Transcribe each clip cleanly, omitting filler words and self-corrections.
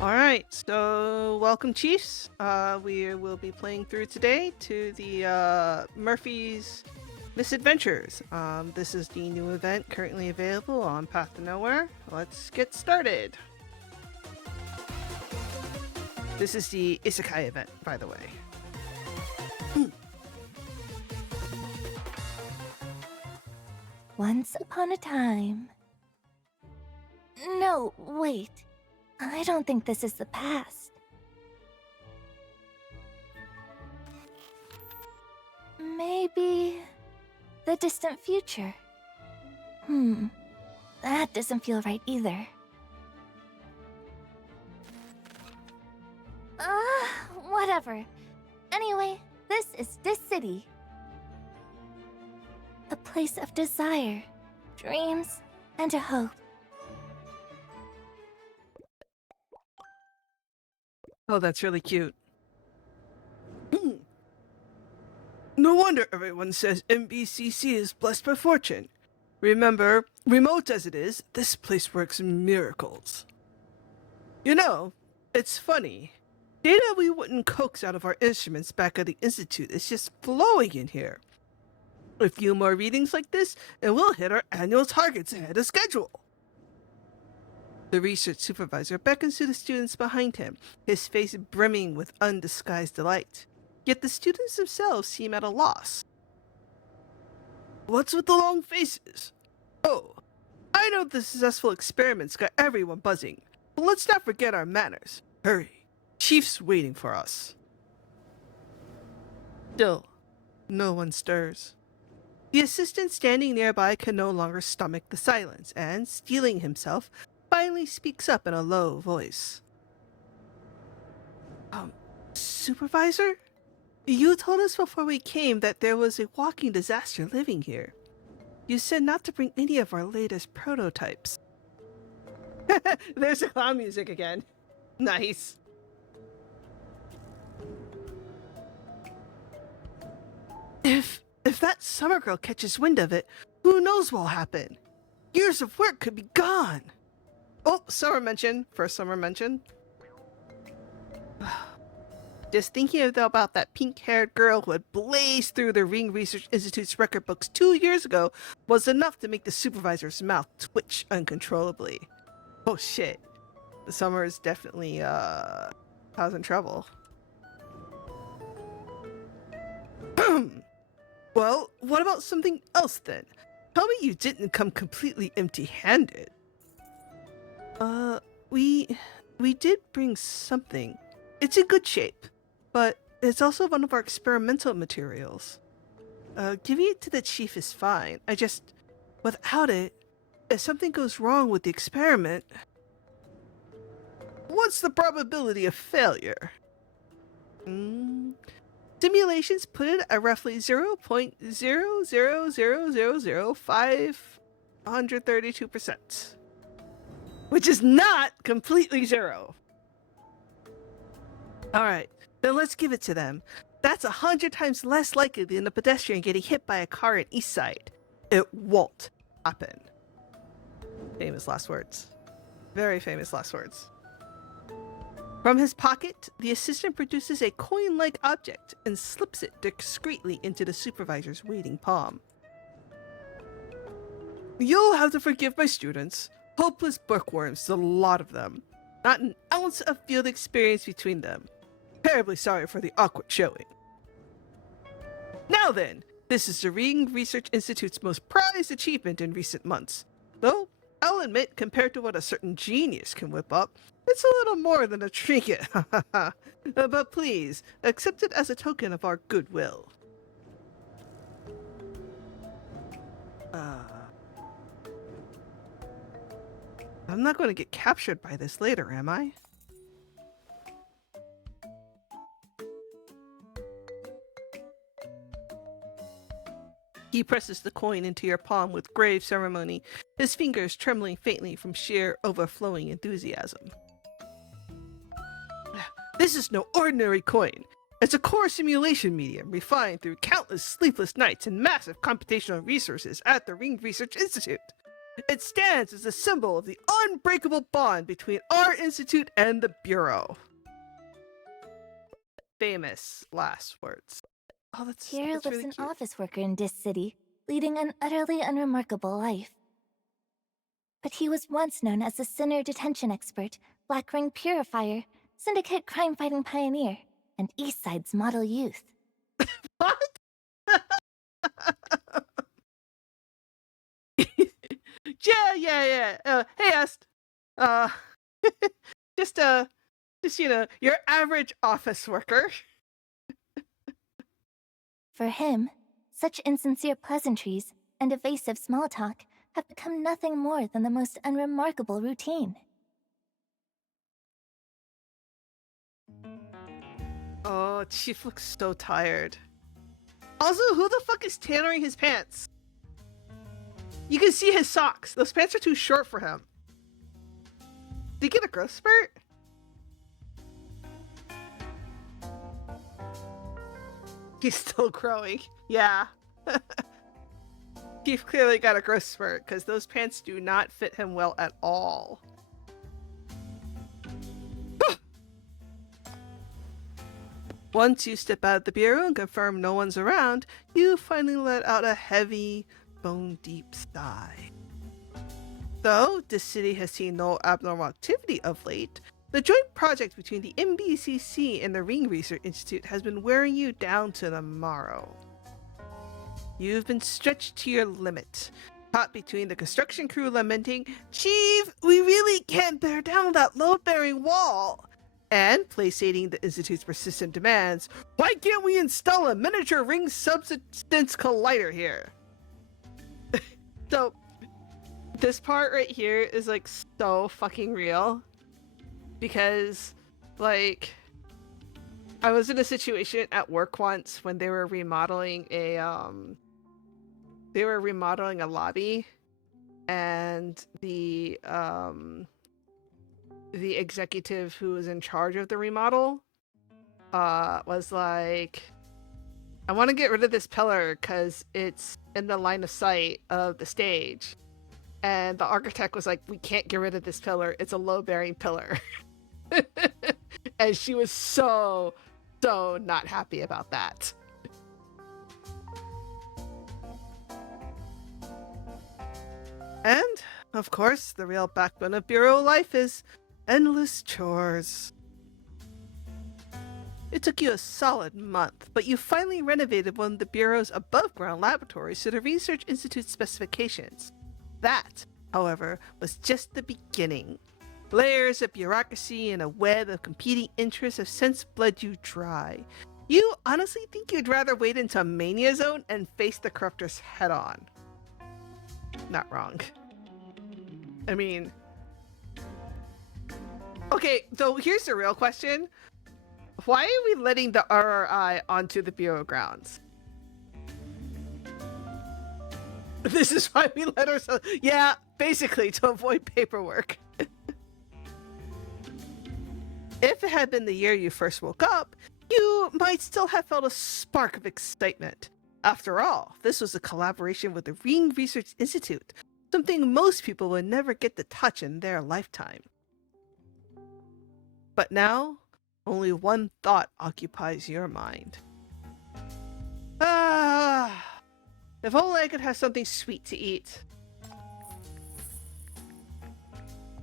Alright, so welcome Chiefs. We will be playing through today to the Murphy's Misadventures. This is the new event currently available on Path to Nowhere. Let's get started. This is the Isekai event, by the way. Once upon a time. No, wait. I don't think this is the past. Maybe the distant future. That doesn't feel right either. Whatever. Anyway, this is this city. A place of desire, dreams, and a hope. Oh, that's really cute. No wonder everyone says MBCC is blessed by fortune. Remember, remote as it is, this place works miracles. You know, it's funny. Data we wouldn't coax out of our instruments back at the Institute is just flowing in here. A few more readings like this, and we'll hit our annual targets ahead of schedule. The research supervisor beckons to the students behind him, his face brimming with undisguised delight. Yet the students themselves seem at a loss. What's with the long faces? Oh, I know the successful experiments got everyone buzzing, but let's not forget our manners. Hurry, Chief's waiting for us. Still, no one stirs. The assistant standing nearby can no longer stomach the silence, and, steeling himself, finally speaks up in a low voice. Supervisor? You told us before we came that there was a walking disaster living here. You said not to bring any of our latest prototypes. There's the clown music again. Nice. If that summer girl catches wind of it, who knows what'll happen? Years of work could be gone. Oh, summer mention. First summer mention. Just thinking about that pink-haired girl who had blazed through the Ring Research Institute's record books 2 years ago was enough to make the supervisor's mouth twitch uncontrollably. Oh shit. The summer is definitely, causing trouble. Well, what about something else then? Tell me you didn't come completely empty-handed. We did bring something. It's in good shape, but it's also one of our experimental materials. Giving it to the chief is fine. Without it, if something goes wrong with the experiment... What's the probability of failure? Simulations put it at roughly 0.0000532%. Which is not completely zero. Alright, then let's give it to them. That's 100 times less likely than a pedestrian getting hit by a car in East Side. It won't happen. Famous last words. Very famous last words. From his pocket, the assistant produces a coin-like object and slips it discreetly into the supervisor's waiting palm. You'll have to forgive my students. Hopeless bookworms, the lot of them. Not an ounce of field experience between them. Terribly sorry for the awkward showing. Now then, this is the Ring Research Institute's most prized achievement in recent months. Though, I'll admit, compared to what a certain genius can whip up, it's a little more than a trinket. But please, accept it as a token of our goodwill. I'm not going to get captured by this later, am I? He presses the coin into your palm with grave ceremony, his fingers trembling faintly from sheer overflowing enthusiasm. This is no ordinary coin. It's a core simulation medium refined through countless sleepless nights and massive computational resources at the Ring Research Institute. It stands as a symbol of the unbreakable bond between our institute and the Bureau. Famous last words. Oh, Here that's lives really an cute. office worker in this city, leading an utterly unremarkable life. But he was once known as the Sinner Detention Expert, Black Ring Purifier, Syndicate Crime-Fighting Pioneer, and East Side's Model Youth. What? Yeah. Hey, Est. Uh, just your average office worker. For him, such insincere pleasantries and evasive small talk have become nothing more than the most unremarkable routine. Oh, Chief looks so tired. Also, who the fuck is tailoring his pants? You can see his socks. Those pants are too short for him. Did he get a growth spurt? He's still growing. Yeah. Chief clearly got a growth spurt because those pants do not fit him well at all. Once you step out of the bureau and confirm no one's around, you finally let out a heavy, bone-deep sigh. Though this city has seen no abnormal activity of late, the joint project between the MBCC and the Ring Research Institute has been wearing you down to the marrow. You've been stretched to your limit, caught between the construction crew lamenting, "Chief, we really can't bear down that load-bearing wall," and placating the Institute's persistent demands, "Why can't we install a miniature ring substance collider here?" So, this part right here is like so fucking real. Because, like, I was in a situation at work once when they were remodeling a lobby, and the executive who was in charge of the remodel was like, "I want to get rid of this pillar because it's in the line of sight of the stage." And the architect was like, "We can't get rid of this pillar. It's a low-bearing pillar." And she was so not happy about that. And, of course, the real backbone of Bureau life is endless chores. It took you a solid month, but you finally renovated one of the Bureau's above-ground laboratories to the Research Institute's specifications. That, however, was just the beginning. Layers of bureaucracy and a web of competing interests have since bled you dry. You honestly think you'd rather wait into Mania Zone and face the corruptors head on? Not wrong. I mean... Okay, though here's the real question. Why are we letting the RRI onto the Bureau grounds? This is why we let ourselves... Yeah, basically to avoid paperwork. If it had been the year you first woke up, you might still have felt a spark of excitement. After all, this was a collaboration with the Ring Research Institute, something most people would never get to touch in their lifetime. But now, only one thought occupies your mind. If only I could have something sweet to eat.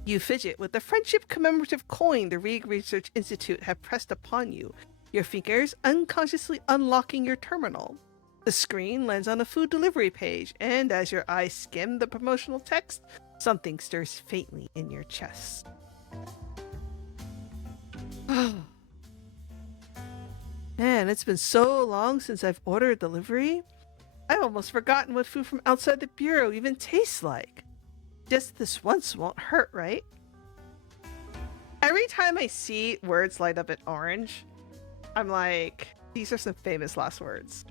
You fidget with the friendship commemorative coin the Ring Research Institute have pressed upon you, your fingers unconsciously unlocking your terminal. The screen lands on a food delivery page, and as your eyes skim the promotional text, something stirs faintly in your chest. Man, it's been so long since I've ordered delivery. I've almost forgotten what food from outside the Bureau even tastes like. Just this once won't hurt, right? Every time I see words light up in orange, I'm like, these are some famous last words.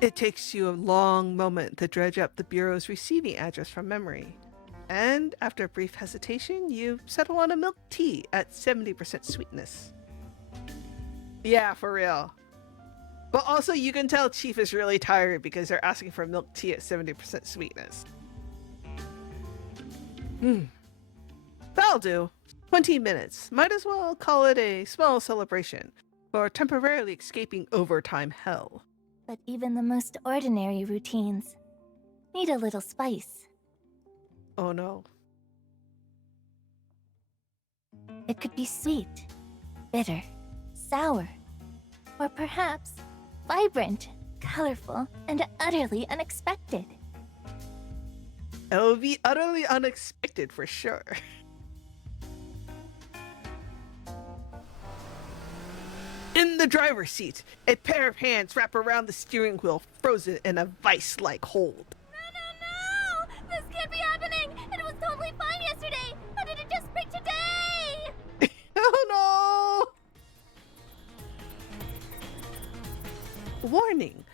It takes you a long moment to dredge up the Bureau's receiving address from memory. And after a brief hesitation, you settle on a milk tea at 70% sweetness. Yeah, for real. But also, you can tell Chief is really tired because they're asking for milk tea at 70% sweetness. That'll do. 20 minutes. Might as well call it a small celebration for temporarily escaping overtime hell. But even the most ordinary routines need a little spice. Oh no. It could be sweet, bitter, sour, or perhaps vibrant, colorful, and utterly unexpected. It'll be utterly unexpected for sure. In the driver's seat, a pair of hands wrap around the steering wheel, frozen in a vice-like hold. No! This can't be happening! It was totally fine yesterday! How did it just break today? Oh no! Warning.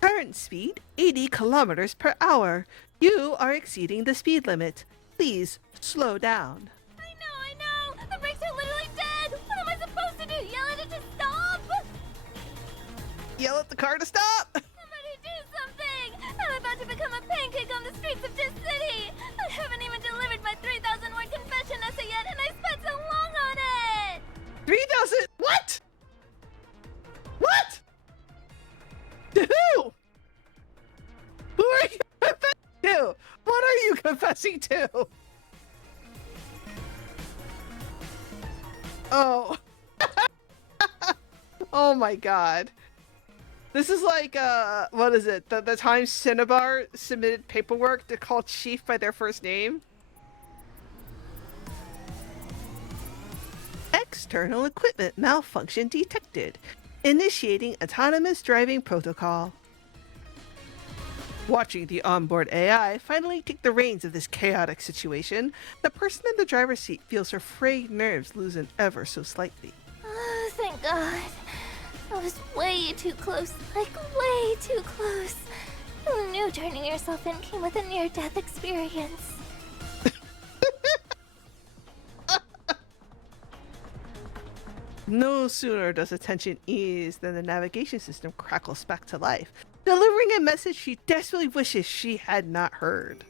Current speed 80 kilometers per hour. You are exceeding the speed limit. Please slow down. I know! The brakes are literally dead! What am I supposed to do? Yell at it to stop? Yell at the car to stop! Somebody do something! I'm about to become a pancake on the streets of this city! I haven't even delivered my 3,000 word confession essay yet, and I spent so long on it! 3,000? What? What? To who? Who are you confessing to? What are you confessing to? Oh. Oh my god. This is like, what is it? The time Cinnabar submitted paperwork to call Chief by their first name? External equipment malfunction detected. Initiating autonomous driving protocol. Watching the onboard AI finally take the reins of this chaotic situation, the person in the driver's seat feels her frayed nerves loosen ever so slightly. Oh, thank God. I was way too close, like way too close. Who knew turning yourself in came with a near-death experience? No sooner does the tension ease than the navigation system crackles back to life, delivering a message she desperately wishes she had not heard.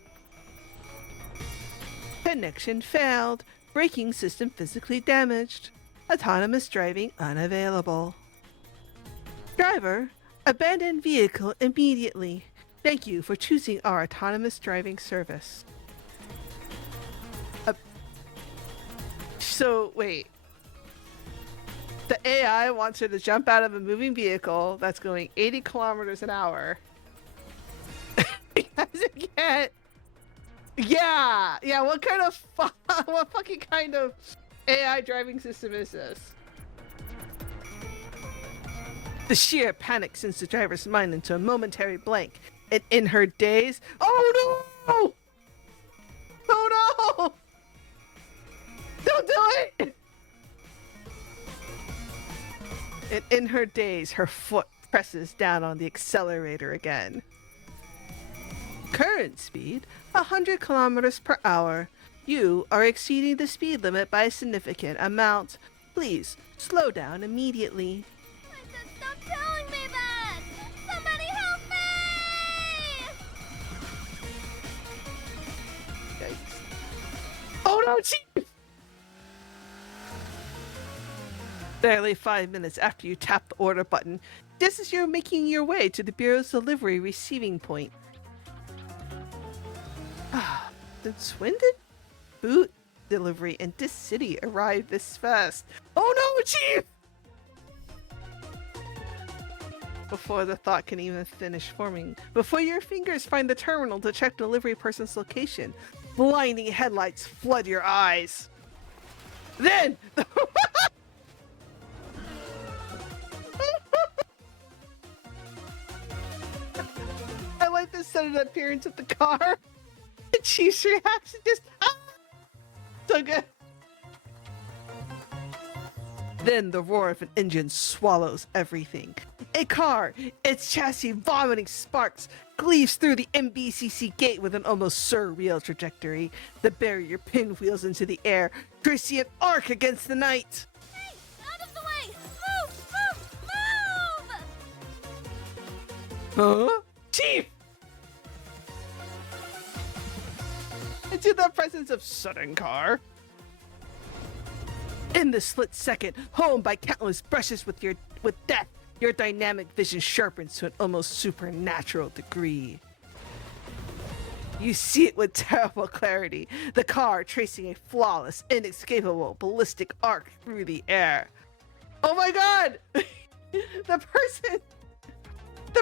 Connection failed. Braking system physically damaged. Autonomous driving unavailable. Driver, abandon vehicle immediately. Thank you for choosing our autonomous driving service. So, wait. The AI wants her to jump out of a moving vehicle that's going 80 kilometers an hour. Because it can't. Yeah, what kind of what fucking kind of AI driving system is this? The sheer panic sends the driver's mind into a momentary blank, and in her daze, oh no! Oh no! Don't do it! And in her daze, her foot presses down on the accelerator again. Current speed, 100 kilometers per hour. You are exceeding the speed limit by a significant amount. Please, slow down immediately. I said stop telling me that! Somebody help me! Yikes. Oh no, Chief! Barely 5 minutes after you tap the order button, just as you're making your way to the Bureau's delivery receiving point. Since when did food delivery in this city arrive this fast? Oh no, Chief! Before the thought can even finish forming, before your fingers find the terminal to check delivery person's location, blinding headlights flood your eyes. Then I like the sudden appearance of the car. The Chief's reaction just so good. Then the roar of an engine swallows everything. A car, its chassis vomiting sparks, cleaves through the MBCC gate with an almost surreal trajectory. The barrier pinwheels into the air, tracing an arc against the night. Hey! Out of the way! Move! Move! Move! Huh? Chief! Into the presence of sudden car. In the split second, honed by countless brushes with death, your dynamic vision sharpens to an almost supernatural degree. You see it with terrible clarity, the car tracing a flawless, inescapable ballistic arc through the air. Oh my god! the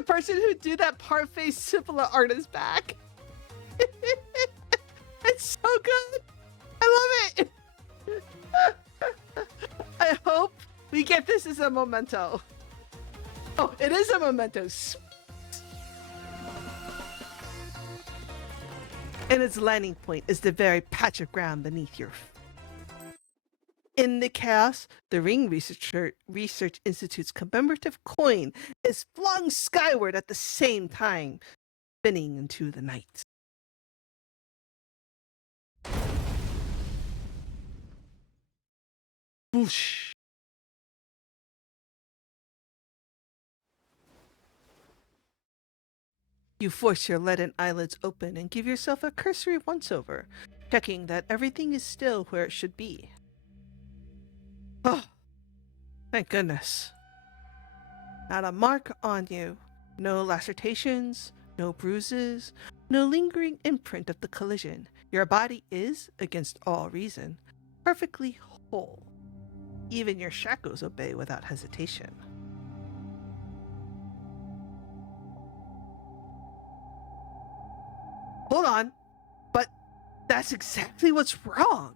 person who did that parfait Sipala art is back. It's so good. I love it. I hope we get this as a memento. Oh, it is a memento. And its landing point is the very patch of ground beneath your feet. In the chaos, the Ring Research Institute's commemorative coin is flung skyward at the same time, spinning into the night. Whoosh. You force your leaden eyelids open and give yourself a cursory once-over, checking that everything is still where it should be. Oh, thank goodness. Not a mark on you. No lacerations, no bruises, no lingering imprint of the collision. Your body is, against all reason, perfectly whole. Even your shackles obey without hesitation. Hold on, but that's exactly what's wrong.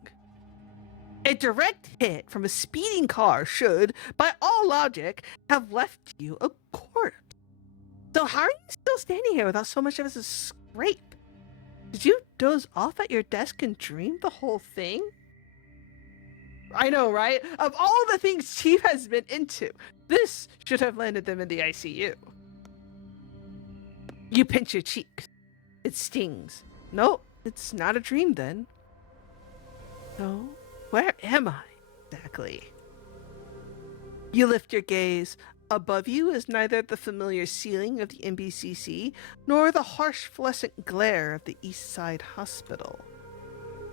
A direct hit from a speeding car should, by all logic, have left you a corpse. So how are you still standing here without so much as a scrape? Did you doze off at your desk and dream the whole thing? I know, right? Of all the things Chief has been into, this should have landed them in the ICU. You pinch your cheek. It stings. No, it's not a dream then. So, where am I exactly? You lift your gaze. Above you is neither the familiar ceiling of the NBCC nor the harsh fluorescent glare of the East Side Hospital.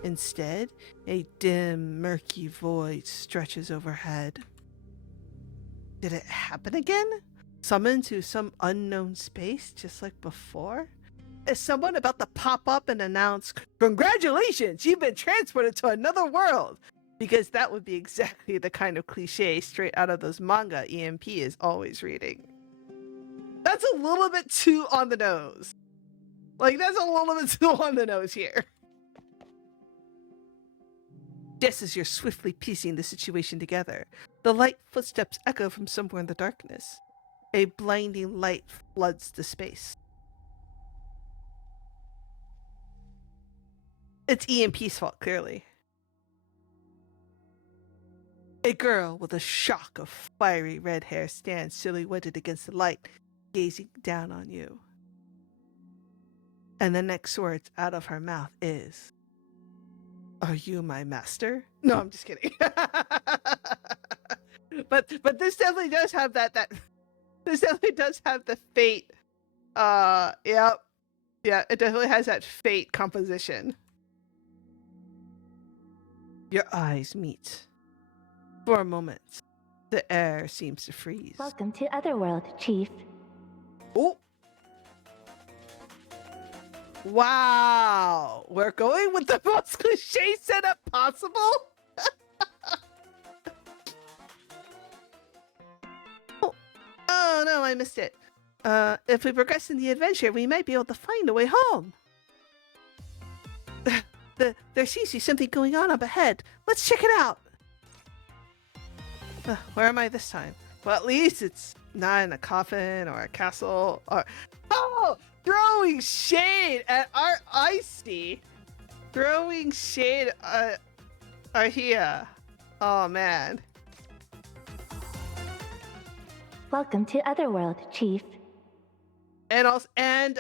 Instead, a dim, murky void stretches overhead. Did it happen again? Summoned to some unknown space just like before? Is someone about to pop up and announce, "Congratulations, you've been transported to another world"? Because that would be exactly the kind of cliche straight out of those manga EMP is always reading. That's a little bit too on the nose. Like, that's a little bit too on the nose here. Just as you're swiftly piecing the situation together, the light footsteps echo from somewhere in the darkness. A blinding light floods the space. It's EMP's fault, clearly. A girl with a shock of fiery red hair stands silhouetted against the light, gazing down on you. And the next words out of her mouth is, "Are you my master?" No, I'm just kidding. but this definitely does have that this definitely does have the fate. Yeah, it definitely has that fate composition. Your eyes meet. For a moment, the air seems to freeze. Welcome to Otherworld, Chief. Oh! Wow! We're going with the most cliche setup possible? Oh no, I missed it. If we progress in the adventure, we might be able to find a way home. There seems to be something going on up ahead. Let's check it out. Where am I this time? Well, at least it's not in a coffin or a castle or... Oh! Throwing shade at our Icy! Throwing shade at Arhea. Oh, man. Welcome to Otherworld, Chief. And also, and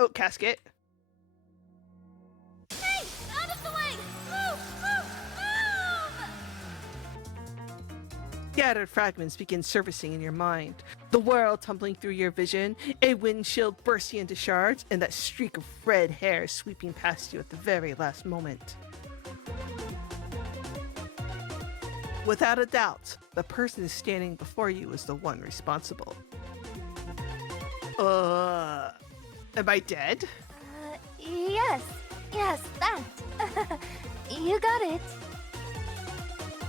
Oak Casket. Hey! Out of the way! Move! Scattered fragments begin surfacing in your mind. The world tumbling through your vision, a windshield bursting into shards, and that streak of red hair sweeping past you at the very last moment. Without a doubt, the person standing before you is the one responsible. Am I dead? Yes, that. You got it.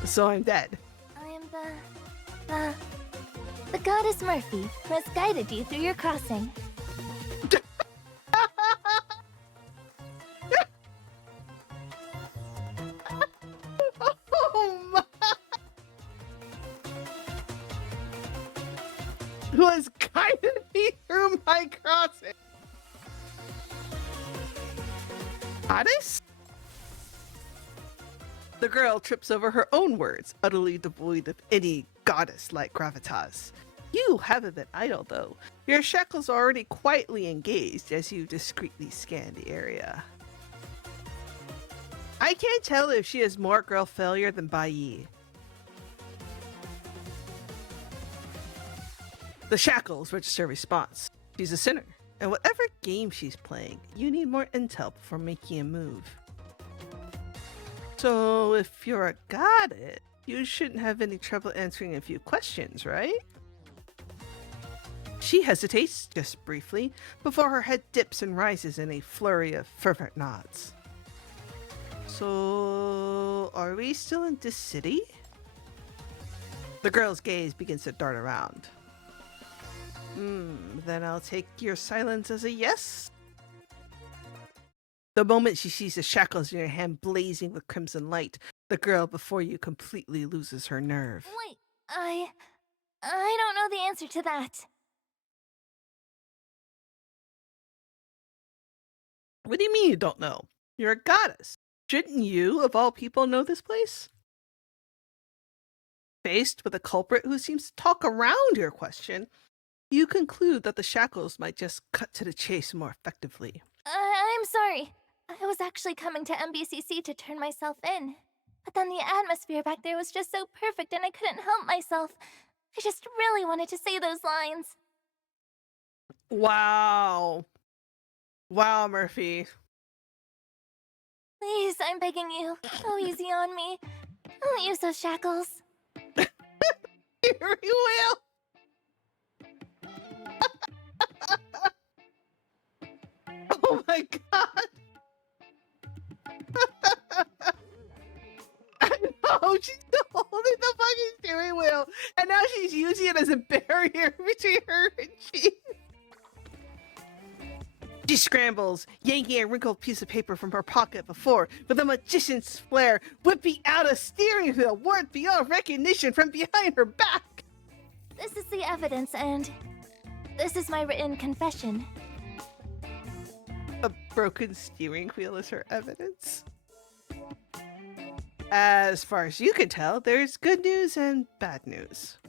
So I'm dead. I am the goddess Murphy, who has guided you through your crossing. Oh my! Who has guided me through my crossing? Goddess? The girl trips over her own words, utterly devoid of any goddess-like gravitas. You haven't been idle, though. Your shackles are already quietly engaged as you discreetly scan the area. I can't tell if she is more girl failure than Bai Yi. The shackles register response. She's a sinner, and whatever game she's playing, you need more intel before making a move. So if you're a goddess, you shouldn't have any trouble answering a few questions, right? She hesitates, just briefly, before her head dips and rises in a flurry of fervent nods. So, are we still in this city? The girl's gaze begins to dart around. Then I'll take your silence as a yes. The moment she sees the shackles in your hand blazing with crimson light, the girl before you completely loses her nerve. Wait, I don't know the answer to that. What do you mean you don't know? You're a goddess. Shouldn't you, of all people, know this place? Faced with a culprit who seems to talk around your question, you conclude that the shackles might just cut to the chase more effectively. I'm sorry. I was actually coming to MBCC to turn myself in. But then the atmosphere back there was just so perfect and I couldn't help myself. I just really wanted to say those lines. Wow. Wow, Murphy. Please, I'm begging you. Go easy on me. Don't use those shackles. Here we will. Oh my god. I know, she's still holding the fucking steering wheel, and now she's using it as a barrier between her and Chief. She scrambles, yanking a wrinkled piece of paper from her pocket before, with a magician's flair, whipping out a steering wheel worth beyond recognition from behind her back. This is the evidence, and this is my written confession. A broken steering wheel is her evidence. As far as you can tell, there's good news and bad news.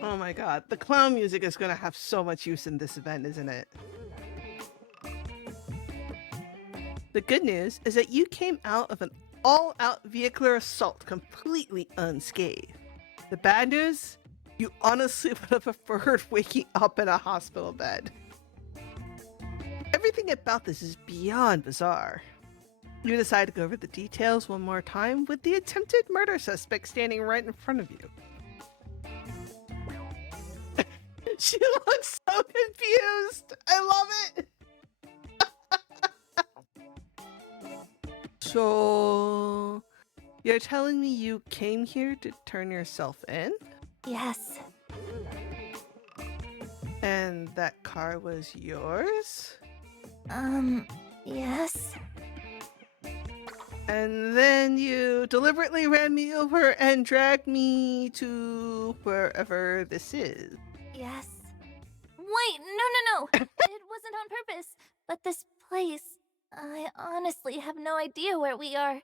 Oh my god, the clown music is gonna have so much use in this event, isn't it? The good news is that you came out of an all-out vehicular assault completely unscathed. The bad news? You honestly would have preferred waking up in a hospital bed. Everything about this is beyond bizarre. You decide to go over the details one more time with the attempted murder suspect standing right in front of you. She looks so confused. I love it. So, you're telling me you came here to turn yourself in? Yes. And that car was yours? Yes. And then you deliberately ran me over and dragged me to wherever this is. Yes. Wait, no. It wasn't on purpose. But this place, I honestly have no idea where we are.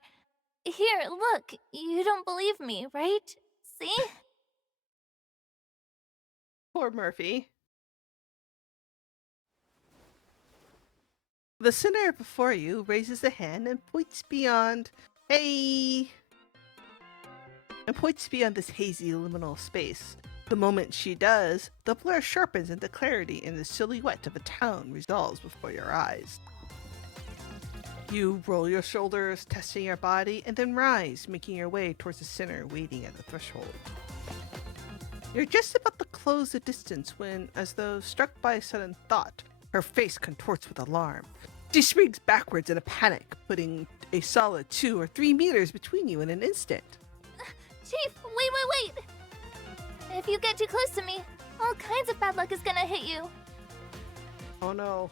Here, look. You don't believe me, right? See? Poor Murphy. The sinner before you raises a hand and points beyond. Hey! And points beyond this hazy liminal space. The moment she does, the blur sharpens into clarity and the silhouette of a town resolves before your eyes. You roll your shoulders, testing your body, and then rise, making your way towards the sinner waiting at the threshold. You're just about to close the distance when, as though struck by a sudden thought, her face contorts with alarm. She springs backwards in a panic, putting a solid 2 or 3 meters between you in an instant. Chief, wait! If you get too close to me, all kinds of bad luck is gonna hit you. Oh no.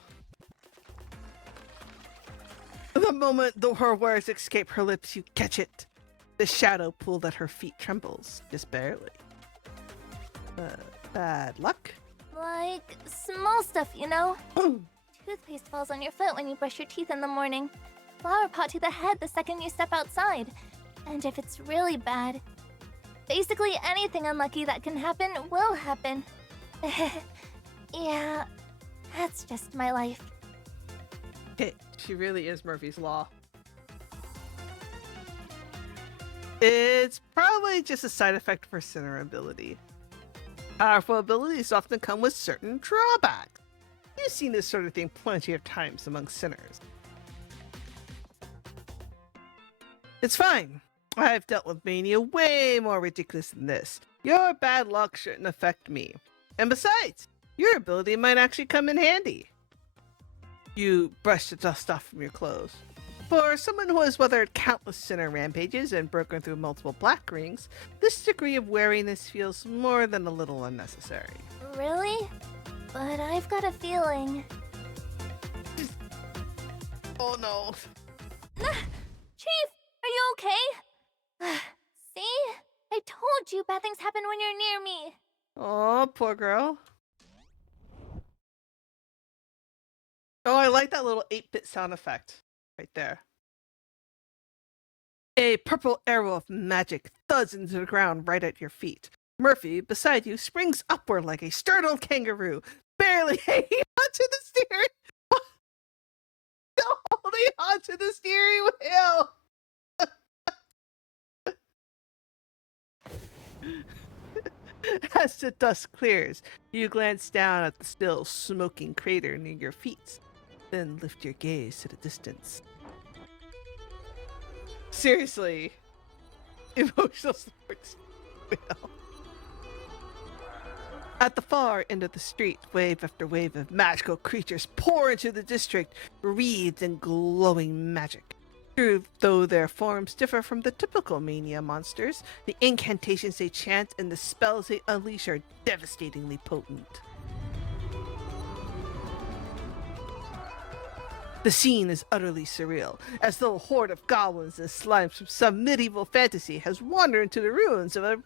The moment her words escape her lips, you catch it. The shadow pulled at her feet trembles, just barely. Bad luck? Like, small stuff, you know? Toothpaste falls on your foot when you brush your teeth in the morning. Flower pot to the head the second you step outside. And if it's really bad, basically anything unlucky that can happen will happen. Yeah, that's just my life. She really is Murphy's Law. It's probably just a side effect of her sinner ability. Powerful abilities often come with certain drawbacks. You've seen this sort of thing plenty of times among sinners. It's fine. I've dealt with mania way more ridiculous than this. Your bad luck shouldn't affect me. And besides, your ability might actually come in handy. You brush the dust off from your clothes. For someone who has weathered countless sinner rampages and broken through multiple black rings, this degree of wariness feels more than a little unnecessary. Really? But I've got a feeling. Oh no. Chief, are you okay? See? I told you bad things happen when you're near me. Oh, poor girl. Oh, I like that little 8-bit sound effect right there. A purple arrow of magic thuds into the ground right at your feet. Murphy, beside you, springs upward like a startled kangaroo, barely hanging onto the steering. Still holding onto the steering wheel. As the dust clears, you glance down at the still smoking crater near your feet, then lift your gaze to the distance. Seriously, emotional support. At the far end of the street, wave after wave of magical creatures pour into the district, wreathed in glowing magic. True, though their forms differ from the typical mania monsters, the incantations they chant and the spells they unleash are devastatingly potent. The scene is utterly surreal, as though a horde of goblins and slimes from some medieval fantasy has wandered into the ruins of a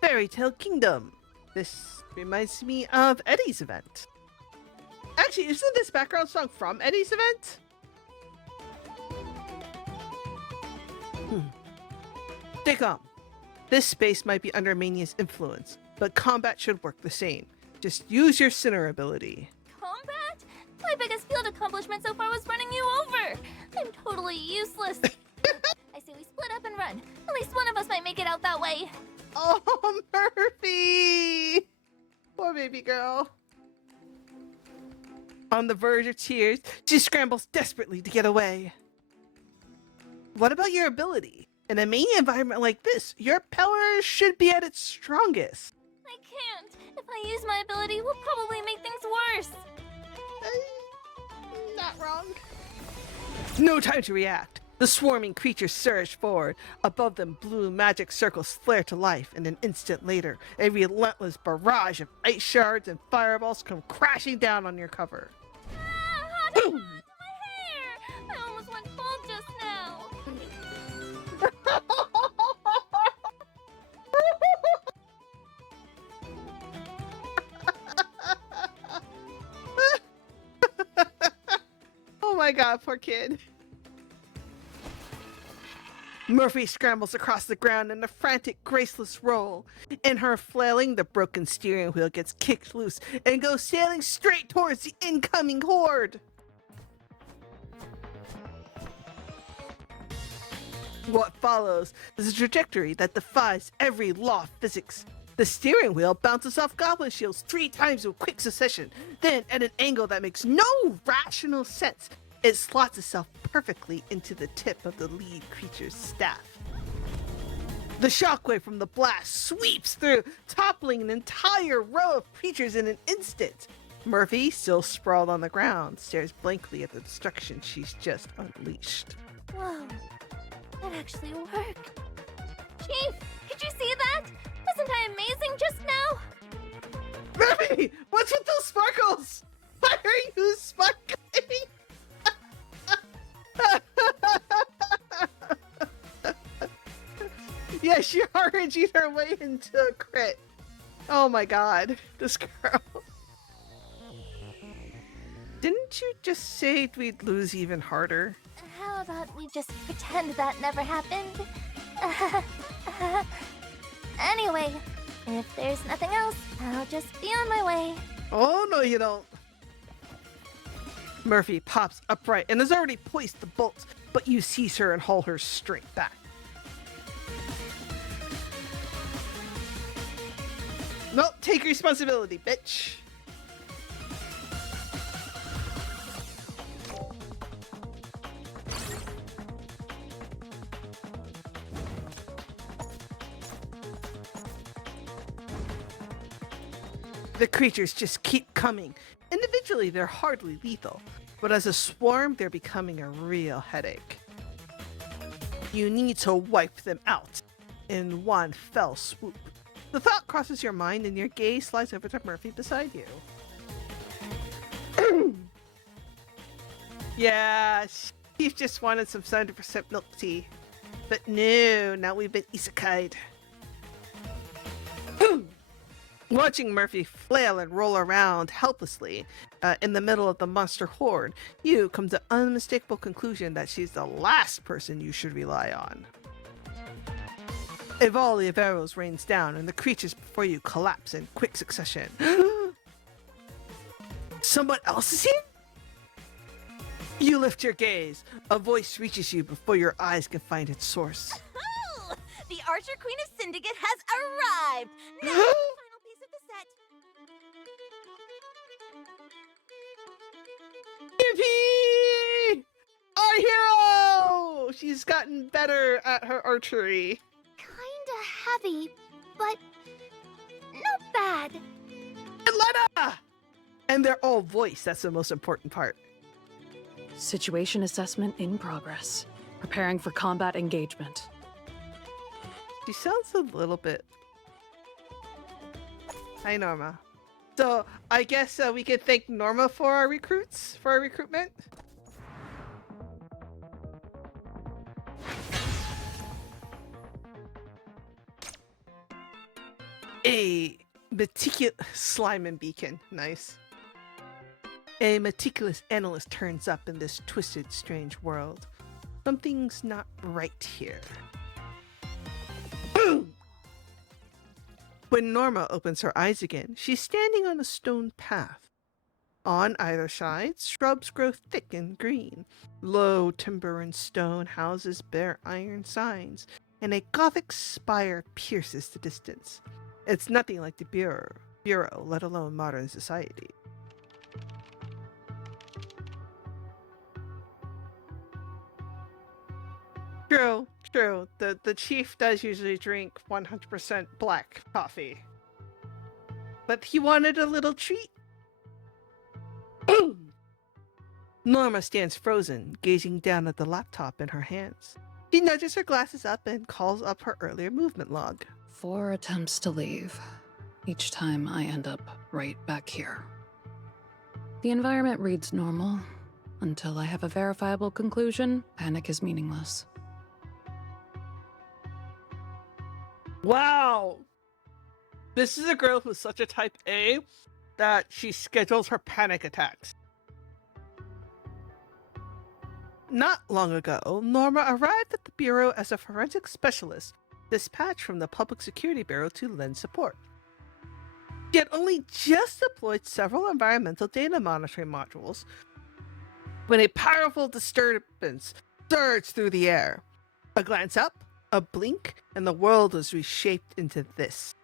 fairy tale kingdom. This reminds me of Eddie's event. Actually, isn't this background song from Eddie's event? Stay calm. This space might be under Mania's influence, but combat should work the same. Just use your sinner ability. Combat? My biggest field accomplishment so far was running you over. I'm totally useless. I say we split up and run. At least one of us might make it out that way. Oh, Murphy! Poor baby girl. On the verge of tears, she scrambles desperately to get away. What about your ability? In a mania environment like this, your power should be at its strongest. I can't. If I use my ability, we'll probably make things worse. Not wrong. No time to react. The swarming creatures surge forward. Above them, blue magic circles flare to life, and an instant later, a relentless barrage of ice shards and fireballs come crashing down on your cover. Hot to my hair! I almost went bald just now. Oh my god, poor kid. Murphy scrambles across the ground in a frantic, graceless roll. In her flailing, the broken steering wheel gets kicked loose and goes sailing straight towards the incoming horde. What follows is a trajectory that defies every law of physics. The steering wheel bounces off goblin shields 3 times with quick succession. Then, at an angle that makes no rational sense, it slots itself perfectly into the tip of the lead creature's staff. The shockwave from the blast sweeps through, toppling an entire row of creatures in an instant. Murphy, still sprawled on the ground, stares blankly at the destruction she's just unleashed. Whoa, that actually worked. Chief, could you see that? Wasn't I amazing just now? Murphy, what's with those sparkles? Why are you sparkling? Yeah, she RNG'd her way into a crit. Oh my god, this girl. Didn't you just say we'd lose even harder? How about we just pretend that never happened? Anyway, if there's nothing else, I'll just be on my way. Oh, no you don't. Murphy pops upright and has already poised the bolts, but you seize her and haul her straight back. Nope, take responsibility, bitch. The creatures just keep coming. Individually, they're hardly lethal, but as a swarm, they're becoming a real headache. You need to wipe them out in one fell swoop. The thought crosses your mind and your gaze slides over to Murphy beside you. Yeah, she just wanted some 70% milk tea. But no, now we've been isekai'd. Watching Murphy flail and roll around helplessly in the middle of the monster horde, you come to the unmistakable conclusion that she's the last person you should rely on. A volley of arrows rains down, and the creatures before you collapse in quick succession. Someone else is here? You lift your gaze. A voice reaches you before your eyes can find its source. Oh, the Archer Queen of Syndicate has arrived! Now the final piece of the set. Yippee! Our hero! She's gotten better at her archery. Kinda heavy, but not bad. And Lena! And they're all voice. That's the most important part. Situation assessment in progress. Preparing for combat engagement. She sounds a little bit... Hi, Norma. So, I guess we could thank Norma for our recruits, for our recruitment. A meticulous slime and beacon. Nice. A meticulous analyst turns up in this twisted, strange world. Something's not right here. Boom! When Norma opens her eyes again, she's standing on a stone path. On either side, shrubs grow thick and green. Low timber and stone houses bear iron signs, and a Gothic spire pierces the distance. It's nothing like the Bureau, let alone modern society. True. The chief does usually drink 100% black coffee. But he wanted a little treat. Norma stands frozen, gazing down at the laptop in her hands. She nudges her glasses up and calls up her earlier movement log. 4 attempts to leave. Each time I end up right back here. The environment reads normal. Until I have a verifiable conclusion, panic is meaningless. Wow! This is a girl who's such a type A that she schedules her panic attacks. Not long ago, Norma arrived at the Bureau as a forensic specialist, dispatched from the Public Security Bureau to lend support. She had only just deployed several environmental data monitoring modules when a powerful disturbance surged through the air. A glance up, a blink, and the world was reshaped into this.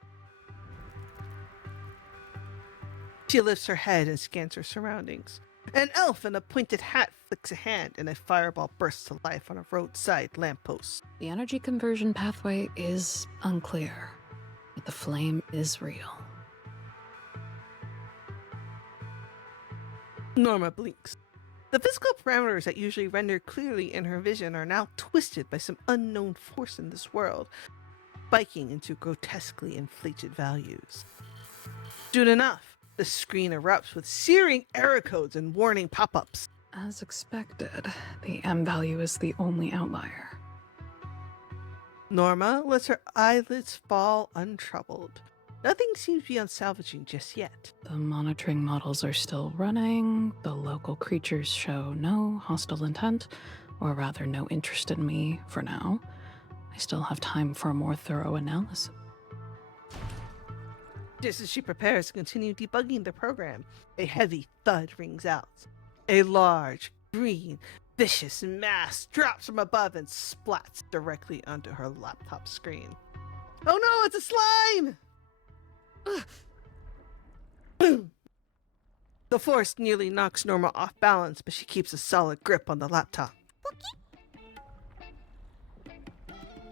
She lifts her head and scans her surroundings. An elf in a pointed hat flicks a hand and a fireball bursts to life on a roadside lamppost. The energy conversion pathway is unclear, but the flame is real. Norma blinks. The physical parameters that usually render clearly in her vision are now twisted by some unknown force in this world, spiking into grotesquely inflated values. Soon enough, the screen erupts with searing error codes and warning pop-ups. As expected, the M value is the only outlier. Norma lets her eyelids fall untroubled. Nothing seems beyond salvaging just yet. The monitoring models are still running, the local creatures show no hostile intent, or rather no interest in me for now. I still have time for a more thorough analysis. Just as she prepares to continue debugging the program, a heavy thud rings out. A large, green, vicious mass drops from above and splats directly onto her laptop screen. Oh no, it's a slime! The force nearly knocks Norma off balance, but she keeps a solid grip on the laptop.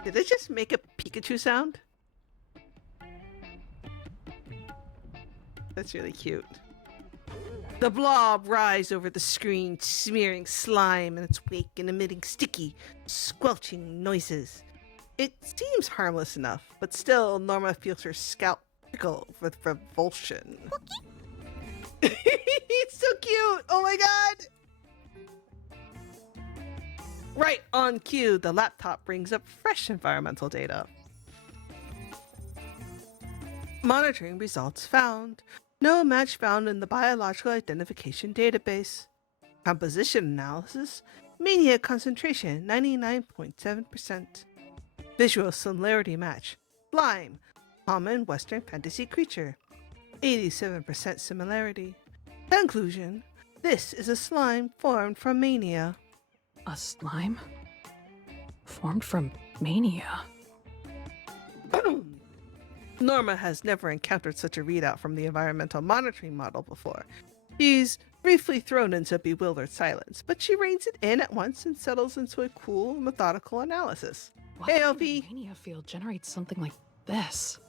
Did it just make a Pikachu sound? That's really cute. The blob rises over the screen, smearing slime in its wake and emitting sticky, squelching noises. It seems harmless enough, but still Norma feels her scalp prickle with revulsion. It's so cute! Oh my god! Right on cue, the laptop brings up fresh environmental data. Monitoring results found. No match found in the biological identification database. Composition analysis. Mania concentration 99.7%. Visual similarity match. Slime. Common Western fantasy creature. 87% similarity. Conclusion. This is a slime formed from mania. A slime? Formed from mania? Norma has never encountered such a readout from the environmental monitoring model before. She's briefly thrown into bewildered silence, but she reins it in at once and settles into a cool, methodical analysis. What Hey, kind of LP. mania field generates something like this?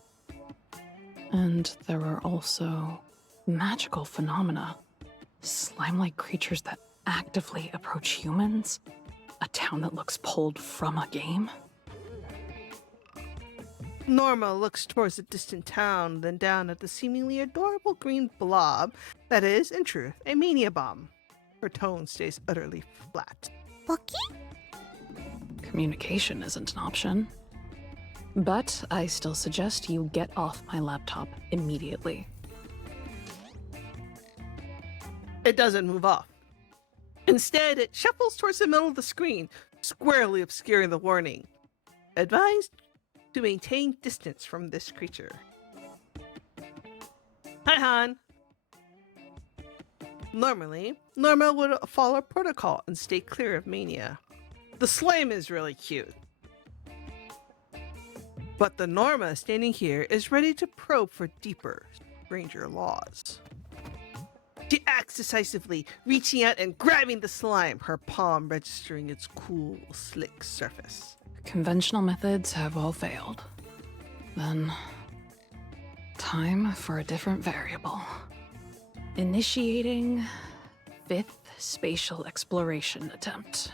And there are also magical phenomena. Slime-like creatures that actively approach humans? A town that looks pulled from a game? Norma looks towards the distant town, then down at the seemingly adorable green blob that is, in truth, a mania bomb. Her tone stays utterly flat. Communication isn't an option. But I still suggest you get off my laptop immediately. It doesn't move off. Instead, it shuffles towards the middle of the screen, squarely obscuring the warning. Advised to maintain distance from this creature. Hi, Han. Normally, Norma would follow protocol and stay clear of mania. The slime is really cute. But the Norma standing here is ready to probe for deeper, stranger laws. She acts decisively, reaching out and grabbing the slime, her palm registering its cool, slick surface. Conventional methods have all failed. Then, time for a different variable. Initiating 5th spatial exploration attempt.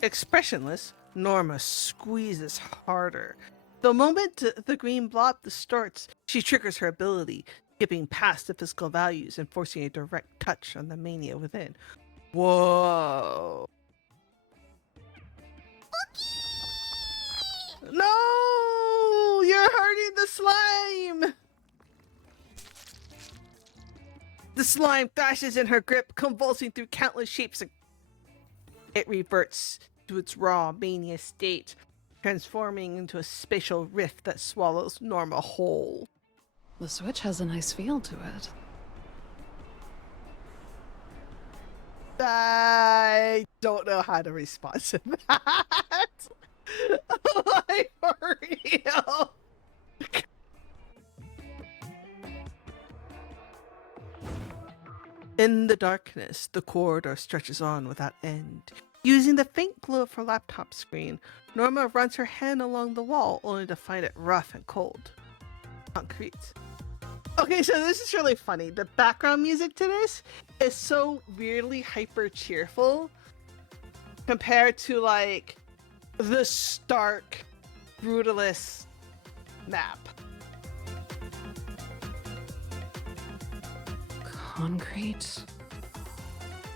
Expressionless, Norma squeezes harder. The moment the green blob distorts, she triggers her ability, skipping past the physical values and forcing a direct touch on the mania within. Whoa. No! You're hurting the slime! The slime thrashes in her grip, convulsing through countless shapes. It reverts to its raw mania state, transforming into a spatial rift that swallows Norma whole. The switch has a nice feel to it. I don't know how to respond to that. Like, for real. In the darkness, the corridor stretches on without end. Using the faint glow of her laptop screen, Norma runs her hand along the wall only to find it rough and cold. Concrete. Okay, so this is really funny. The background music to this is so weirdly hyper cheerful compared to like the stark, brutalist map. Concrete.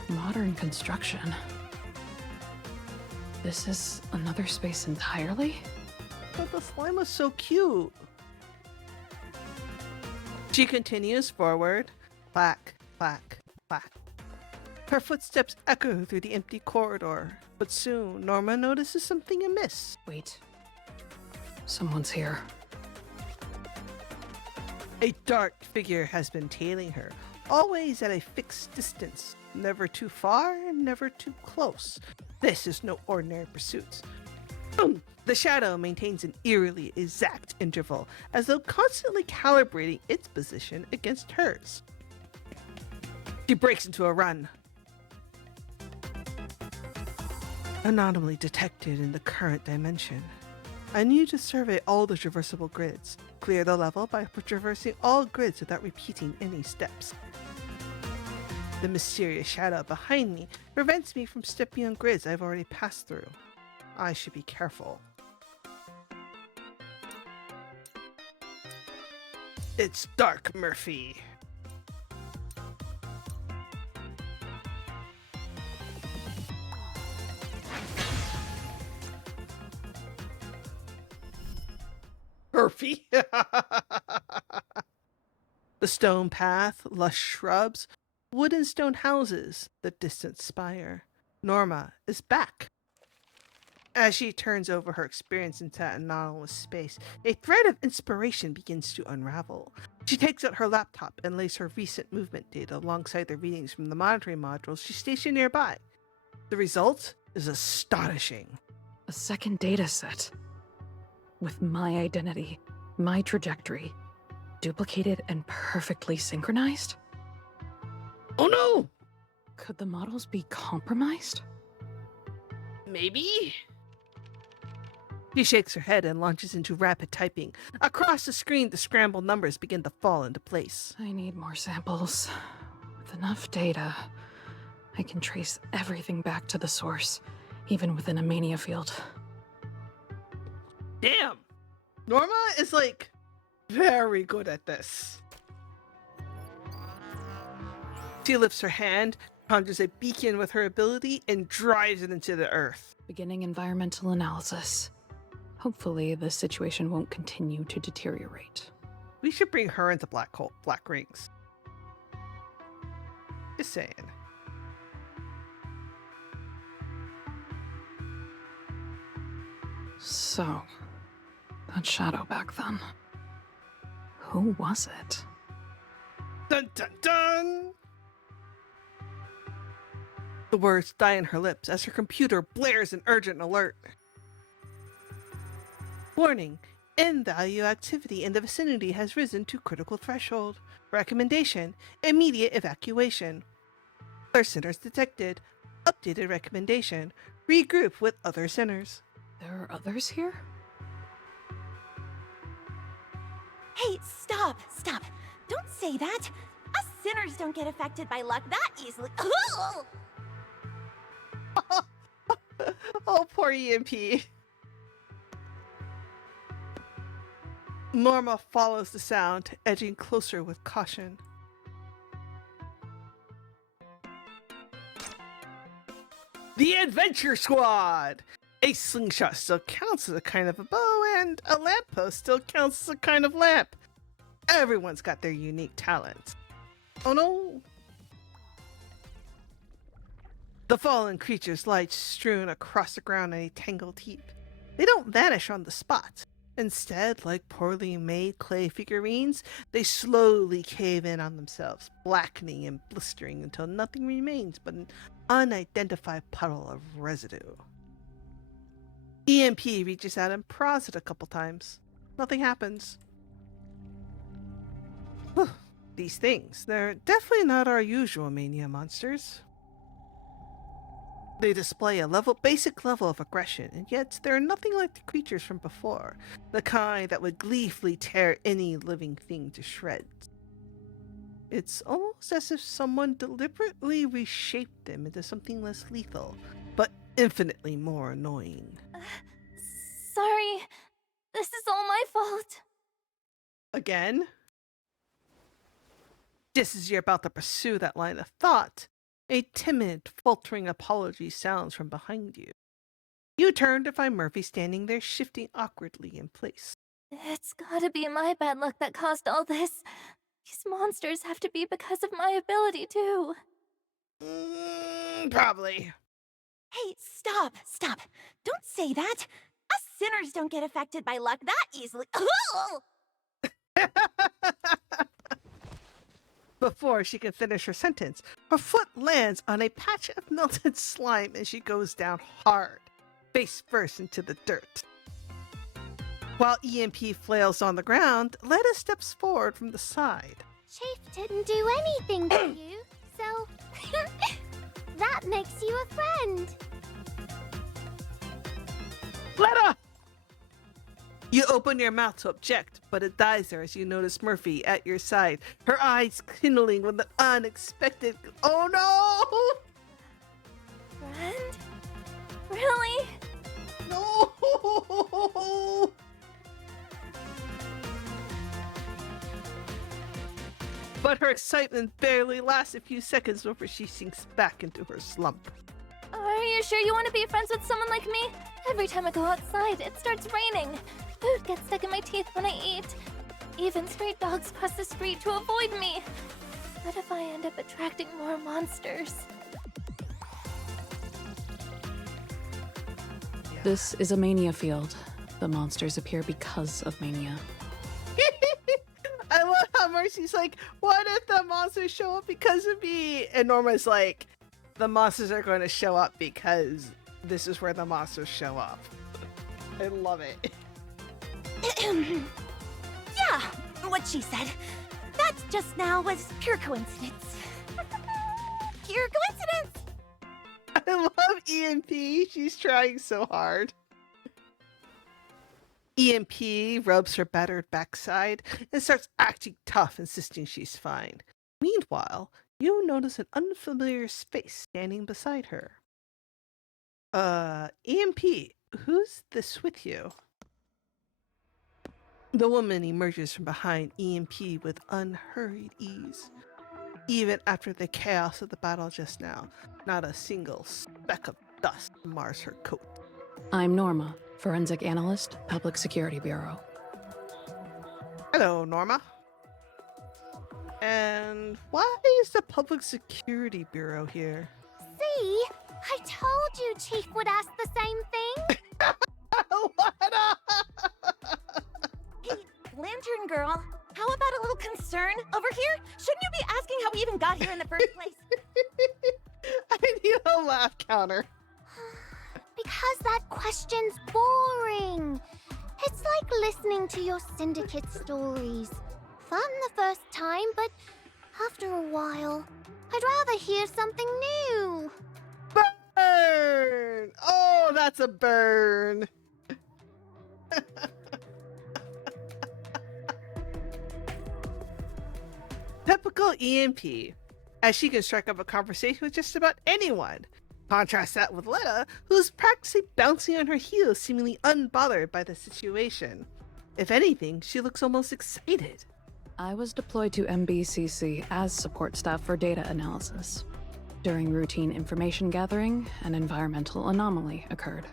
Modern construction. This is another space entirely? But the slime was so cute. She continues forward. Clack, clack, clack. Her footsteps echo through the empty corridor, but soon Norma notices something amiss. Wait. Someone's here. A dark figure has been tailing her, always at a fixed distance, never too far, never too close. This is no ordinary pursuit. Boom! The shadow maintains an eerily exact interval, as though constantly calibrating its position against hers. She breaks into a run. Anomaly detected in the current dimension. I need to survey all the traversable grids. Clear the level by traversing all grids without repeating any steps. The mysterious shadow behind me prevents me from stepping on grids I've already passed through. I should be careful. It's dark, Murphy. Murphy. The stone path, lush shrubs, wooden stone houses, the distant spire. Norma is back. As she turns over her experience into that anomalous space, a thread of inspiration begins to unravel. She takes out her laptop and lays her recent movement data alongside the readings from the monitoring modules she stationed nearby. The result is astonishing. A second data set. With my identity, my trajectory, duplicated and perfectly synchronized? Oh no! Could the models be compromised? Maybe? She shakes her head and launches into rapid typing. Across the screen, the scrambled numbers begin to fall into place. I need more samples. With enough data, I can trace everything back to the source, even within a mania field. Damn! Norma is like very good at this. She lifts her hand, conjures a beacon with her ability, and drives it into the earth. Beginning environmental analysis. Hopefully, the situation won't continue to deteriorate. We should bring her into black rings. Just saying. So, that shadow back then. Who was it? Dun dun dun! The words die in her lips as her computer blares an urgent alert. Warning. In-value activity in the vicinity has risen to critical threshold. Recommendation. Immediate evacuation. Other sinners detected. Updated recommendation. Regroup with other sinners. There are others here? Hey, stop, stop. Don't say that. Us sinners don't get affected by luck that easily. Oh, poor EMP. Norma follows the sound, edging closer with caution. The Adventure Squad! A slingshot still counts as a kind of a bow, and a lamppost still counts as a kind of lamp. Everyone's got their unique talents. Oh no! The fallen creatures lie strewn across the ground in a tangled heap. They don't vanish on the spot. Instead, like poorly made clay figurines, they slowly cave in on themselves, blackening and blistering until nothing remains but an unidentified puddle of residue. EMP reaches out and prods it a couple times. Nothing happens. these things. They're definitely not our usual mania monsters. They display a basic level of aggression, and yet they're nothing like the creatures from before, the kind that would gleefully tear any living thing to shreds. It's almost as if someone deliberately reshaped them into something less lethal, but infinitely more annoying. Sorry. This is all my fault. Again? Just as you're about to pursue that line of thought, a timid, faltering apology sounds from behind you. You turn to find Murphy standing there, shifting awkwardly in place. It's gotta be my bad luck that caused all this. These monsters have to be because of my ability, too. Probably. Hey, stop, stop. Don't say that. Us sinners don't get affected by luck that easily. Before she can finish her sentence, her foot lands on a patch of melted slime and she goes down hard, face first into the dirt. While EMP flails on the ground, Letta steps forward from the side. Chief didn't do anything to you, so that makes you a friend. Letta! You open your mouth to object, but it dies there as you notice Murphy at your side, her eyes kindling with an unexpected... Oh no! Friend? Really? No! But her excitement barely lasts a few seconds before she sinks back into her slump. Are you sure you want to be friends with someone like me? Every time I go outside, it starts raining. Food gets stuck in my teeth when I eat. Even stray dogs cross the street to avoid me. What if I end up attracting more monsters? This is a mania field. The monsters appear because of mania. I love how Mercy's like, what if the monsters show up because of me? And Norma's like, the monsters are going to show up because this is where the monsters show up. I love it. Yeah, what she said. That just now was pure coincidence. Pure coincidence! I love EMP. She's trying so hard. EMP rubs her battered backside and starts acting tough, insisting she's fine. Meanwhile, you notice an unfamiliar face standing beside her. EMP, who's this with you? The woman emerges from behind EMP with unhurried ease. Even after the chaos of the battle just now, not a single speck of dust mars her coat. I'm Norma, Forensic Analyst, Public Security Bureau. Hello, Norma. And why is the Public Security Bureau here? See? I told you Chief would ask the same thing. Hey, Lantern Girl, how about a little concern over here? Shouldn't you be asking how we even got here in the first place? I need a laugh counter. Because that question's boring. It's like listening to your syndicate stories. Fun the first time, but after a while, I'd rather hear something new. Burn! Oh, that's a burn. Typical EMP, as she can strike up a conversation with just about anyone. Contrast that with Letta, who's practically bouncing on her heels, seemingly unbothered by the situation. If anything, she looks almost excited. I was deployed to MBCC as support staff for data analysis. During routine information gathering, an environmental anomaly occurred.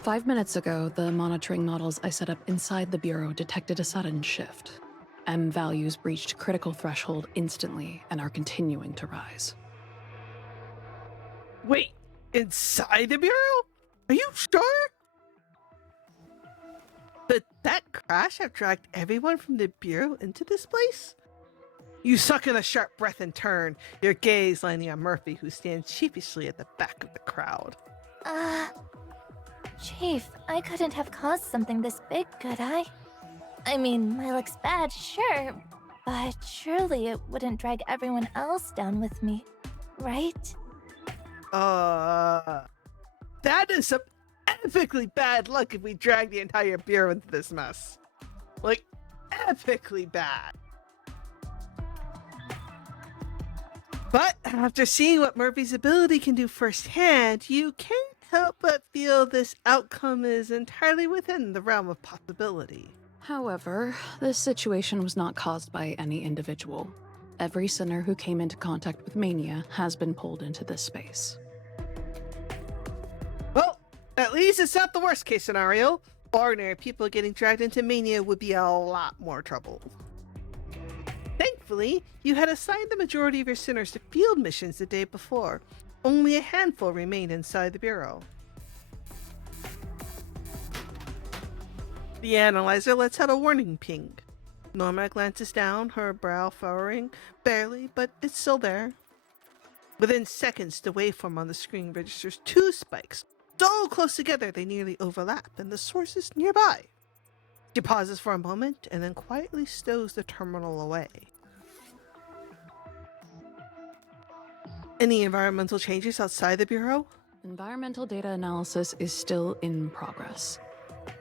5 minutes ago, the monitoring models I set up inside the Bureau detected a sudden shift. M values breached critical threshold instantly and are continuing to rise. Wait, inside the Bureau? Are you sure? Did that crash have dragged everyone from the Bureau into this place? You suck in a sharp breath and turn, your gaze landing on Murphy, who stands sheepishly at the back of the crowd. Chief, I couldn't have caused something this big, could I? I mean, my luck's bad, sure, But surely it wouldn't drag everyone else down with me, right? That is some epically bad luck if we drag the entire bureau into this mess. Like, epically bad. But after seeing what Murphy's ability can do firsthand, you can't help but feel this outcome is entirely within the realm of possibility. However, this situation was not caused by any individual. Every sinner who came into contact with Mania has been pulled into this space. Well, at least it's not the worst case scenario. Ordinary people getting dragged into Mania would be a lot more trouble. Thankfully, you had assigned the majority of your sinners to field missions the day before. Only a handful remained inside the bureau. The analyzer lets out a warning ping. Norma glances down, her brow furrowing, barely, but it's still there. Within seconds, the waveform on the screen registers 2 spikes, so close together they nearly overlap, and the source is nearby. She pauses for a moment and then quietly stows the terminal away. Any environmental changes outside the bureau? Environmental data analysis is still in progress.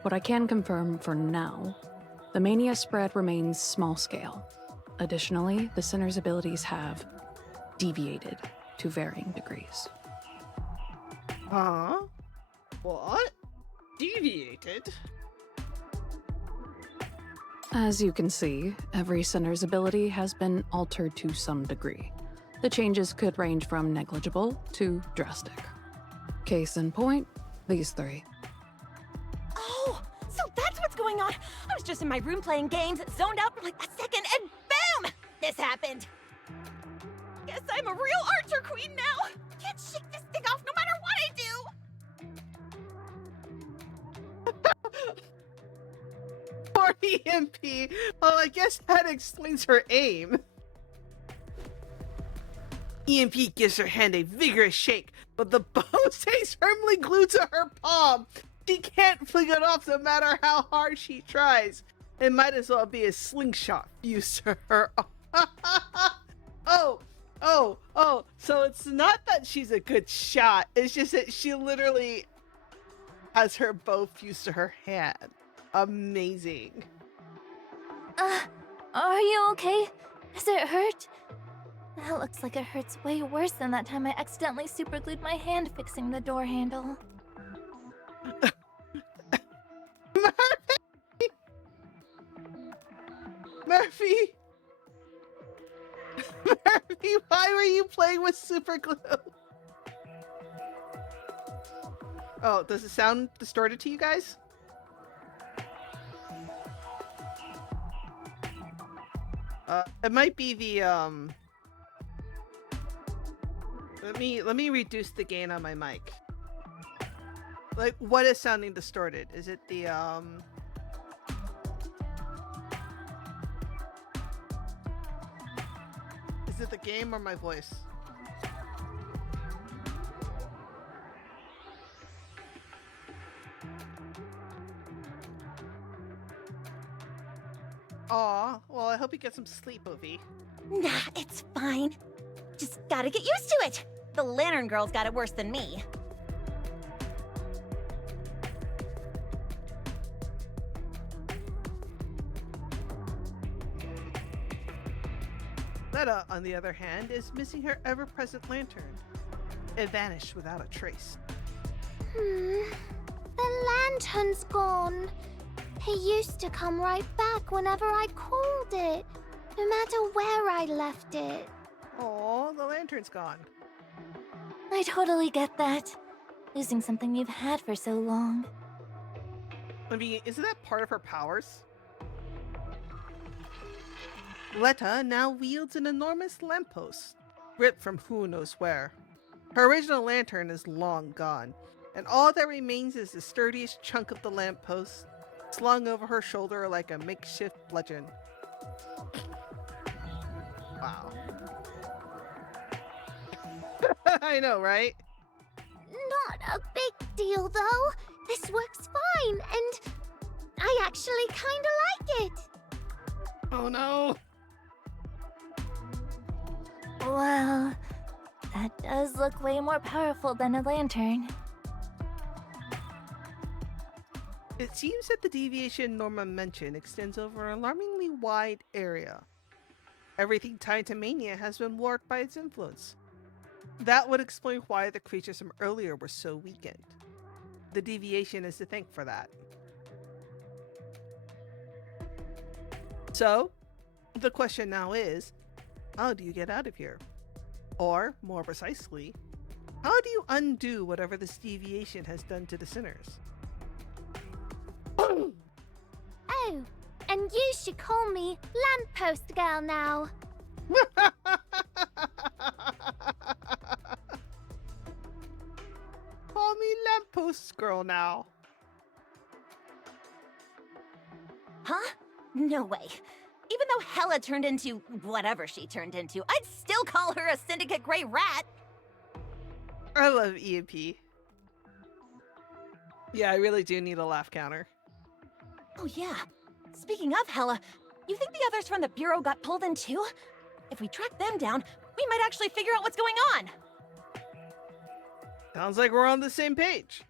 What I can confirm for now, the mania spread remains small scale. Additionally, the sinner's abilities have deviated to varying degrees. Huh? What? Deviated? As you can see, every sinner's ability has been altered to some degree. The changes could range from negligible to drastic. Case in point, these 3. Oh, so that's what's going on. I was just in my room playing games, zoned out for like a second, and boom! This happened. Guess I'm a real archer queen now. Can't shake this thing off no matter what I do. Poor EMP. Well, I guess that explains her aim. EMP gives her hand a vigorous shake, but the bow stays firmly glued to her palm. She can't fling it off no matter how hard she tries. It might as well be a slingshot fused to her. Oh, so it's not that she's a good shot. It's just that she literally has her bow fused to her hand. Amazing. Are you okay? Does it hurt? That looks like it hurts way worse than that time I accidentally superglued my hand fixing the door handle. Murphy! Murphy, why were you playing with super glue? Oh, does it sound distorted to you guys? It might be the Let me reduce the gain on my mic. Like, what is sounding distorted? Is it the Is it the game or my voice? Aw, well, I hope you get some sleep, Ovi. Nah, it's fine. Just gotta get used to it. The Lantern Girl's got it worse than me. Letta, on the other hand, is missing her ever-present lantern. It vanished without a trace. The lantern's gone. He used to come right back whenever I called it, no matter where I left it. Oh, the lantern's gone. I totally get that. Losing something you've had for so long. I mean, isn't that part of her powers? Letta now wields an enormous lamppost, ripped from who knows where. Her original lantern is long gone, and all that remains is the sturdiest chunk of the lamppost, slung over her shoulder like a makeshift bludgeon. Wow. I know, right? Not a big deal, though. This works fine, and I actually kinda like it. Oh no! Well, that does look way more powerful than a lantern. It seems that the deviation Norma mentioned extends over an alarmingly wide area. Everything tied to Mania has been warped by its influence. That would explain why the creatures from earlier were so weakened. The deviation is to thank for that. So, the question now is, how do you get out of here? Or, more precisely, how do you undo whatever this deviation has done to the sinners? Oh, and you should call me Lamppost Girl now. Call me Lamppost Girl now. Huh? No way. Even though Hella turned into whatever she turned into, I'd still call her a Syndicate Grey Rat. I love EMP. Yeah, I really do need a laugh counter. Oh yeah. Speaking of Hella, you think the others from the Bureau got pulled in too? If we track them down, we might actually figure out what's going on. Sounds like we're on the same page.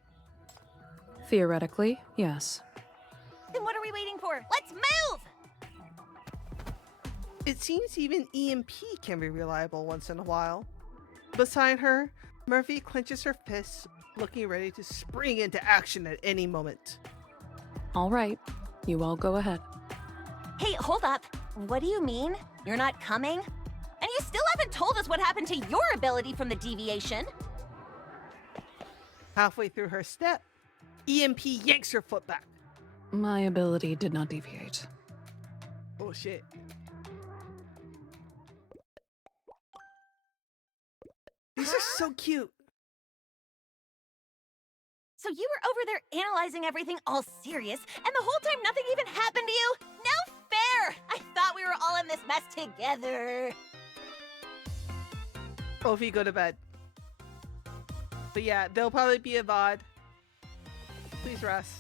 Theoretically, yes. Then what are we waiting for? Let's move! It seems even EMP can be reliable once in a while. Beside her, Murphy clenches her fists, looking ready to spring into action at any moment. All right, you all go ahead. Hey, hold up. What do you mean? You're not coming? And you still haven't told us what happened to your ability from the deviation. Halfway through her step, EMP yanks her foot back. My ability did not deviate. Oh shit. These are so cute. So you were over there analyzing everything all serious, and the whole time nothing even happened to you? No fair! I thought we were all in this mess together. Ophi, go to bed. But yeah, there'll probably be a VOD. Please rest.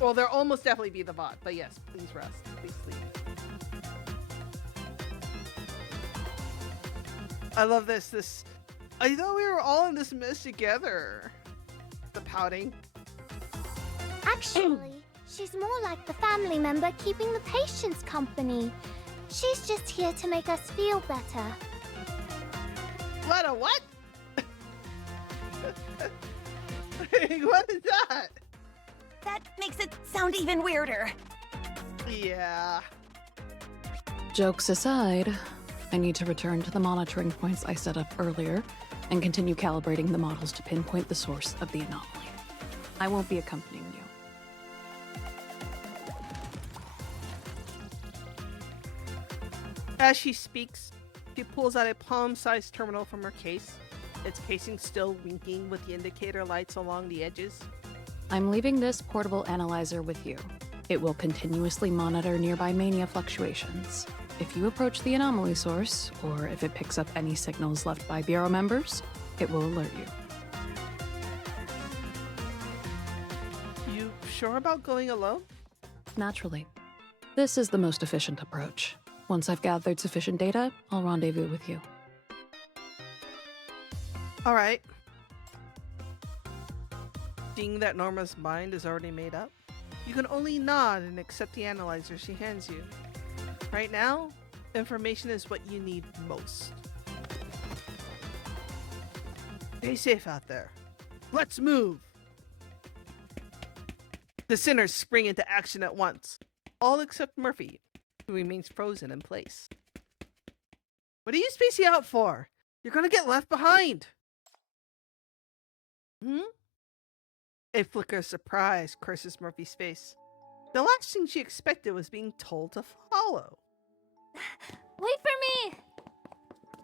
Well, there'll almost definitely be the VOD, but yes, please rest. Please sleep. I love this. I thought we were all in this mess together. The pouting. Actually, she's more like the family member keeping the patients company. She's just here to make us feel better. What a what? What is that? That makes it sound even weirder. Yeah. Jokes aside, I need to return to the monitoring points I set up earlier and continue calibrating the models to pinpoint the source of the anomaly. I won't be accompanying you. As she speaks, she pulls out a palm-sized terminal from her case, its casing still winking with the indicator lights along the edges. I'm leaving this portable analyzer with you. It will continuously monitor nearby mania fluctuations. If you approach the anomaly source, or if it picks up any signals left by Bureau members, it will alert you. You sure about going alone? Naturally. This is the most efficient approach. Once I've gathered sufficient data, I'll rendezvous with you. All right. Seeing that Norma's mind is already made up, you can only nod and accept the analyzer she hands you. Right now, information is what you need most. Stay safe out there. Let's move! The sinners spring into action at once, all except Murphy, who remains frozen in place. What are you spacing out for? You're gonna get left behind! A flicker of surprise crosses Murphy's face. The last thing she expected was being told to follow. Wait for me!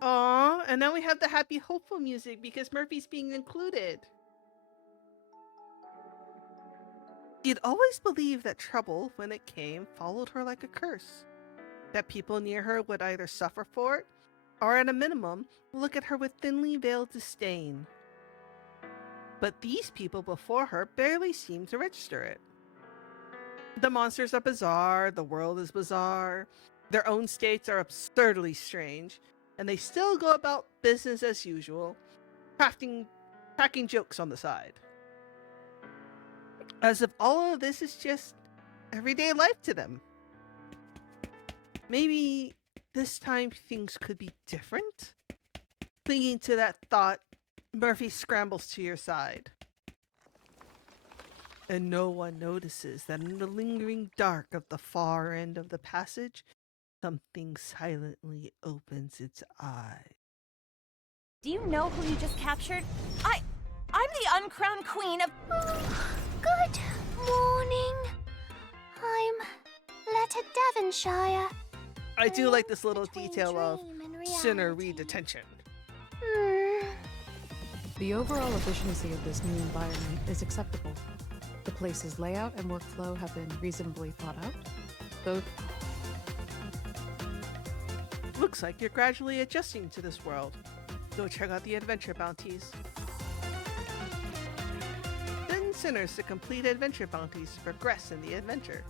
Aww, and now we have the happy, hopeful music because Murphy's being included. She'd always believed that trouble, when it came, followed her like a curse. That people near her would either suffer for it, or at a minimum, look at her with thinly veiled disdain. But these people before her barely seemed to register it. The monsters are bizarre, the world is bizarre, their own states are absurdly strange, and they still go about business as usual, cracking jokes on the side. As if all of this is just everyday life to them. Maybe this time things could be different? Clinging to that thought, Murphy scrambles to your side. And no one notices that in the lingering dark of the far end of the passage, something silently opens its eyes. Do you know who you just captured? I'm the uncrowned queen of... Good morning. I'm Letta Devonshire. I do like this little Between detail of dream and Sinner reality. redetention. The overall efficiency of this new environment is acceptable. The place's layout and workflow have been reasonably thought out. Though Looks like you're gradually adjusting to this world. Go check out the adventure bounties. Send sinners to complete adventure bounties to progress in the adventure.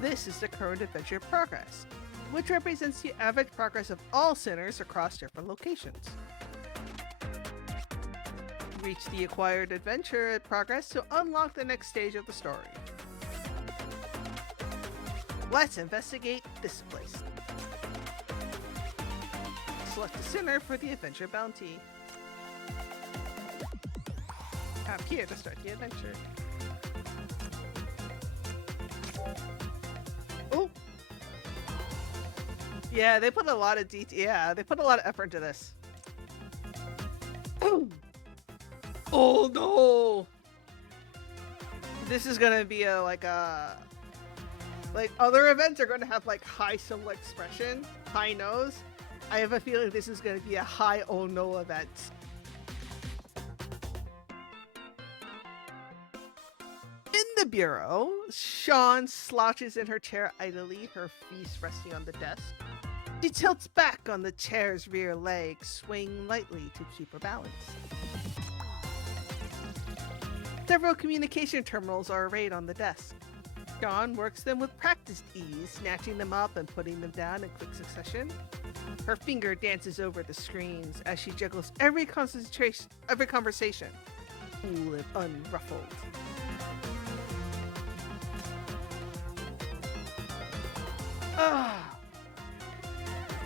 This is the current adventure progress, which represents the average progress of all sinners across different locations. Reach the acquired adventure progress to unlock the next stage of the story. Let's investigate this place. Select a sinner for the adventure bounty. Tap here to start the adventure. Oh! Yeah, they put a lot of detail. Yeah, they put a lot of effort into this. Oh no! This is gonna be like other events are gonna have like high symbol expression, high nose. I have a feeling this is gonna be a high oh no event. In the bureau, Sean slouches in her chair idly, her feet resting on the desk. She tilts back on the chair's rear leg, swaying lightly to keep her balance. Several communication terminals are arrayed on the desk. Sean works them with practiced ease, snatching them up and putting them down in quick succession. Her finger dances over the screens as she juggles every conversation, cool and unruffled.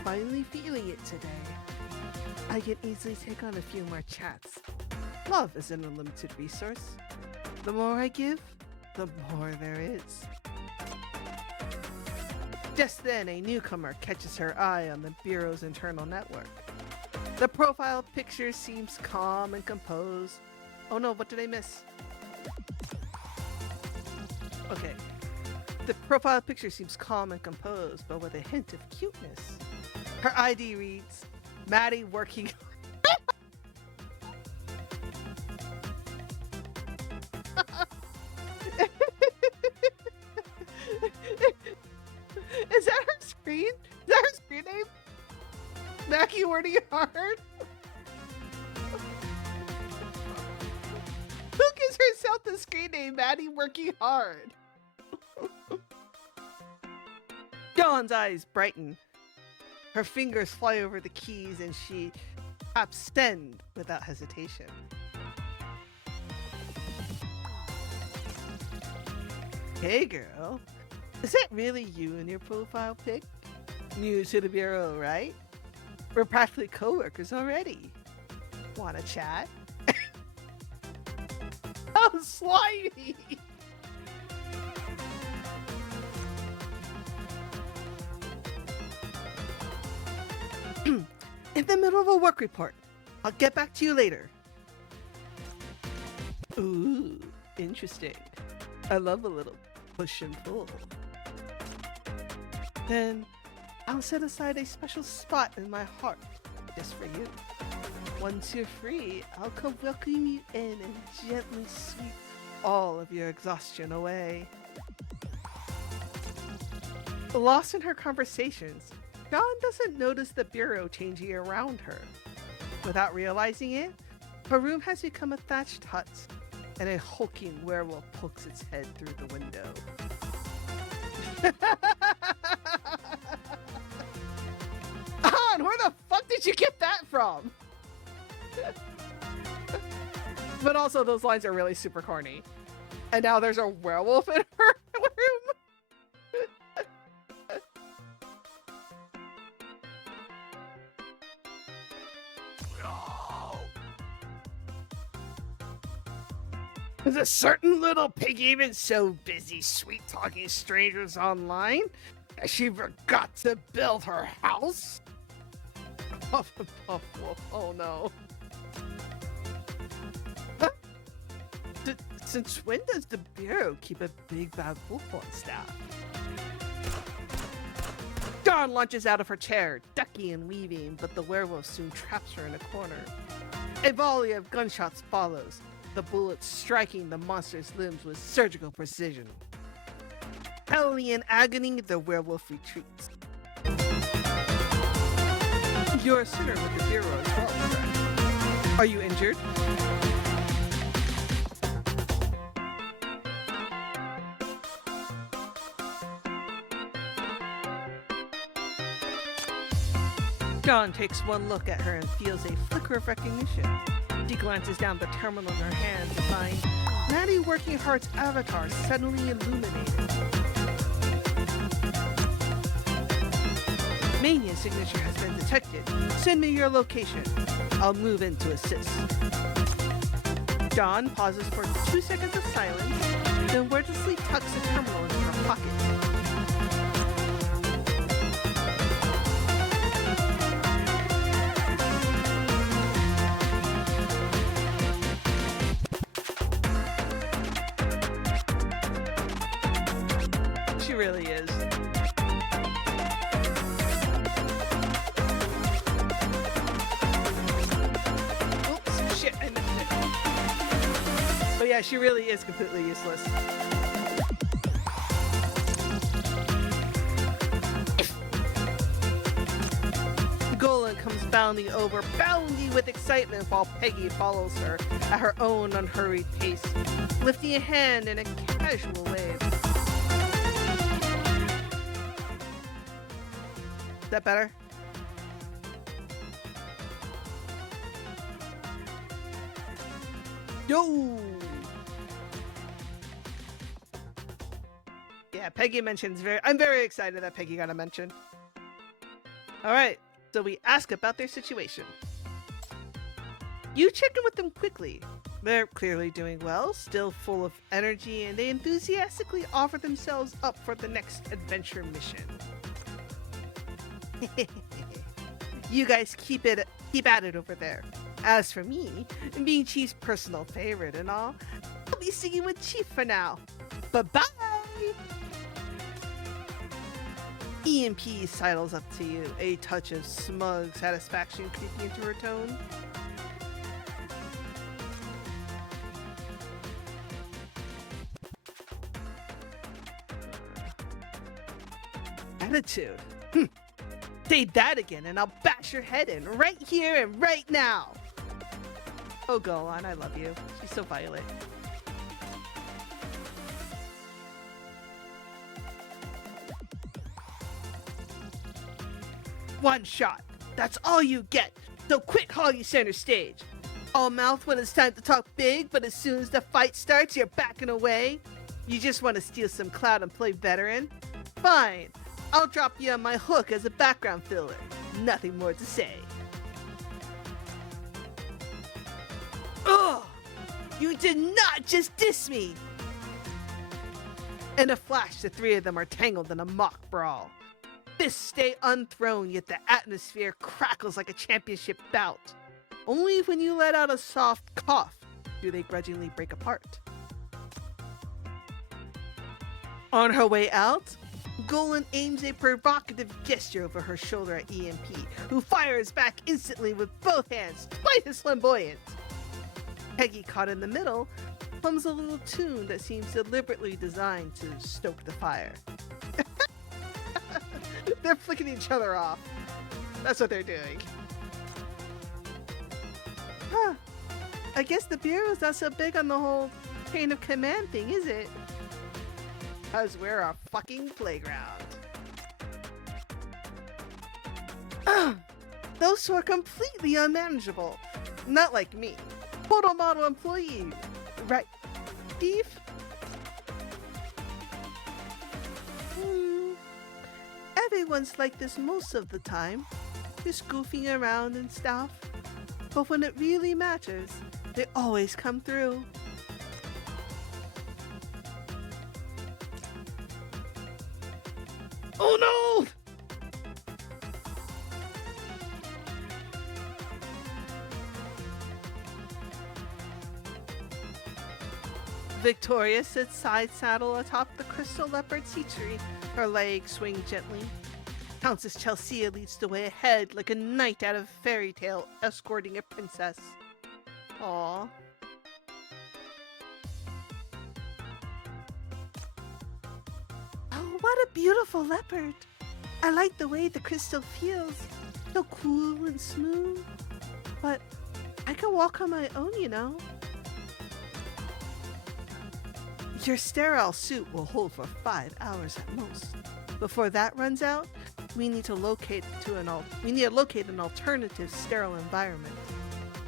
Finally feeling it today. I can easily take on a few more chats. Love is an unlimited resource. The more I give, the more there is. Just then, a newcomer catches her eye on the Bureau's internal network. The profile picture seems calm and composed. Oh no, what did I miss? Okay. The profile picture seems calm and composed, but with a hint of cuteness. Her ID reads, Maddie working... Is that her screen? Is that her screen name? Mackie working hard? Who gives herself the screen name Maddie working hard? Dawn's eyes brighten. Her fingers fly over the keys and she taps send without hesitation. Hey girl, is it really you in your profile pic? New to the Bureau, right? We're practically co-workers already. Wanna chat? How slimy! In the middle of a work report. I'll get back to you later. Ooh, interesting. I love a little push and pull. Then I'll set aside a special spot in my heart just for you. Once you're free, I'll come welcome you in and gently sweep all of your exhaustion away. Lost in her conversations, Dawn doesn't notice the Bureau changing around her. Without realizing it, her room has become a thatched hut, and a hulking werewolf pokes its head through the window. where the fuck did you get that from? But also, those lines are really super corny. And now there's a werewolf in her room. Is a certain little piggy been so busy sweet-talking strangers online that she forgot to build her house? Puff and Puff Wolf, oh no. Huh? Since when does the Bureau keep a big bad wolf on staff? Dawn launches out of her chair, ducking and weaving, but the werewolf soon traps her in a corner. A volley of gunshots follows, the bullets striking the monster's limbs with surgical precision. Howling in agony, the werewolf retreats. You're a sinner with the Bureau as well, correct? Are you injured? Dawn takes one look at her and feels a flicker of recognition. She glances down the terminal in her hand to find Maddie Working Heart's avatar suddenly illuminated. Mania signature has been detected. Send me your location. I'll move in to assist. Dawn pauses for 2 seconds of silence, then wordlessly tucks the terminal into her pocket. She really is. Oops, shit, I missed it. But yeah, she really is completely useless. Golan comes bounding over, bounding with excitement while Peggy follows her at her own unhurried pace, lifting a hand in a casual wave. Is that better? Yo! Yeah, Peggy mentions I'm very excited that Peggy got a mention. Alright, so we ask about their situation. You check in with them quickly. They're clearly doing well, still full of energy, and they enthusiastically offer themselves up for the next adventure mission. You guys keep at it over there. As for me, being Chief's personal favorite and all, I'll be singing with Chief for now. Bye-bye! EMP sidles up to you, a touch of smug satisfaction creeping into her tone. Attitude. Say that again and I'll bash your head in right here and right now. Oh, go on. I love you. She's so violent. One shot. That's all you get. So quit hogging center stage. All mouth when it's time to talk big, but as soon as the fight starts, you're backing away. You just want to steal some clout and play veteran? Fine. I'll drop you on my hook as a background filler. Nothing more to say. Ugh! You did not just diss me! In a flash, the three of them are tangled in a mock brawl. Fists stay unthrown, yet the atmosphere crackles like a championship bout. Only when you let out a soft cough do they grudgingly break apart. On her way out, Golan aims a provocative gesture over her shoulder at EMP, who fires back instantly with both hands, twice as flamboyant. Peggy, caught in the middle, hums a little tune that seems deliberately designed to stoke the fire. They're flicking each other off. That's what they're doing. Huh. I guess the Bureau's not so big on the whole chain of command thing, is it? 'Cause we're a fucking playground. Those who are completely unmanageable. Not like me. Total model employee. Right, Steve? Everyone's like this most of the time. Just goofing around and stuff. But when it really matters, they always come through. Oh no! Victoria sits side saddle atop the crystal leopard seat-tree, her legs swing gently. Countess Chelsea leads the way ahead like a knight out of a fairy tale escorting a princess. Aww. Oh, what a beautiful leopard. I like the way the crystal feels. So cool and smooth. But I can walk on my own, you know. Your sterile suit will hold for 5 hours at most. Before that runs out, we need to locate an alternative sterile environment.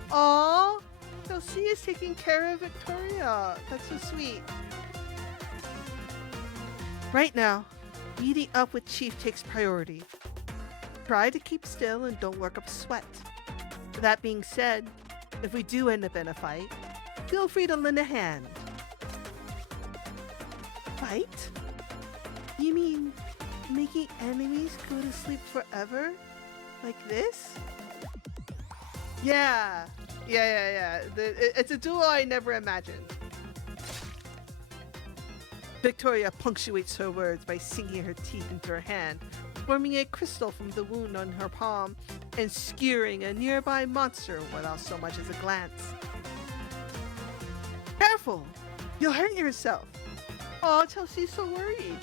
Aww, Chelsea is taking care of Victoria. That's so sweet. Right now, meeting up with Chief takes priority. Try to keep still and don't work up a sweat. That being said, if we do end up in a fight, feel free to lend a hand. Fight? You mean making enemies go to sleep forever? Like this? Yeah. It's a duo I never imagined. Victoria punctuates her words by sinking her teeth into her hand, forming a crystal from the wound on her palm, and skewering a nearby monster without so much as a glance. Careful! You'll hurt yourself! Oh, Chelsea's so worried.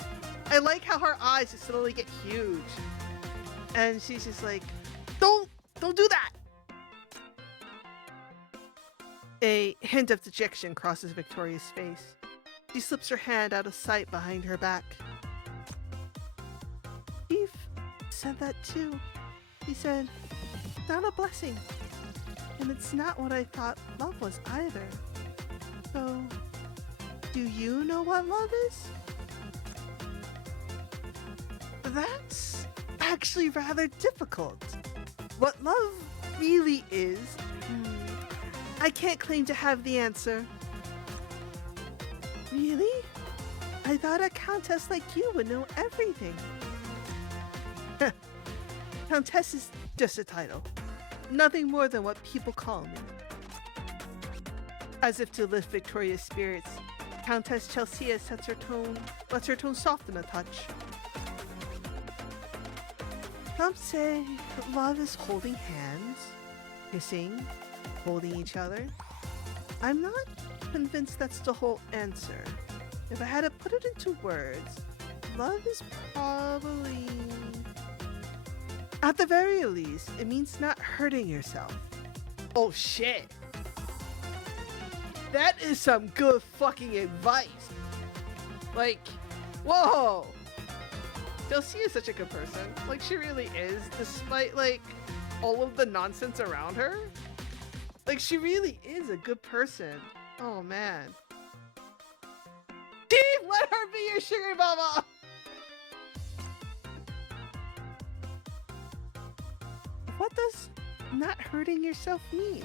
I like how her eyes just slowly get huge. And she's just like, don't do that! A hint of dejection crosses Victoria's face. She slips her hand out of sight behind her back. Chief said that too. He said, not a blessing. And it's not what I thought love was either. So, do you know what love is? That's actually rather difficult. What love really is, I can't claim to have the answer. Really? I thought a countess like you would know everything. Countess is just a title. Nothing more than what people call me. As if to lift Victoria's spirits, Countess Chelsea lets her tone soften a touch. Some say love is holding hands, kissing, holding each other. I'm not convinced that's the whole answer. If I had to put it into words, love is probably... At the very least, it means not hurting yourself. Oh shit! That is some good fucking advice! Like, whoa! Chelsea is such a good person. Like, she really is, despite, like, all of the nonsense around her. Like, she really is a good person. Oh, man. Steve, let her be your sugar mama! What does not hurting yourself mean?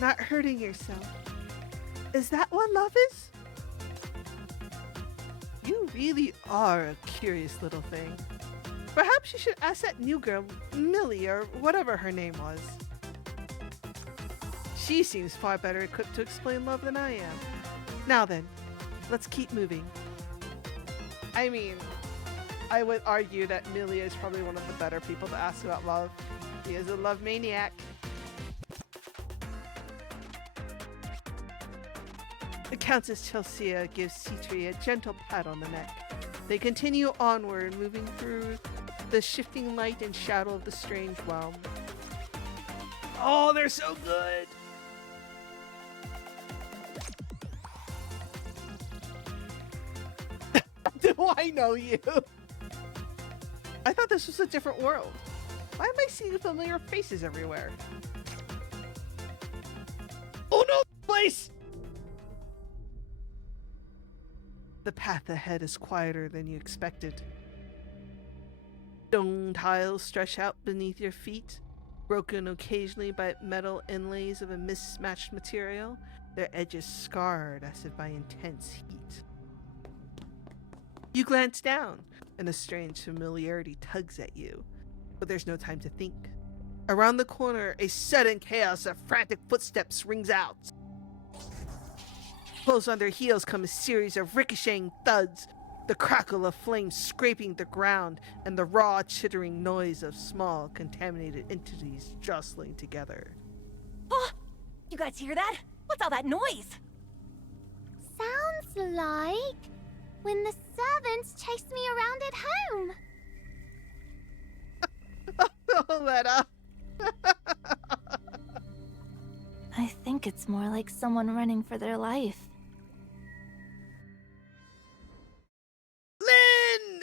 Not hurting yourself. Is that what love is? You really are a curious little thing. Perhaps you should ask that new girl, Millie, or whatever her name was. She seems far better equipped to explain love than I am. Now then, let's keep moving. I mean, I would argue that Millie is probably one of the better people to ask about love. He is a love maniac. The Countess Chelsea gives Citri a gentle pat on the neck. They continue onward, moving through the shifting light and shadow of the strange realm. Oh, they're so good! Do I know you? I thought this was a different world. Why am I seeing familiar faces everywhere? Oh no, place! The path ahead is quieter than you expected. Stone tiles stretch out beneath your feet, broken occasionally by metal inlays of a mismatched material, their edges scarred as if by intense heat. You glance down, and a strange familiarity tugs at you, but there's no time to think. Around the corner, a sudden chaos of frantic footsteps rings out. Close on their heels come a series of ricocheting thuds, the crackle of flames scraping the ground, and the raw, chittering noise of small, contaminated entities jostling together. Oh, you guys hear that? What's all that noise? Sounds like when the servants chased me around at home. Oh, Letta. I think it's more like someone running for their life. Lynn!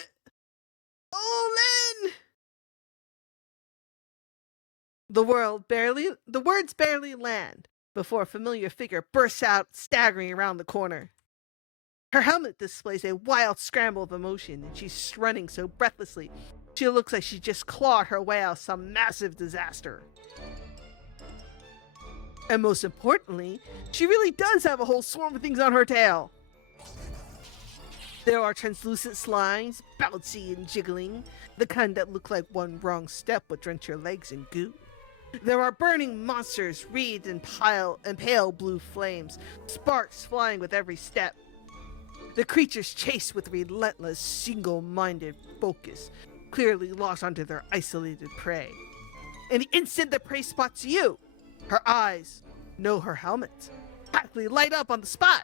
Oh, Lynn! The words barely land before a familiar figure bursts out, staggering around the corner. Her helmet displays a wild scramble of emotion, and she's running so breathlessly, she looks like she just clawed her way out of some massive disaster. And most importantly, she really does have a whole swarm of things on her tail. There are translucent slimes, bouncy and jiggling, the kind that look like one wrong step would drench your legs in goo. There are burning monsters wreathed in pale blue flames, sparks flying with every step. The creatures chase with relentless, single-minded focus, clearly lost onto their isolated prey. And the instant the prey spots you, her eyes, no her helmet, practically light up on the spot.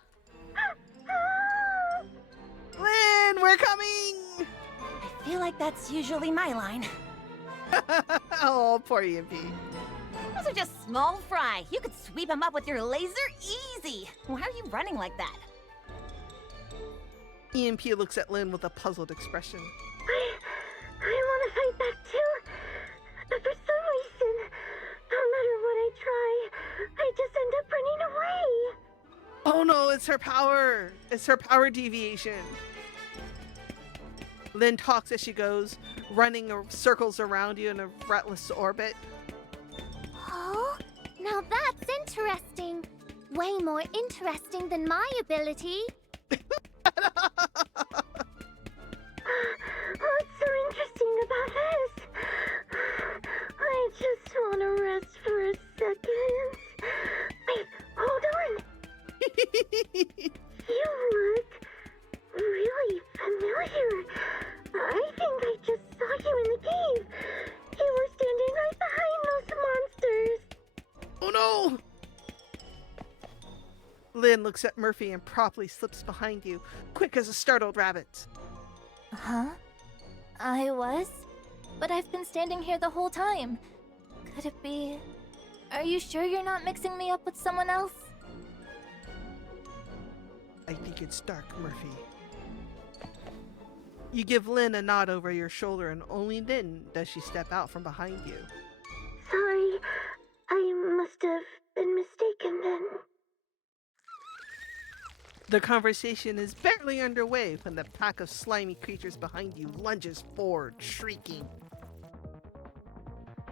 Lynn, we're coming! I feel like that's usually my line. Oh, poor EMP. Those are just small fry. You could sweep them up with your laser easy. Why are you running like that? EMP looks at Lynn with a puzzled expression. I want to fight back too, but for some reason, no matter what I try, I just end up running away. Oh no, it's her power! It's her power deviation. Lynn talks as she goes, running circles around you in a breathless orbit. Oh, now that's interesting. Way more interesting than my ability. What's so interesting about this? I just want to rest for a second. Wait, hold on. You look really familiar. I think I just saw you in the cave. You were standing right behind those monsters. Oh no! Lynn looks at Murphy and promptly slips behind you, quick as a startled rabbit. Huh? I was? But I've been standing here the whole time. Could it be... Are you sure you're not mixing me up with someone else? I think it's dark, Murphy. You give Lynn a nod over your shoulder, and only then does she step out from behind you. Sorry, I must have been mistaken then. The conversation is barely underway when the pack of slimy creatures behind you lunges forward, shrieking.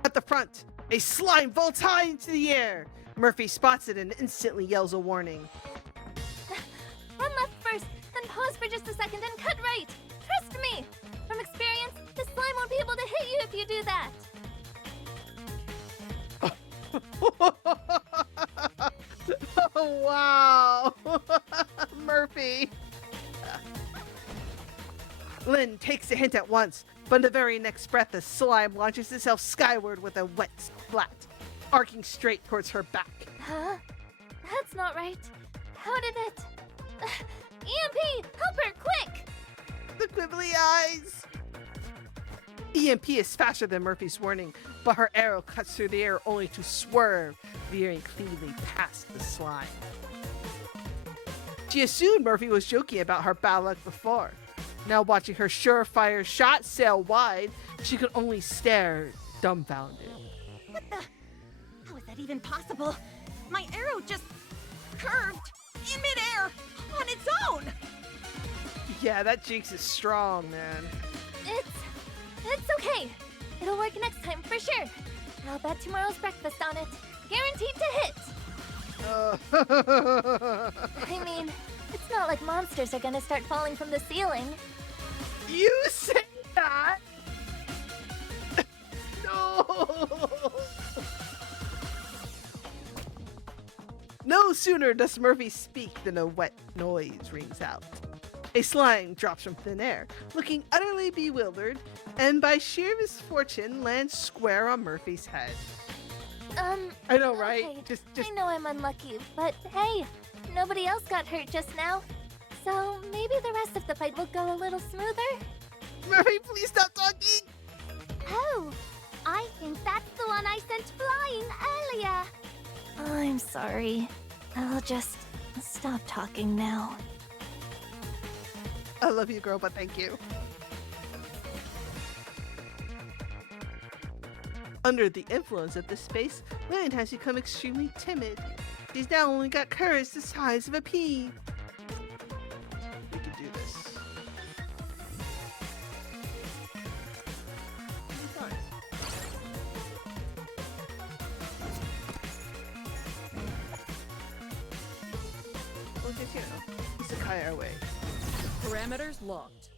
At the front, a slime vaults high into the air. Murphy spots it and instantly yells a warning. Run left first, then pause for just a second and cut right! Trust me! From experience, the slime won't be able to hit you if you do that! Oh, wow! Murphy! Lynn takes the hint at once, but in the very next breath, the slime launches itself skyward with a wet splat, arcing straight towards her back. Huh? That's not right. How did it... EMP! Help her, quick! The quibbly eyes! EMP is faster than Murphy's warning, but her arrow cuts through the air only to swerve, veering cleanly past the slime. She assumed Murphy was joking about her bad luck before. Now watching her surefire shot sail wide, she could only stare, dumbfounded. What the? How is that even possible? My arrow just curved in midair on its own. Yeah, that Jinx is strong, man. It's okay. It'll work next time for sure. I'll bet tomorrow's breakfast on it. Guaranteed to hit. I mean, it's not like monsters are gonna start falling from the ceiling. You say that? No! No sooner does Murphy speak than a wet noise rings out. A slime drops from thin air, looking utterly bewildered, and by sheer misfortune lands square on Murphy's head. I know, right? Okay. Just I know I'm unlucky, but hey, nobody else got hurt just now. So maybe the rest of the fight will go a little smoother? Murphy, please stop talking! Oh, I think that's the one I sent flying earlier. I'm sorry. I'll just stop talking now. I love you, girl, but thank you. Under the influence of this space, Lynn has become extremely timid. She's now only got courage the size of a pea. We can do this. Fine. We'll just, isekai our way. Parameters locked.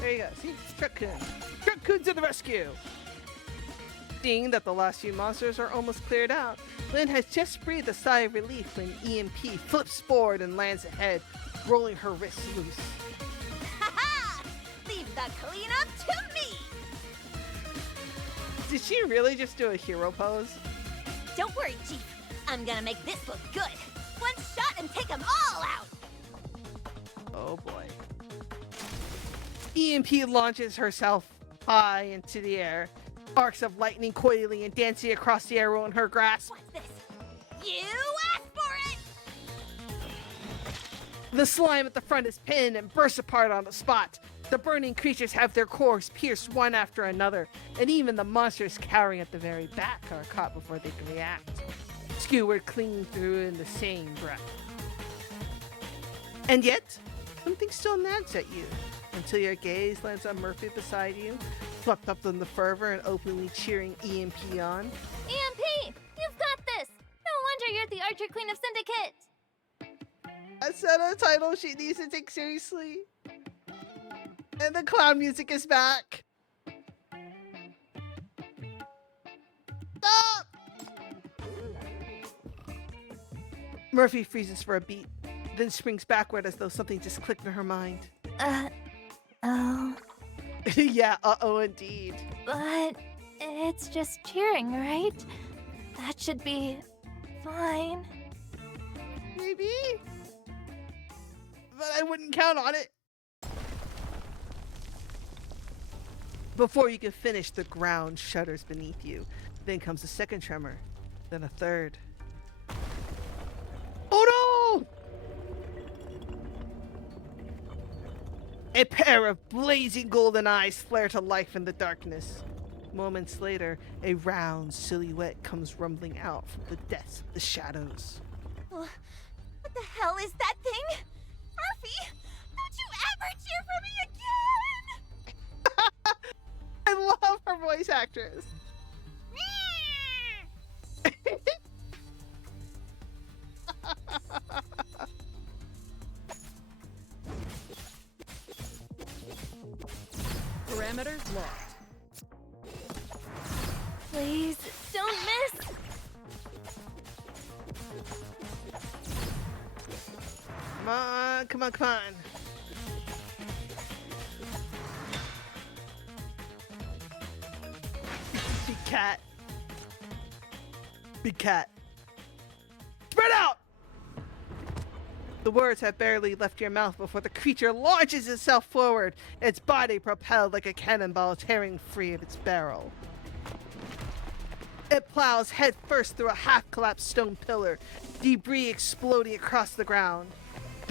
There you go. See? Truck-kun. Truck-kun to the rescue! Seeing that the last few monsters are almost cleared out, Lynn has just breathed a sigh of relief when EMP flips forward and lands ahead, rolling her wrists loose. Ha-ha! Leave the cleanup to me! Did she really just do a hero pose? Don't worry, Chief. I'm gonna make this look good. One shot and take them all out! Oh boy. EMP launches herself high into the air, arcs of lightning coiling and dancing across the arrow in her grasp. What's this? You asked for it! The slime at the front is pinned and bursts apart on the spot. The burning creatures have their cores pierced one after another, and even the monsters cowering at the very back are caught before they can react, skewered clean through in the same breath. And yet, something still nags at you, until your gaze lands on Murphy beside you, swept up in the fervor and openly cheering EMP on. EMP! You've got this! No wonder you're the Archer Queen of Syndicate! A set of title she needs to take seriously. And the clown music is back. Stop! Murphy freezes for a beat, then springs backward as though something just clicked in her mind. Oh. Yeah, uh-oh indeed. But it's just cheering, right? That should be fine. Maybe? But I wouldn't count on it. Before you can finish, the ground shudders beneath you. Then comes a second tremor, then a third. Oh no! A pair of blazing golden eyes flare to life in the darkness. Moments later, a round silhouette comes rumbling out from the depths of the shadows. What the hell is that thing? Murphy, don't you ever cheer for me again! I love her voice actress. Parameters locked. Please, don't miss! Come on, come on, come on. Big cat. Big cat. Spread out! The words have barely left your mouth before the creature launches itself forward, its body propelled like a cannonball tearing free of its barrel. It plows headfirst through a half-collapsed stone pillar, debris exploding across the ground.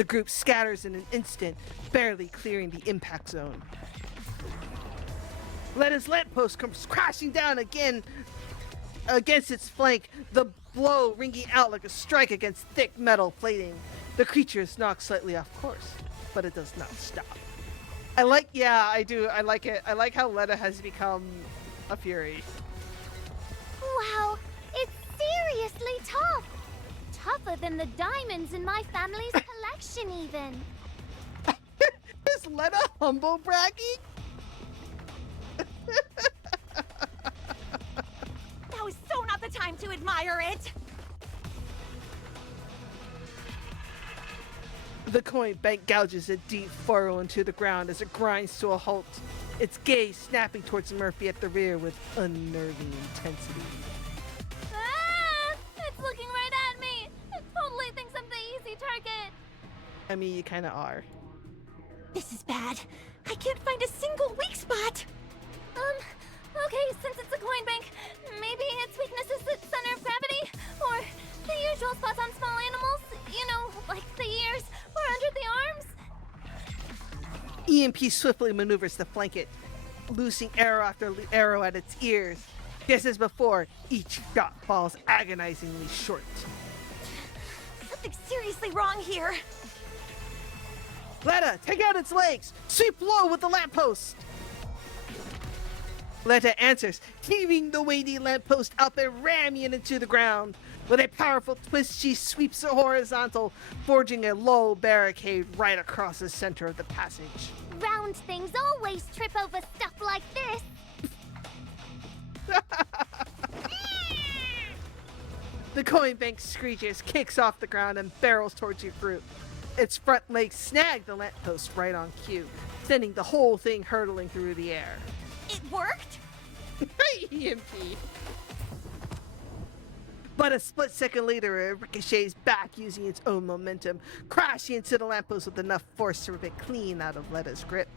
The group scatters in an instant, barely clearing the impact zone. Letta's lamppost comes crashing down again against its flank, the blow ringing out like a strike against thick metal plating. The creature is knocked slightly off course, but it does not stop. I like it. I like how Letta has become a fury. Wow, it's seriously tough. Tougher than the diamonds in my family's collection, even. Is Letta humble bragging? Now is so not the time to admire it. The coin bank gouges a deep furrow into the ground as it grinds to a halt, its gaze snapping towards Murphy at the rear with unnerving intensity. Ah! It's looking right at me! It totally thinks I'm the easy target! I mean, you kind of are. This is bad. I can't find a single weak spot. Okay, since it's a coin bank, maybe its weakness is its center of gravity? Or the usual spots on small animals? You know, like the ears or under the arms? EMP swiftly maneuvers to flank it, loosing arrow after arrow at its ears. Just as before, each shot falls agonizingly short. Something's seriously wrong here. Letta, take out its legs! Sweep low with the lamppost! Letta answers, heaving the weighty lamppost up and ramming it into the ground. With a powerful twist, she sweeps it horizontal, forging a low barricade right across the center of the passage. Round things always trip over stuff like this. The coin bank screeches, kicks off the ground, and barrels towards your group. Its front legs snag the lamppost right on cue, sending the whole thing hurtling through the air. It worked? EMP. But a split second later, it ricochets back using its own momentum, crashing into the lamppost with enough force to rip it clean out of Letta's grip.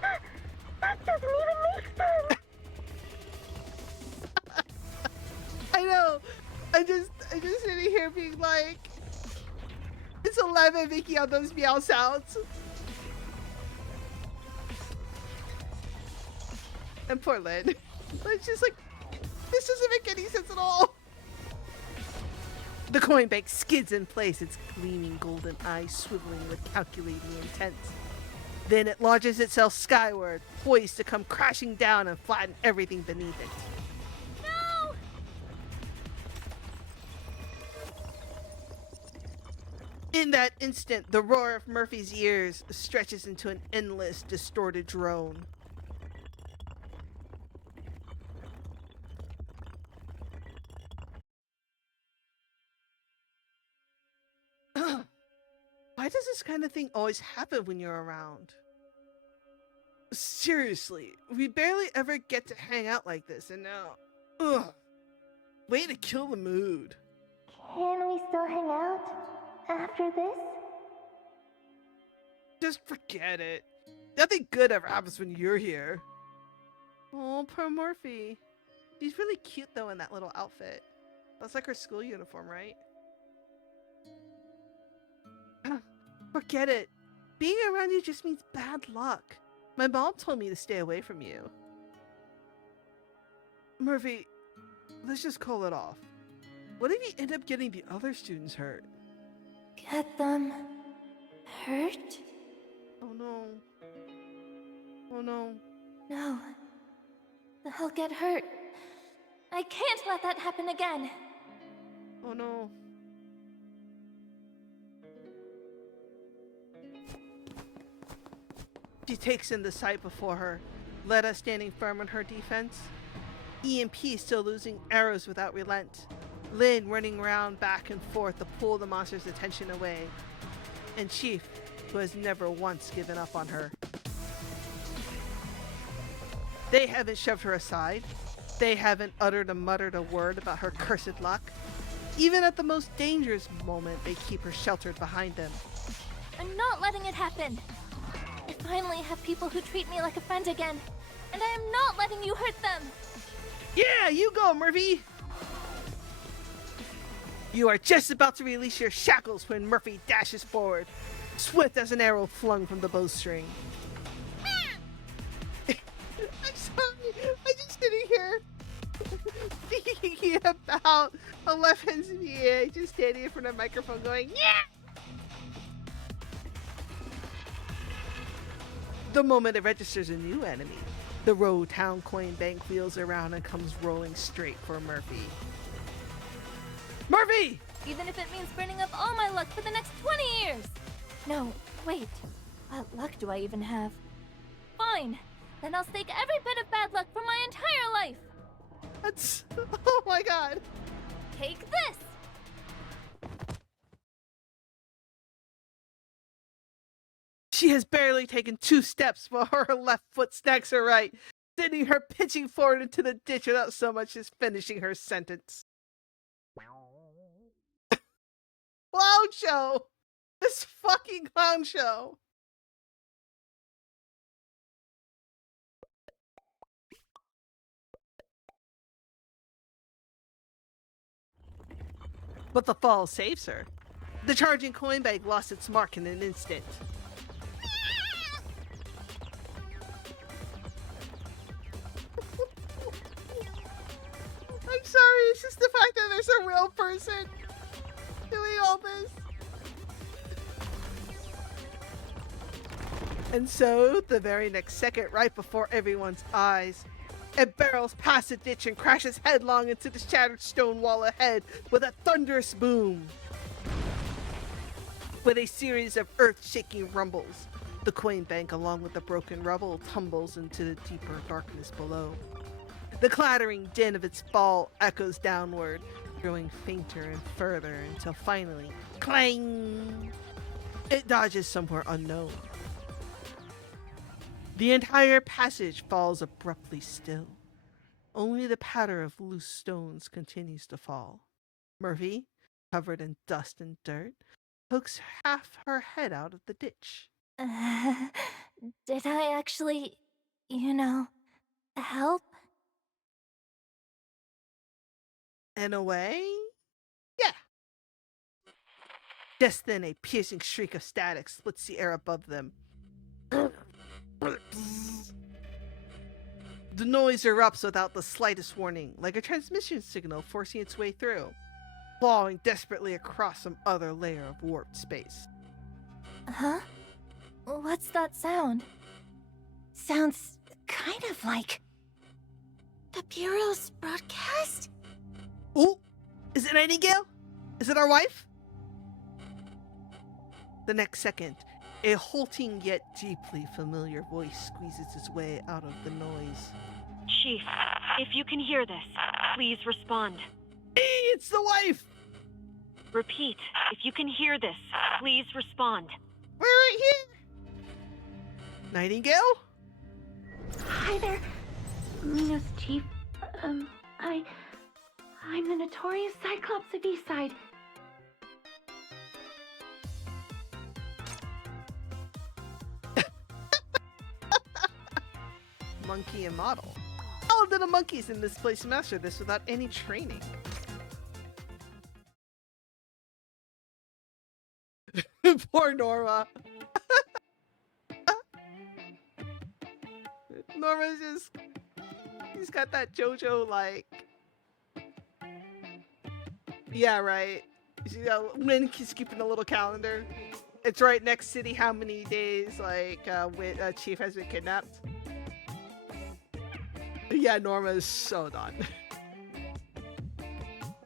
That doesn't even make sense. I know. I just sitting here being like, it's 11 making out those meow sounds. And poor Lynn. It's just like, this doesn't make any sense at all. The coin bank skids in place, its gleaming golden eyes swiveling with calculating intent. Then it launches itself skyward, poised to come crashing down and flatten everything beneath it. No! In that instant, the roar of Murphy's ears stretches into an endless, distorted drone. Why does this kind of thing always happen when you're around? Seriously, we barely ever get to hang out like this, and now... Ugh. Way to kill the mood. Can we still hang out after this? Just forget it. Nothing good ever happens when you're here. Oh, poor Morphe. She's really cute though in that little outfit. That's like her school uniform, right? Forget it. Being around you just means bad luck. My mom told me to stay away from you. Murphy, let's just call it off. What if you end up getting the other students hurt? Get them hurt? Oh no. Oh no. No. They'll get hurt. I can't let that happen again. Oh no. She takes in the sight before her, Letta standing firm on her defense. EMP still losing arrows without relent. Lynn running around back and forth to pull the monster's attention away. And Chief, who has never once given up on her. They haven't shoved her aside. They haven't muttered a word about her cursed luck. Even at the most dangerous moment, they keep her sheltered behind them. I'm not letting it happen. I finally have people who treat me like a friend again, and I am not letting you hurt them. Yeah, you go, Murphy! You are just about to release your shackles when Murphy dashes forward. swift as an arrow flung from the bowstring. I'm sorry, I'm just sitting here thinking about 11's VA just standing in front of a microphone going, yeah! The moment it registers a new enemy, the Road Town coin bank wheels around and comes rolling straight for Murphy. Murphy! Even if it means burning up all my luck for the next 20 years! No, wait. What luck do I even have? Fine. Then I'll stake every bit of bad luck for my entire life! That's... oh my god. Take this! She has barely taken 2 steps while her left foot snacks her right, sending her pitching forward into the ditch without so much as finishing her sentence. Clown show! This fucking clown show! But the fall saves her. The charging coin bag lost its mark in an instant. I'm sorry, it's just the fact that there's a real person doing all this. And so, the very next second, right before everyone's eyes, it barrels past the ditch and crashes headlong into the shattered stone wall ahead with a thunderous boom. With a series of earth-shaking rumbles, the coin bank, along with the broken rubble, tumbles into the deeper darkness below. The clattering din of its fall echoes downward, growing fainter and further until finally, clang! It dodges somewhere unknown. The entire passage falls abruptly still. Only the patter of loose stones continues to fall. Murphy, covered in dust and dirt, pokes half her head out of the ditch. Did I actually, help? In a way, yeah. Just then, a piercing shriek of static splits the air above them. The noise erupts without the slightest warning, like a transmission signal forcing its way through, clawing desperately across some other layer of warped space. Huh? What's that sound? Sounds kind of like the Bureau's broadcast? Oh, is it Nightingale? Is it our wife? The next second, a halting yet deeply familiar voice squeezes its way out of the noise. Chief, if you can hear this, please respond. Hey, it's the wife! Repeat, if you can hear this, please respond. We're right here! Nightingale? Hi there, Minos Chief. I'm the notorious Cyclops of Eastside. Monkey and model. How did the monkeys in this place master this without any training? Poor Norma. Norma's just... he's got that JoJo, like... yeah, right. When he's keeping a little calendar. It's right next to the how many days, like, Chief has been kidnapped. Yeah, Norma is so done.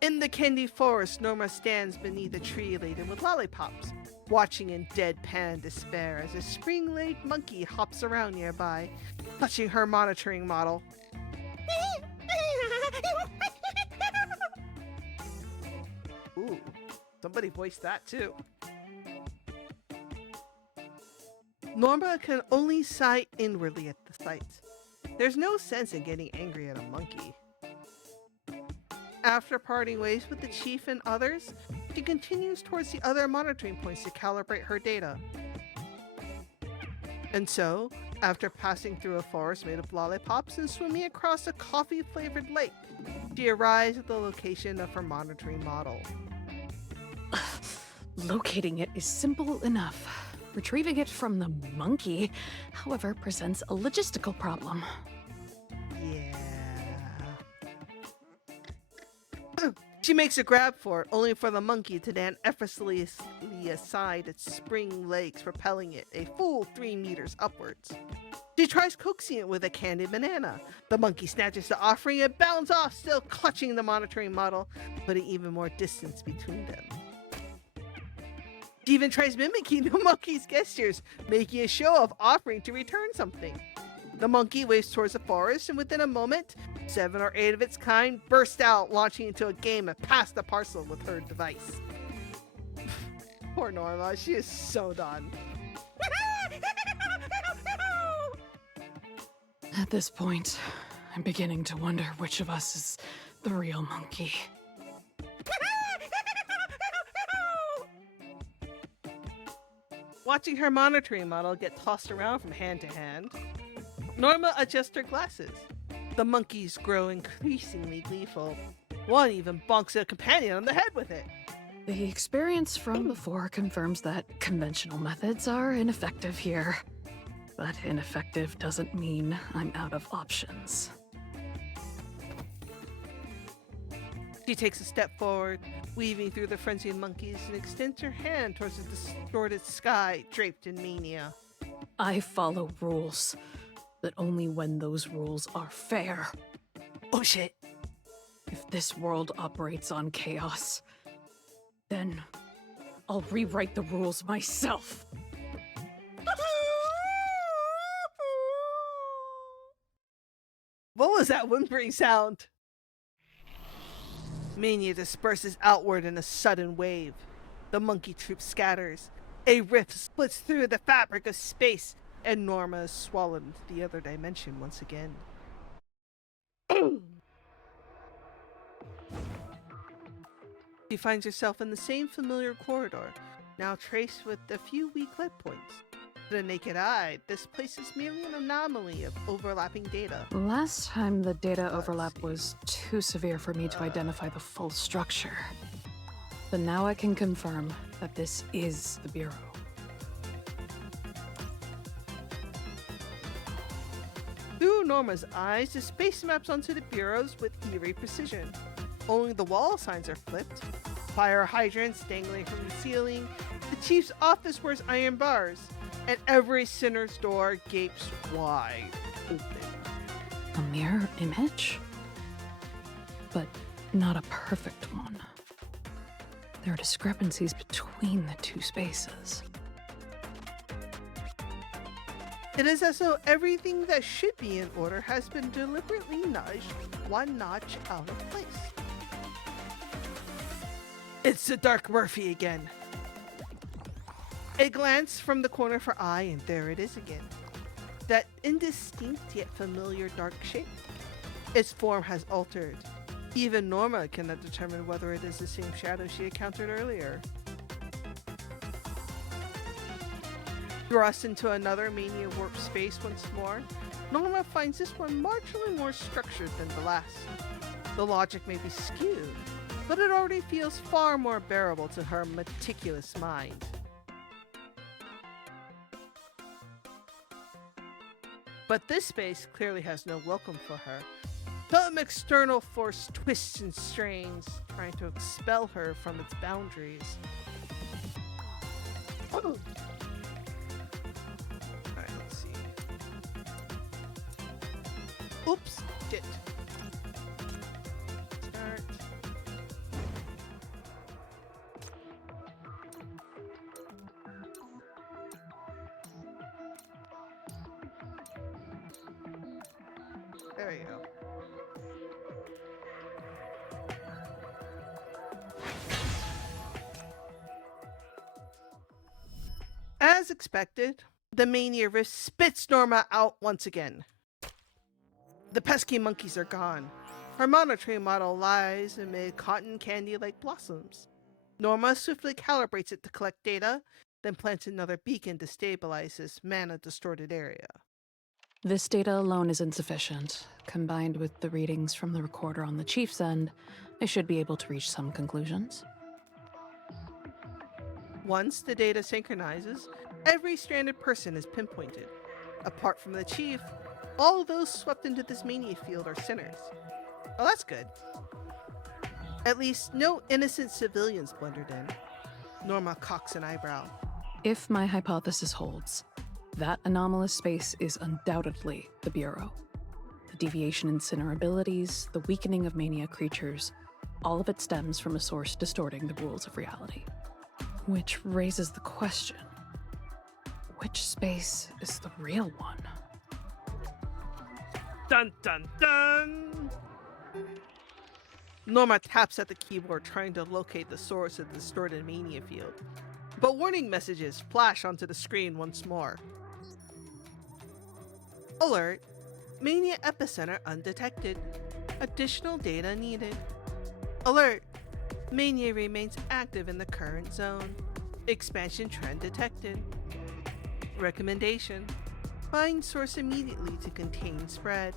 In the candy forest, Norma stands beneath a tree laden with lollipops, watching in deadpan despair as a spring-legged monkey hops around nearby, touching her monitoring model. Ooh, somebody voiced that too. Norma can only sigh inwardly at the sight. There's no sense in getting angry at a monkey. After parting ways with the chief and others, she continues towards the other monitoring points to calibrate her data. And so, after passing through a forest made of lollipops and swimming across a coffee-flavored lake, she arrives at the location of her monitoring model. Locating it is simple enough. Retrieving it from the monkey, however, presents a logistical problem. Yeah. She makes a grab for it, only for the monkey to then effortlessly aside its spring legs, propelling it a full 3 meters upwards. She tries coaxing it with a candied banana. The monkey snatches the offering and bounds off, still clutching the monitoring model, putting even more distance between them. She even tries mimicking the monkey's gestures, making a show of offering to return something. The monkey waves towards the forest, and within a moment, 7 or 8 of its kind burst out, launching into a game and pass the parcel with her device. Poor Norma, she is so done. At this point, I'm beginning to wonder which of us is the real monkey. Watching her monitoring model get tossed around from hand to hand, Norma adjusts her glasses. The monkeys grow increasingly gleeful. One even bonks a companion on the head with it. The experience from before confirms that conventional methods are ineffective here. But ineffective doesn't mean I'm out of options. She takes a step forward, weaving through the frenzied monkeys, and extends her hand towards the distorted sky draped in mania. I follow rules, but only when those rules are fair. Oh shit. If this world operates on chaos, then I'll rewrite the rules myself. What was that whimpering sound? Mania disperses outward in a sudden wave. The monkey troop scatters. A rift splits through the fabric of space, and Norma is swallowed into the other dimension once again. She finds herself in the same familiar corridor, now traced with a few weak light points. To the naked eye, this place is merely an anomaly of overlapping data. Last time the data overlap was too severe for me to identify the full structure. But now I can confirm that this is the Bureau. Through Norma's eyes, the space maps onto the bureaus with eerie precision. Only the wall signs are flipped. Fire hydrants dangling from the ceiling. The chief's office wears iron bars. And every sinner's door gapes wide open. A mirror image? But not a perfect one. There are discrepancies between the two spaces. It is as though everything that should be in order has been deliberately nudged one notch out of place. It's the Dark Murphy again. A glance from the corner of her eye, and there it is again. That indistinct yet familiar dark shape. Its form has altered. Even Norma cannot determine whether it is the same shadow she encountered earlier. Thrust into another mania warp space once more, Norma finds this one marginally more structured than the last. The logic may be skewed, but it already feels far more bearable to her meticulous mind. But this space clearly has no welcome for her. Some external force twists and strains, trying to expel her from its boundaries. Alright, let's see. Oops, shit. Start. There you go. As expected, the mania rift spits Norma out once again. The pesky monkeys are gone. Her monitoring model lies amid cotton candy-like blossoms. Norma swiftly calibrates it to collect data, then plants another beacon to stabilize this mana-distorted area. This data alone is insufficient. Combined with the readings from the recorder on the Chief's end, I should be able to reach some conclusions. Once the data synchronizes, Every stranded person is pinpointed. Apart from the chief, all those swept into this mania field are sinners. Oh, that's good. At least no innocent civilians blundered in. Norma cocks an eyebrow. If my hypothesis holds, that anomalous space is undoubtedly the Bureau. The deviation in sinner abilities, the weakening of mania creatures, all of it stems from a source distorting the rules of reality. Which raises the question, which space is the real one? Dun dun dun! Norma taps at the keyboard trying to locate the source of the distorted mania field. But warning messages flash onto the screen once more. Alert! Mania epicenter undetected. Additional data needed. Alert! Mania remains active in the current zone. Expansion trend detected. Recommendation: find source immediately to contain spread.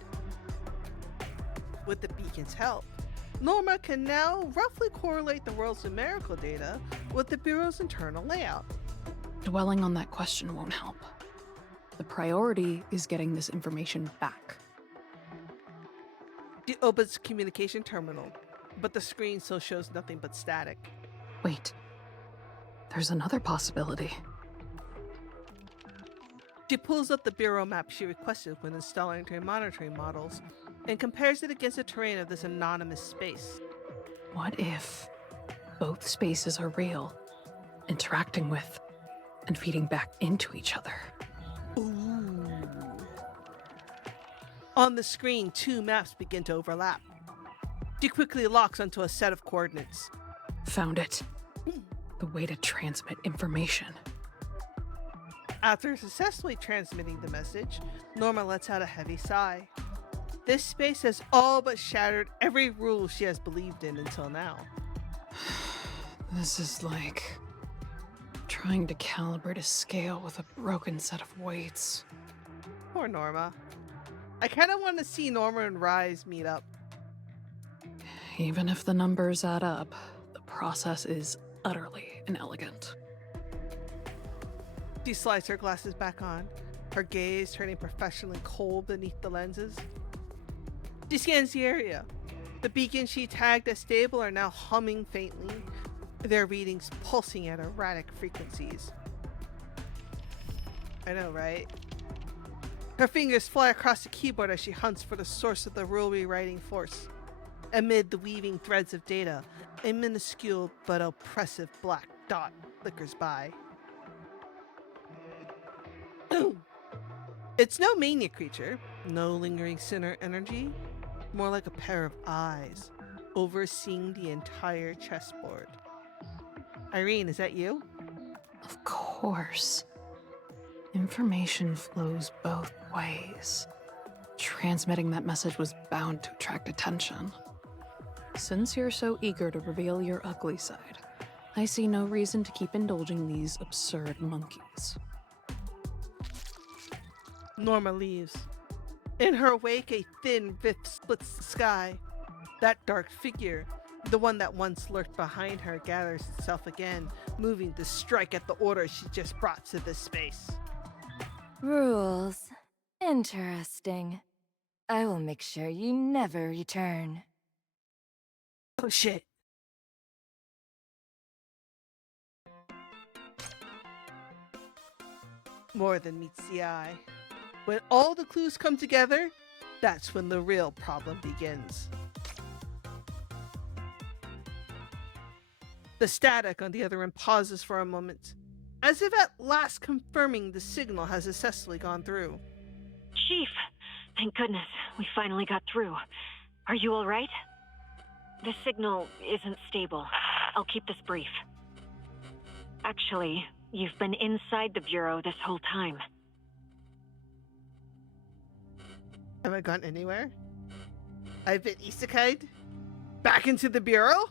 With the beacon's help, Norma can now roughly correlate the world's numerical data with the Bureau's internal layout. Dwelling on that question won't help. The priority is getting this information back. She opens communication terminal, but the screen still shows nothing but static. Wait, there's another possibility. She pulls up the Bureau map she requested when installing her monitoring models and compares it against the terrain of this anonymous space. What if both spaces are real, interacting with and feeding back into each other? Ooh. On the screen, two maps begin to overlap. She quickly locks onto a set of coordinates. Found it. The way to transmit information. After successfully transmitting the message, Norma lets out a heavy sigh. This space has all but shattered every rule she has believed in until now. This is like trying to calibrate a scale with a broken set of weights. Poor Norma. I kind of want to see Norma and Rise meet up. Even if the numbers add up, the process is utterly inelegant. She slides her glasses back on, her gaze turning professionally cold beneath the lenses. She scans the area. The beacons she tagged as stable are now humming faintly, their readings pulsing at erratic frequencies. I know, right? Her fingers fly across the keyboard as she hunts for the source of the rule rewriting force. Amid the weaving threads of data, a minuscule but oppressive black dot flickers by. It's no mania creature, no lingering sinner energy, more like a pair of eyes, overseeing the entire chessboard. Irene, is that you? Of course. Information flows both ways. Transmitting that message was bound to attract attention. Since you're so eager to reveal your ugly side, I see no reason to keep indulging these absurd monkeys. Norma leaves. In her wake, a thin rift splits the sky. That dark figure, the one that once lurked behind her, gathers itself again, moving to strike at the order she just brought to this space. Rules. Interesting. I will make sure you never return. Oh shit. More than meets the eye. When all the clues come together, that's when the real problem begins. The static on the other end pauses for a moment, as if at last confirming the signal has successfully gone through. Chief, thank goodness, we finally got through. Are you all right? The signal isn't stable. I'll keep this brief. Actually, you've been inside the Bureau this whole time. Have I gone anywhere? I've been isekai'd? Back into the Bureau?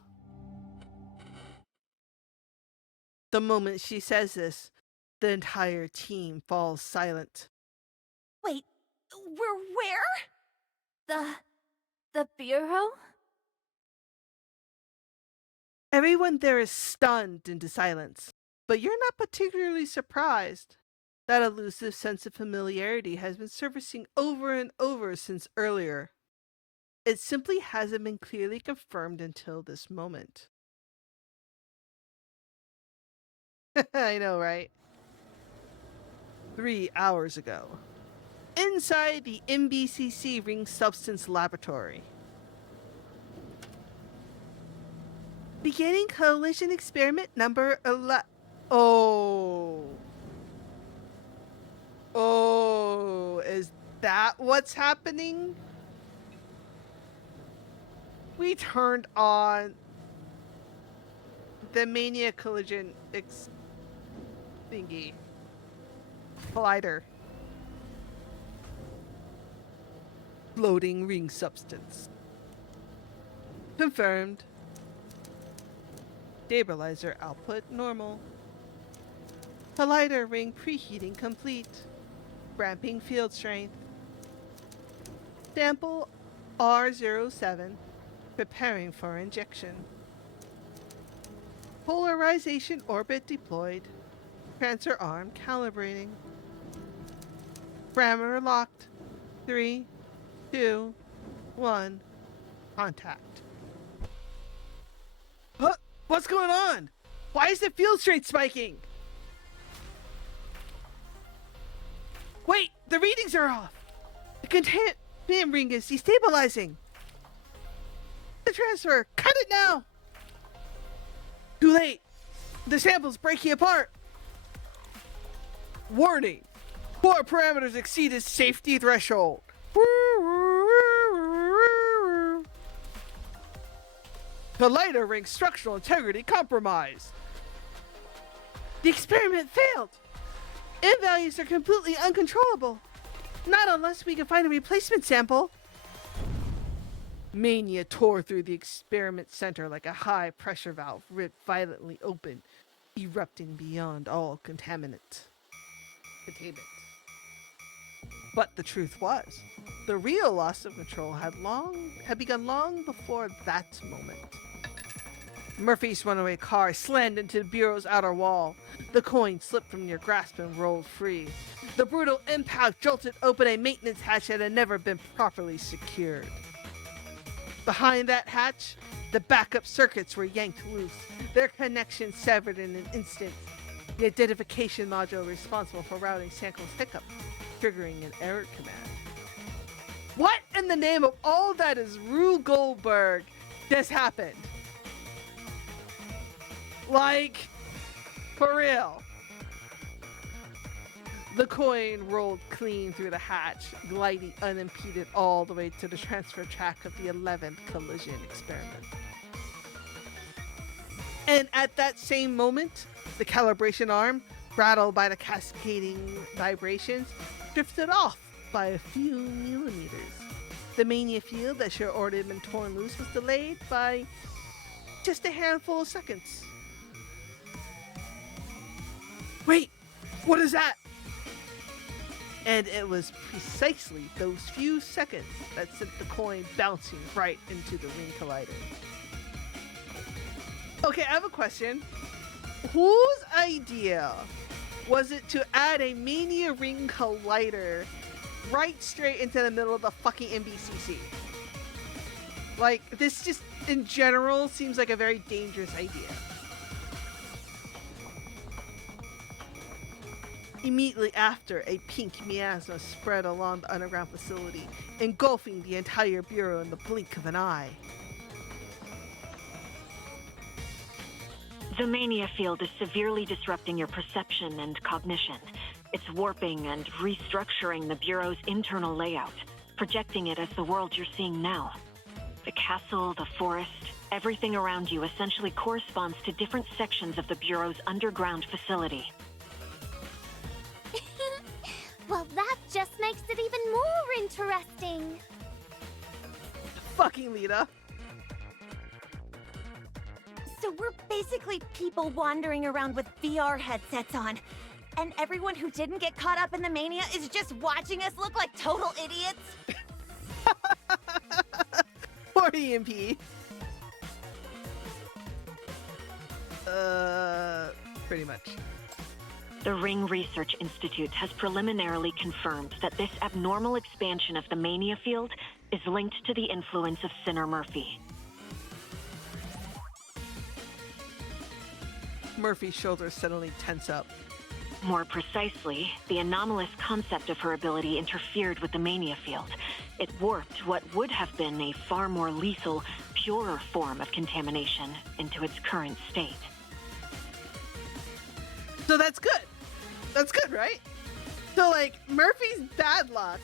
The moment she says this, the entire team falls silent. Wait, we're where? The Bureau? Everyone there is stunned into silence, but you're not particularly surprised. That elusive sense of familiarity has been surfacing over and over since earlier. It simply hasn't been clearly confirmed until this moment. I know, right? 3 hours ago. Inside the MBCC Ring Substance Laboratory. Beginning Coalition Experiment number 11. Oh, is that what's happening? We turned on the Mania Collision thingy. Collider. Floating ring substance. Confirmed. Stabilizer output normal. Collider ring preheating complete. Ramping field strength. Sample R07. Preparing for injection. Polarization orbit deployed. Transfer arm calibrating. Parameter locked. 3, 2, 1. Contact. What's going on? Why is the field strength spiking? Wait, the readings are off. The containment ring is destabilizing. The transfer. Cut it now. Too late. The sample's breaking apart. Warning. Core parameters exceeded safety threshold. Collider ring structural integrity compromised. The experiment failed. N values are completely uncontrollable. Not unless we can find a replacement sample. Mania tore through the experiment center like a high pressure valve ripped violently open, erupting beyond all containment. But the truth was, the real loss of control had begun long before that moment. Murphy's runaway car slammed into the Bureau's outer wall. The coin slipped from your grasp and rolled free. The brutal impact jolted open a maintenance hatch that had never been properly secured. Behind that hatch, the backup circuits were yanked loose, their connection severed in an instant. The identification module responsible for routing Sanko's hiccup, triggering an error command. What in the name of all that is Rube Goldberg just happened? Like, for real. The coin rolled clean through the hatch, gliding unimpeded all the way to the transfer track of the 11th collision experiment. And at that same moment, the calibration arm, rattled by the cascading vibrations, drifted off by a few millimeters. The mania field that should already have been torn loose was delayed by just a handful of seconds. Wait, what is that? And it was precisely those few seconds that sent the coin bouncing right into the ring collider. Okay, I have a question. Whose idea was it to add a Mania Ring Collider right straight into the middle of the fucking MBCC? Like, this just, in general, seems like a very dangerous idea. Immediately after, a pink miasma spread along the underground facility, engulfing the entire Bureau in the blink of an eye. The mania field is severely disrupting your perception and cognition. It's warping and restructuring the Bureau's internal layout, projecting it as the world you're seeing now. The castle, the forest, everything around you essentially corresponds to different sections of the Bureau's underground facility. Well, that just makes it even more interesting. Fucking Lita. So we're basically people wandering around with VR headsets on. And everyone who didn't get caught up in the mania is just watching us look like total idiots? Poor EMP. Pretty much. The Ring Research Institute has preliminarily confirmed that this abnormal expansion of the mania field is linked to the influence of Sinner Murphy. Murphy's shoulders suddenly tense up. More precisely, the anomalous concept of her ability interfered with the mania field. It warped what would have been a far more lethal, purer form of contamination into its current state. So that's good. That's good, right? So, like, Murphy's bad luck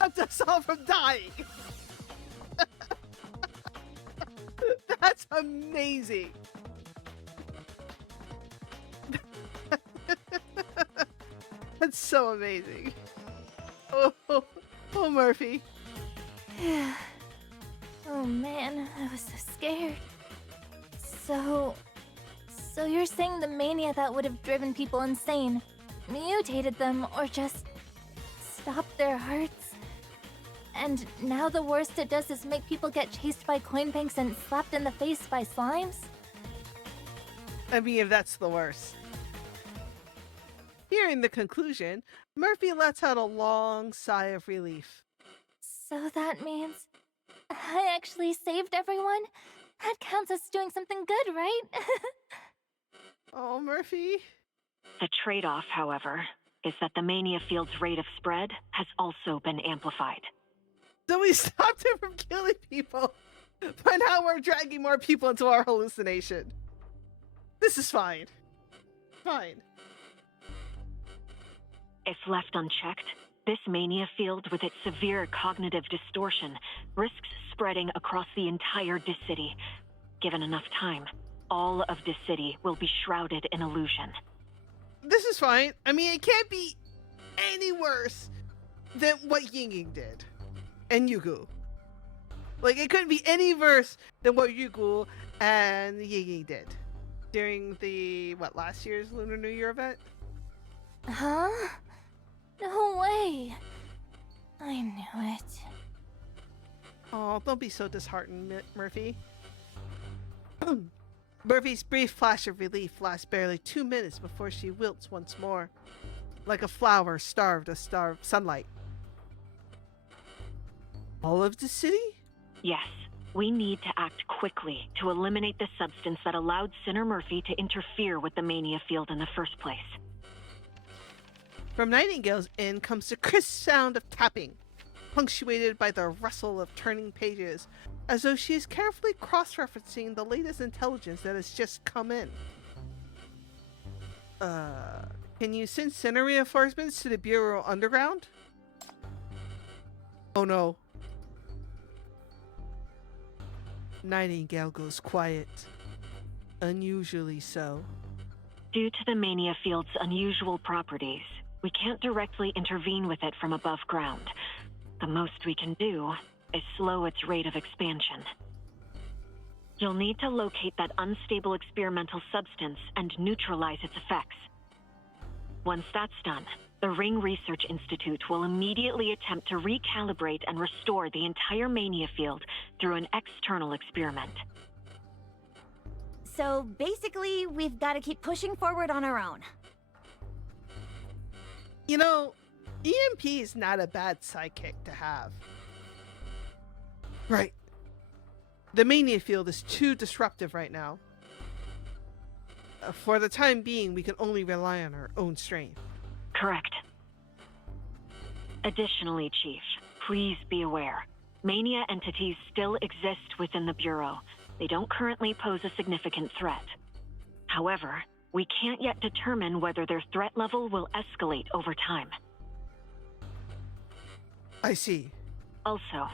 kept us all from dying. That's amazing. That's so amazing. Oh, Murphy. Oh man, I was so scared. So you're saying the mania that would have driven people insane mutated them or just stopped their hearts? And now the worst it does is make people get chased by coin banks and slapped in the face by slimes? I mean, if that's the worst. Hearing the conclusion, Murphy lets out a long sigh of relief. So that means I actually saved everyone? That counts as doing something good, right? Oh, Murphy. The trade-off, however, is that the mania field's rate of spread has also been amplified. So we stopped him from killing people, but now we're dragging more people into our hallucination. This is fine. Fine. If left unchecked, this mania field with its severe cognitive distortion risks spreading across the entire City. Given enough time, all of City will be shrouded in illusion. This is fine. I mean, it can't be any worse than what Yinging did. And Yugu. Like, it couldn't be any worse than what Yugu and Yinging did. During the, last year's Lunar New Year event? Huh? No way. I knew it. Oh, don't be so disheartened, Murphy. Murphy's brief flash of relief lasts barely 2 minutes before she wilts once more, like a flower starved of sunlight. All of the city? Yes, we need to act quickly to eliminate the substance that allowed Sinner Murphy to interfere with the mania field in the first place. From Nightingale's inn comes the crisp sound of tapping, punctuated by the rustle of turning pages, as though she is carefully cross-referencing the latest intelligence that has just come in. Can you send Sinner reinforcements to the Bureau underground? Oh no. Nightingale goes quiet. Unusually so. Due to the mania field's unusual properties, we can't directly intervene with it from above ground. The most we can do is slow its rate of expansion. You'll need to locate that unstable experimental substance and neutralize its effects. Once that's done, the Ring Research Institute will immediately attempt to recalibrate and restore the entire mania field through an external experiment. So basically, we've got to keep pushing forward on our own. You know, EMP is not a bad sidekick to have. Right. The mania field is too disruptive right now. For the time being, we can only rely on our own strength. Correct. Additionally, Chief, please be aware. Mania entities still exist within the Bureau. They don't currently pose a significant threat. However, we can't yet determine whether their threat level will escalate over time. I see. Also,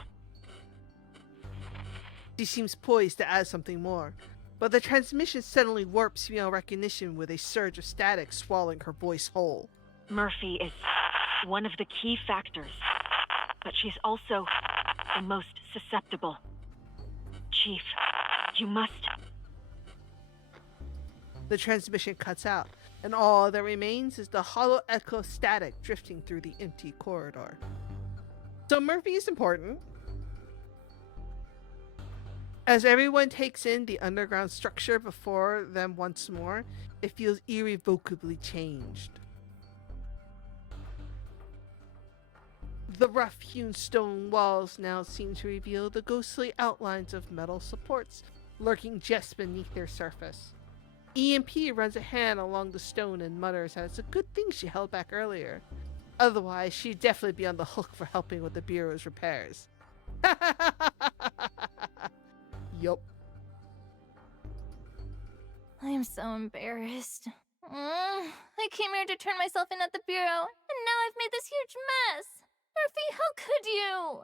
She seems poised to add something more, but the transmission suddenly warps beyond recognition with a surge of static swallowing her voice whole. Murphy is one of the key factors, but she's also the most susceptible. Chief, you must... The transmission cuts out, and all that remains is the hollow echo static drifting through the empty corridor. So Murphy is important. As everyone takes in the underground structure before them once more, it feels irrevocably changed. The rough-hewn stone walls now seem to reveal the ghostly outlines of metal supports lurking just beneath their surface. EMP runs a hand along the stone and mutters that it's a good thing she held back earlier. Otherwise, she'd definitely be on the hook for helping with the Bureau's repairs. Yup. I am so embarrassed. I came here to turn myself in at the Bureau, and now I've made this huge mess. Murphy, how could you?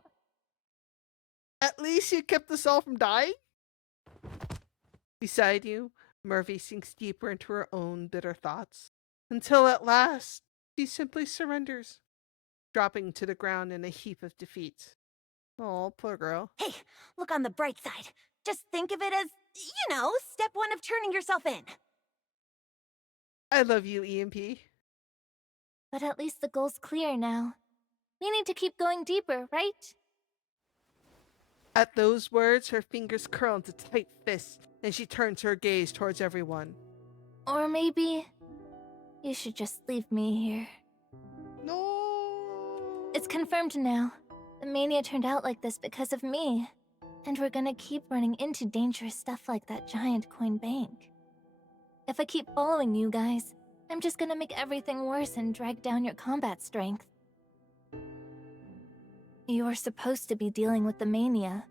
At least you kept us all from dying? Beside you, Murphy sinks deeper into her own bitter thoughts, until at last she simply surrenders, dropping to the ground in a heap of defeat. Oh, poor girl. Hey, look on the bright side. Just think of it as, step one of turning yourself in. I love you, EMP. But at least the goal's clear now. We need to keep going deeper, right? At those words, her fingers curl into tight fists, and she turns her gaze towards everyone. Or maybe you should just leave me here. No. It's confirmed now. The mania turned out like this because of me. And we're gonna keep running into dangerous stuff like that giant coin bank. If I keep following you guys, I'm just gonna make everything worse and drag down your combat strength. You are supposed to be dealing with the mania,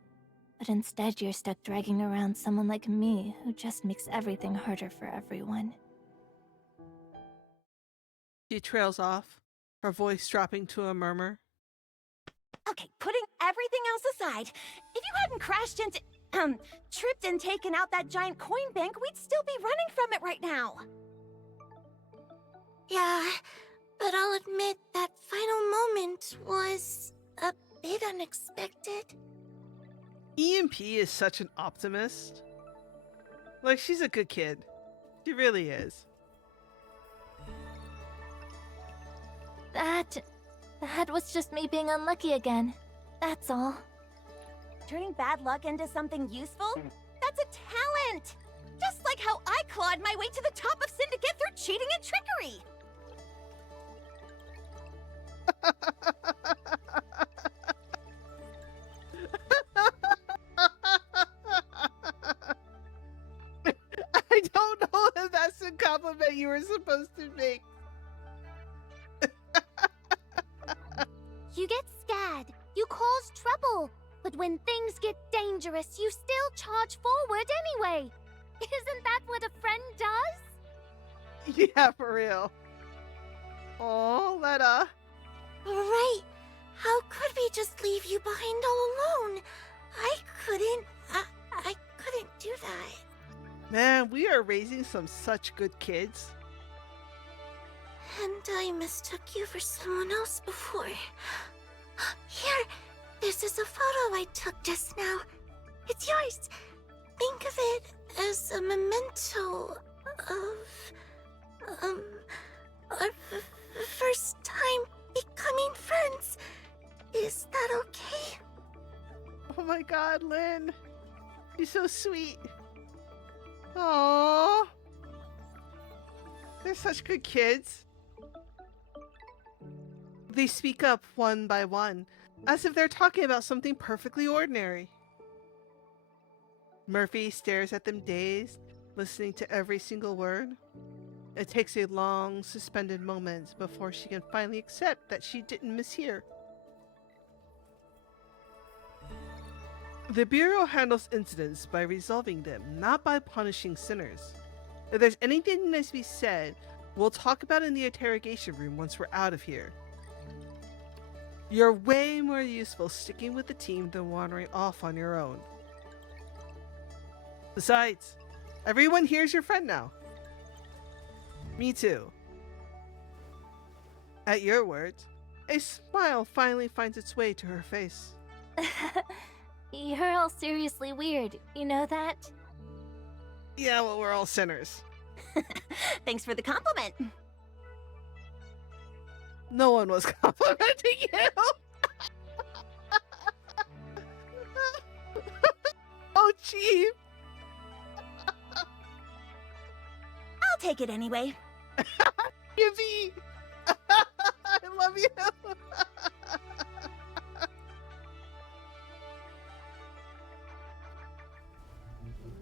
but instead you're stuck dragging around someone like me who just makes everything harder for everyone. She trails off, her voice dropping to a murmur. Okay, putting everything else aside, if you hadn't crashed into, tripped and taken out that giant coin bank, we'd still be running from it right now. Yeah, but I'll admit that final moment was a bit unexpected. EMP is such an optimist. Like, she's a good kid. She really is. That was just me being unlucky again. That's all. Turning bad luck into something useful? That's a talent! Just like how I clawed my way to the top of Syndicate through cheating and trickery! I don't know if that's a compliment you were supposed to make. You get scared, you cause trouble, but when things get dangerous, you still charge forward anyway. Isn't that what a friend does? Yeah, for real. Oh, Letta. Right. How could we just leave you behind all alone? I couldn't do that. Man, we are raising some such good kids. And I mistook you for someone else before. Here, this is a photo I took just now. It's yours. Think of it as a memento of, our first time becoming friends. Is that okay? Oh my god, Lynn. You're so sweet. Aww. They're such good kids. They speak up one by one, as if they're talking about something perfectly ordinary. Murphy stares at them dazed, listening to every single word. It takes a long, suspended moment before she can finally accept that she didn't mishear. The Bureau handles incidents by resolving them, not by punishing sinners. If there's anything that needs to be said, we'll talk about it in the interrogation room once we're out of here. You're way more useful sticking with the team than wandering off on your own. Besides, everyone here's your friend now. Me too. At your words, a smile finally finds its way to her face. You're all seriously weird, you know that? Yeah, well, we're all sinners. Thanks for the compliment. No one was complimenting you. Oh, Chief! I'll take it anyway. Yippee! I love you!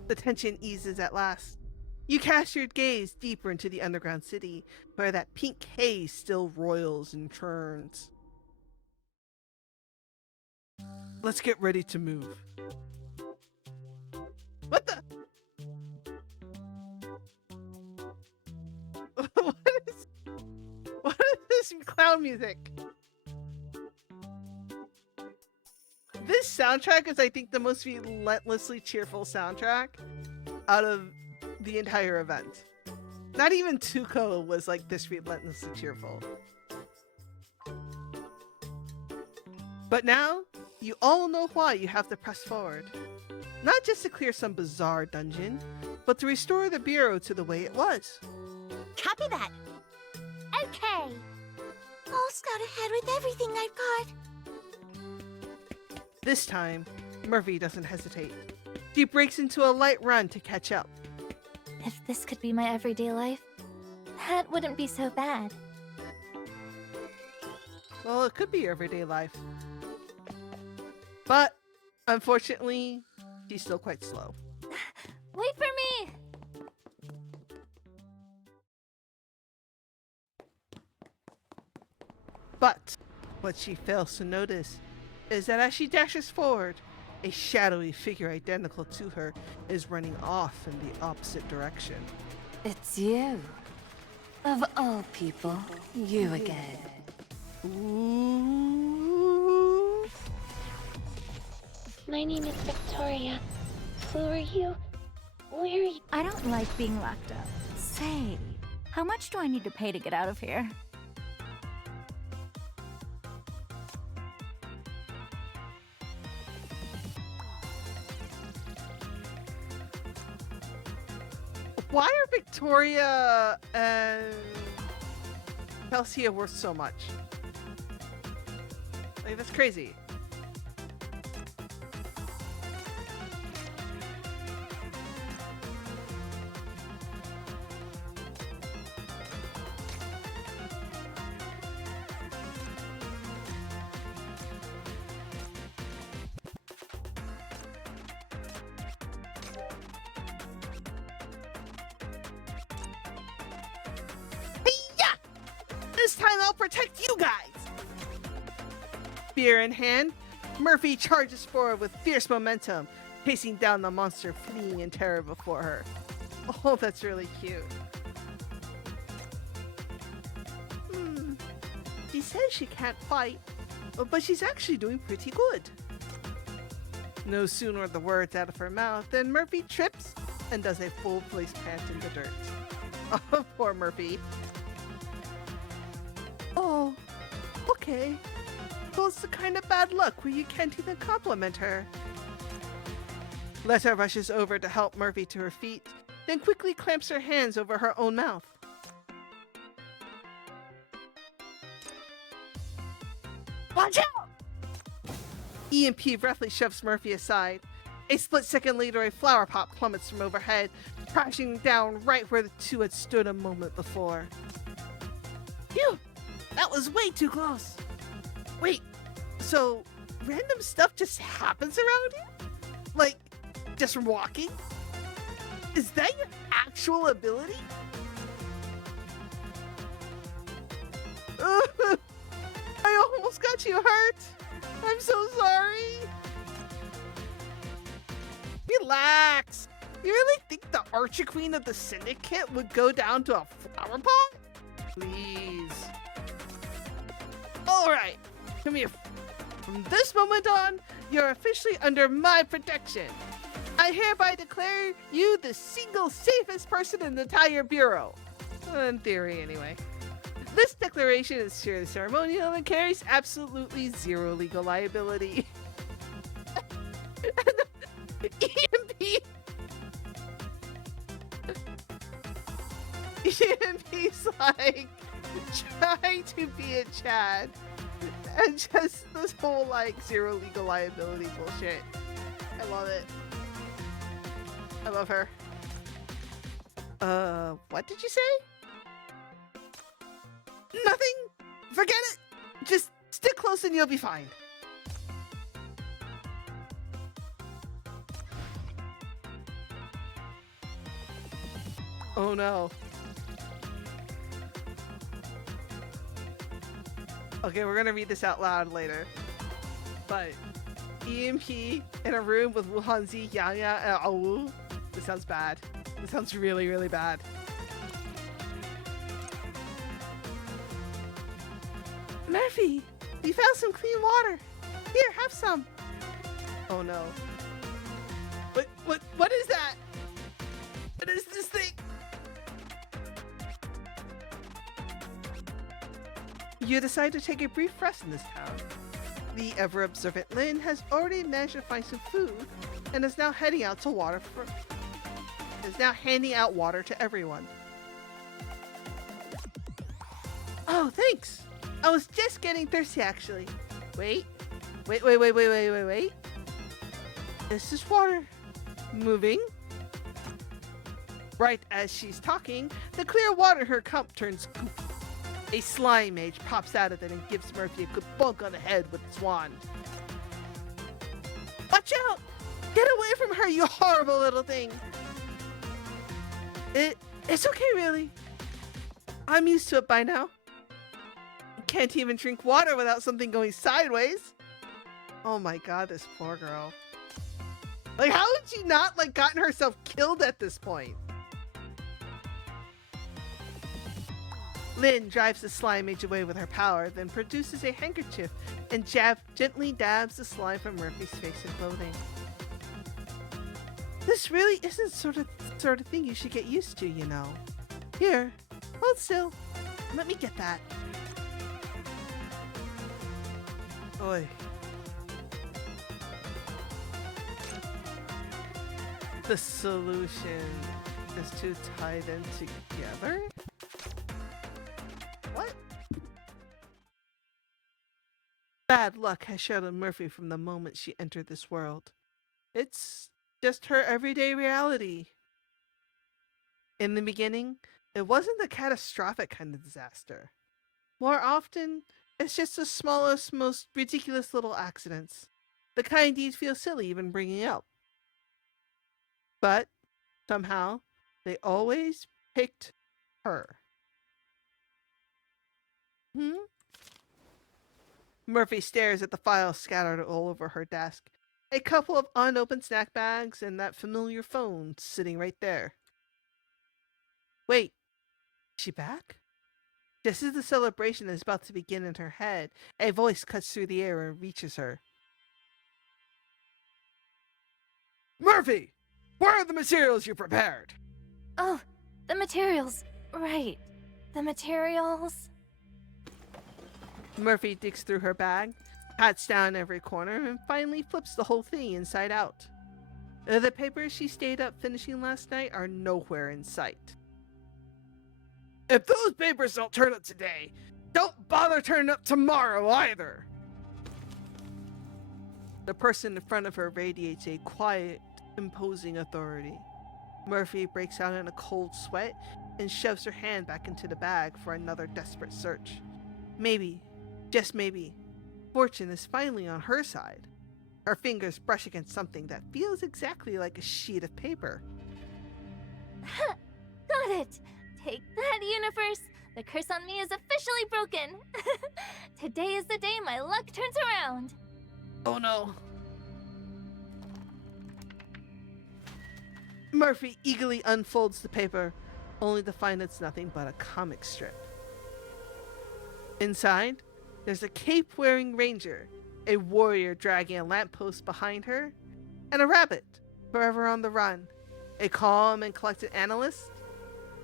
The tension eases at last. You cast your gaze deeper into the underground city, where that pink haze still roils and churns. Let's get ready to move. What the? What is this clown music? This soundtrack is, I think, the most relentlessly cheerful soundtrack out of the entire event. Not even Tuco was like this relentlessly cheerful. But now, you all know why you have to press forward. Not just to clear some bizarre dungeon, but to restore the Bureau to the way it was. Copy that. Okay. I'll scout ahead with everything I've got. This time, Murphy doesn't hesitate. She breaks into a light run to catch up. If this could be my everyday life, that wouldn't be so bad. Well, it could be your everyday life. But, unfortunately, she's still quite slow. Wait for me! But, what she fails to notice is that as she dashes forward, a shadowy figure identical to her is running off in the opposite direction. It's you. Of all people, you again. Ooh. My name is Victoria. Who are you? Where are you? I don't like being locked up. Say, how much do I need to pay to get out of here? Why are Victoria and Celsia worth so much? Like, that's crazy. This time I'll protect you guys! Spear in hand, Murphy charges forward with fierce momentum, chasing down the monster fleeing in terror before her. Oh, that's really cute. She says she can't fight, but she's actually doing pretty good. No sooner are the words out of her mouth than Murphy trips and does a full place plant in the dirt. Oh, poor Murphy. Oh, okay. Well, it's the kind of bad luck where you can't even compliment her. Letta rushes over to help Murphy to her feet, then quickly clamps her hands over her own mouth. Watch out! EMP roughly shoves Murphy aside. A split second later, a flower pot plummets from overhead, crashing down right where the two had stood a moment before. Phew! That was way too close! Wait, so random stuff just happens around you? Like, just from walking? Is that your actual ability? I almost got you hurt! I'm so sorry! Relax! You really think the Archer Queen of the Syndicate would go down to a flower pot? Please. Alright, come here. From this moment on, you're officially under my protection. I hereby declare you the single safest person in the entire Bureau. In theory, anyway. This declaration is purely ceremonial and carries absolutely zero legal liability. EMP's like trying to be a Chad and just this whole like zero legal liability bullshit. I love it. I love her. What did you say? Nothing. Forget it. Just stick close and you'll be fine. Oh no. Okay, we're gonna read this out loud later. But EMP in a room with Wuhanzi, Yaya, and Awu. This sounds bad. This sounds really, really bad. Murphy, we found some clean water. Here, have some. Oh no. What is that? What is this thing? You decide to take a brief rest in this town. The ever-observant Lynn has already managed to find some food and is now heading out to handing out water to everyone. Oh, thanks. I was just getting thirsty actually. Wait. Is this water moving? Right as she's talking, the clear water in her cup turns goop. A slime mage pops out of it and gives Murphy a good bonk on the head with its wand. Watch out! Get away from her, you horrible little thing! It's okay, really. I'm used to it by now. Can't even drink water without something going sideways. Oh my god, this poor girl. Like, how had she not, like, gotten herself killed at this point? Lynn drives the slime mage away with her power, then produces a handkerchief and gently dabs the slime from Murphy's face and clothing. This really isn't sort of thing you should get used to, you know. Here, hold still. Let me get that. Oi. The solution is to tie them together? What? Bad luck has shadowed Murphy from the moment she entered this world. It's just her everyday reality. In the beginning, it wasn't the catastrophic kind of disaster. More often, it's just the smallest, most ridiculous little accidents. The kind you'd feel silly even bringing up. But, somehow, they always picked her. Murphy stares at the files scattered all over her desk. A couple of unopened snack bags and that familiar phone sitting right there. Wait, is she back? Just as the celebration is about to begin in her head, a voice cuts through the air and reaches her. Murphy! Where are the materials you prepared? Oh, the materials. Right. The materials. Murphy digs through her bag, pats down every corner, and finally flips the whole thing inside out. The papers she stayed up finishing last night are nowhere in sight. If those papers don't turn up today, don't bother turning up tomorrow either! The person in front of her radiates a quiet, imposing authority. Murphy breaks out in a cold sweat and shoves her hand back into the bag for another desperate search. Maybe, just maybe, fortune is finally on her side. Her fingers brush against something that feels exactly like a sheet of paper. Got it! Take that, universe! The curse on me is officially broken! Today is the day my luck turns around! Oh no. Murphy eagerly unfolds the paper, only to find it's nothing but a comic strip. Inside, there's a cape-wearing ranger, a warrior dragging a lamppost behind her, and a rabbit, forever on the run, a calm and collected analyst,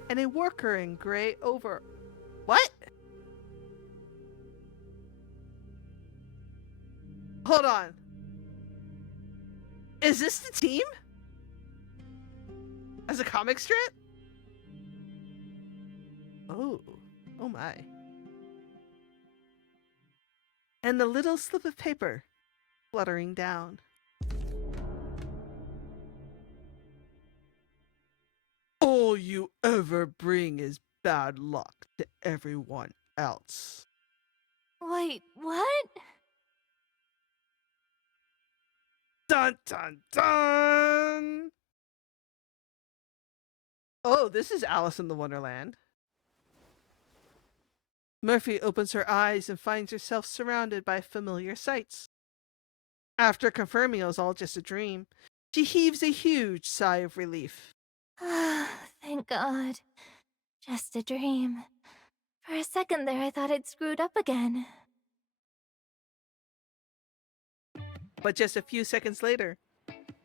and a worker in gray over... What? Hold on. Is this the team? As a comic strip? Oh my. And the little slip of paper fluttering down. All you ever bring is bad luck to everyone else. Wait, what? Dun dun dun! Oh, this is Alice in the Wonderland. Murphy opens her eyes and finds herself surrounded by familiar sights. After confirming it was all just a dream, she heaves a huge sigh of relief. Thank God. Just a dream. For a second there, I thought I'd screwed up again. But just a few seconds later,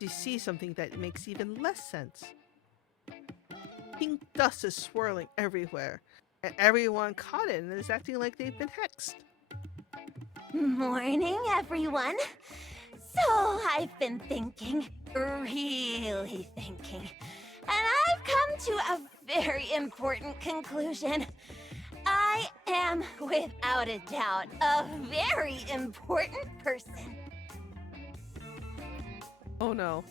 she sees something that makes even less sense. Pink dust is swirling everywhere, and everyone caught it and is acting like they've been hexed. Morning, everyone. So I've been thinking, really thinking, and I've come to a very important conclusion. I am, without a doubt, a very important person. Oh no.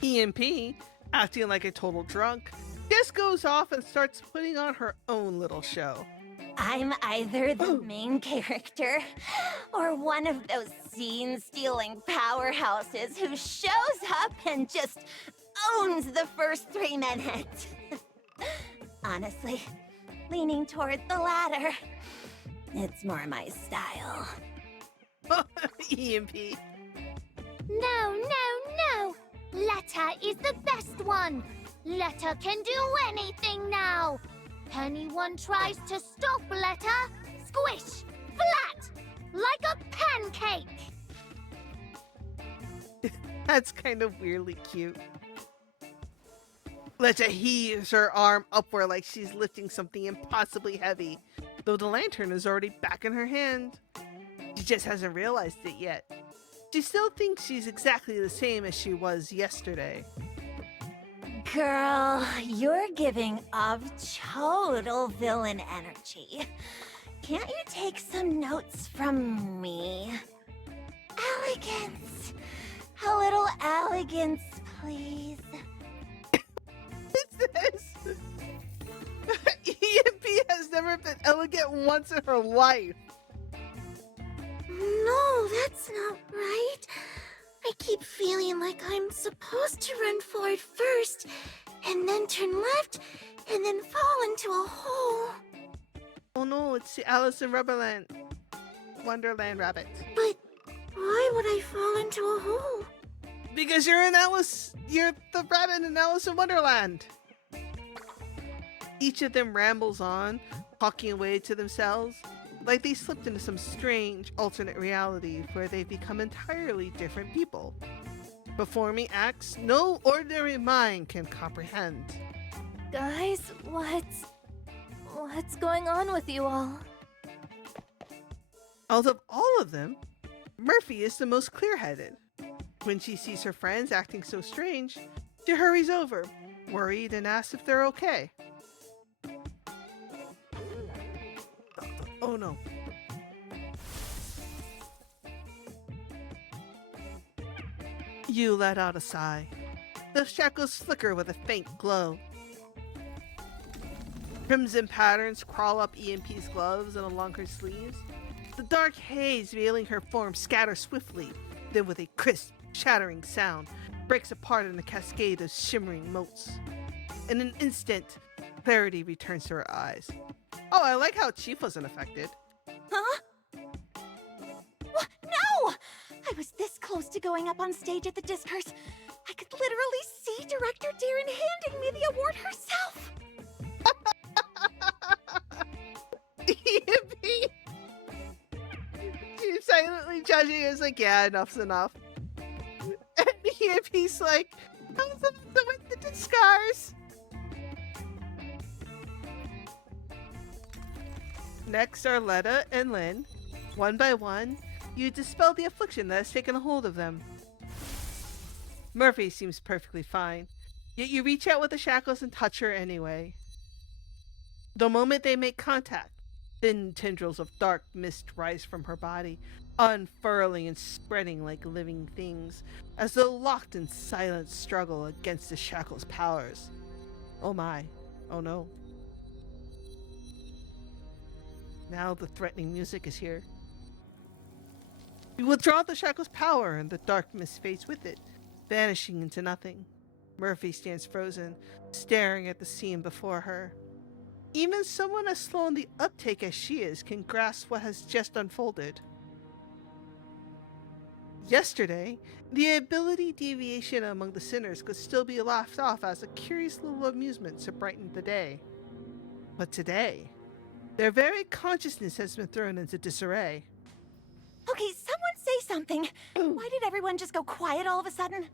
EMP, acting like a total drunk, just goes off and starts putting on her own little show. I'm either the main character or one of those scene-stealing powerhouses who shows up and just owns the first 3 minutes. Honestly, leaning toward the latter. It's more my style. EMP. No, no, no! Letta is the best one! Letta can do anything now! Anyone tries to stop Letta, squish! Flat! Like a pancake! That's kind of weirdly cute. Letta heaves her arm upward like she's lifting something impossibly heavy, though the lantern is already back in her hand. She just hasn't realized it yet. She still thinks she's exactly the same as she was yesterday. Girl, you're giving off total villain energy. Can't you take some notes from me? Elegance. A little elegance, please. What's this? EMP has never been elegant once in her life. No, that's not right. I keep feeling like I'm supposed to run forward first, and then turn left, and then fall into a hole. Oh no, it's the Alice in Wonderland rabbit. But why would I fall into a hole? Because you're the rabbit in Alice in Wonderland. Each of them rambles on, talking away to themselves, like they slipped into some strange alternate reality where they've become entirely different people, performing acts no ordinary mind can comprehend. Guys, what's going on with you all? Out of all of them, Murphy is the most clear-headed. When she sees her friends acting so strange, she hurries over, worried, and asks if they're okay. Oh no. You let out a sigh. The shackles flicker with a faint glow. Crimson patterns crawl up EMP's gloves and along her sleeves. The dark haze veiling her form scatters swiftly, then with a crisp, shattering sound, breaks apart in a cascade of shimmering motes. In an instant, clarity returns to her eyes. Oh, I like how Chief wasn't affected. Huh? What? No! I was this close to going up on stage at the Discourse. I could literally see Director Darren handing me the award herself. EMP! She's silently judging us like, yeah, enough's enough. And EMP's like, how's it to win the Discourse? Next are Letta and Lynn. One by one, you dispel the affliction that has taken a hold of them. Murphy seems perfectly fine, yet you reach out with the shackles and touch her anyway. The moment they make contact, thin tendrils of dark mist rise from her body, unfurling and spreading like living things, as though locked in silent struggle against the shackle's powers. Oh my, oh no. Now the threatening music is here. You withdraw the shackle's power, and the darkness fades with it, vanishing into nothing. Murphy stands frozen, staring at the scene before her. Even someone as slow in the uptake as she is can grasp what has just unfolded. Yesterday, the ability deviation among the sinners could still be laughed off as a curious little amusement to brighten the day. But today, their very consciousness has been thrown into disarray. Okay, someone say something. Why did everyone just go quiet all of a sudden?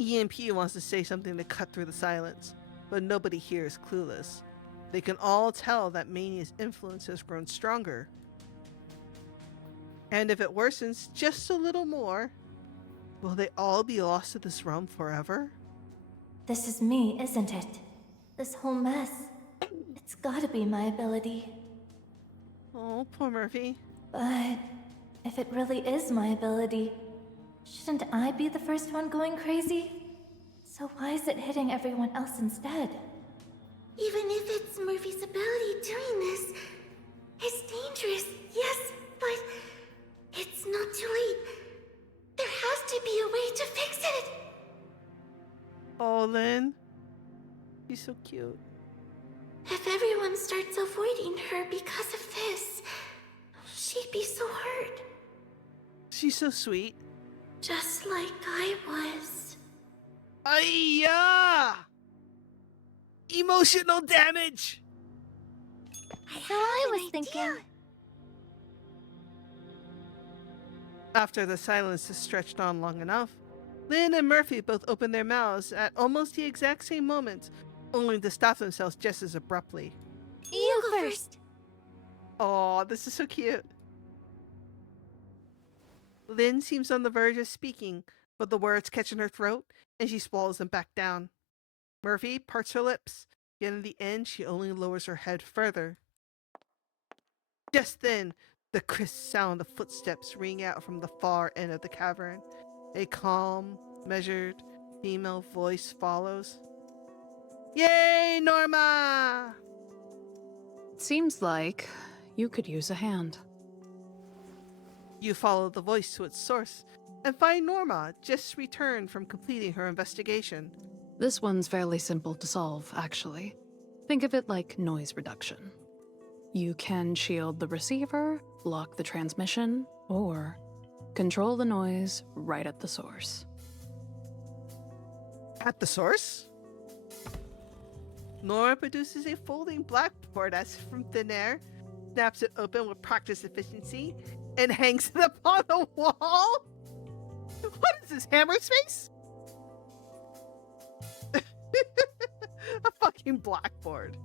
EMP wants to say something to cut through the silence, but nobody here is clueless. They can all tell that Mania's influence has grown stronger. And if it worsens just a little more, will they all be lost to this realm forever? This is me, isn't it? This whole mess. It's gotta be my ability. Oh, poor Murphy. But if it really is my ability, shouldn't I be the first one going crazy? So why is it hitting everyone else instead? Even if it's Murphy's ability doing this, it's dangerous, yes, but it's not too late. There has to be a way to fix it. Oh, Lynn. She's so cute. If everyone starts avoiding her because of this, she'd be so hurt. She's so sweet. Just like I was. Ayya! Emotional damage! So I was thinking. After the silence has stretched on long enough, Lynn and Murphy both open their mouths at almost the exact same moment, only to stop themselves just as abruptly. You go first. Aw, this is so cute. Lynn seems on the verge of speaking, but the words catch in her throat, and she swallows them back down. Murphy parts her lips, yet in the end she only lowers her head further. Just then, the crisp sound of footsteps ring out from the far end of the cavern. A calm, measured, female voice follows. Yay, Norma! Seems like you could use a hand. You follow the voice to its source and find Norma just returned from completing her investigation. This one's fairly simple to solve, actually. Think of it like noise reduction. You can shield the receiver, block the transmission, or control the noise right at the source. At the source? Norma produces a folding blackboard as if from thin air, snaps it open with practiced efficiency, and hangs it up on the wall? What is this, hammer space? A fucking blackboard.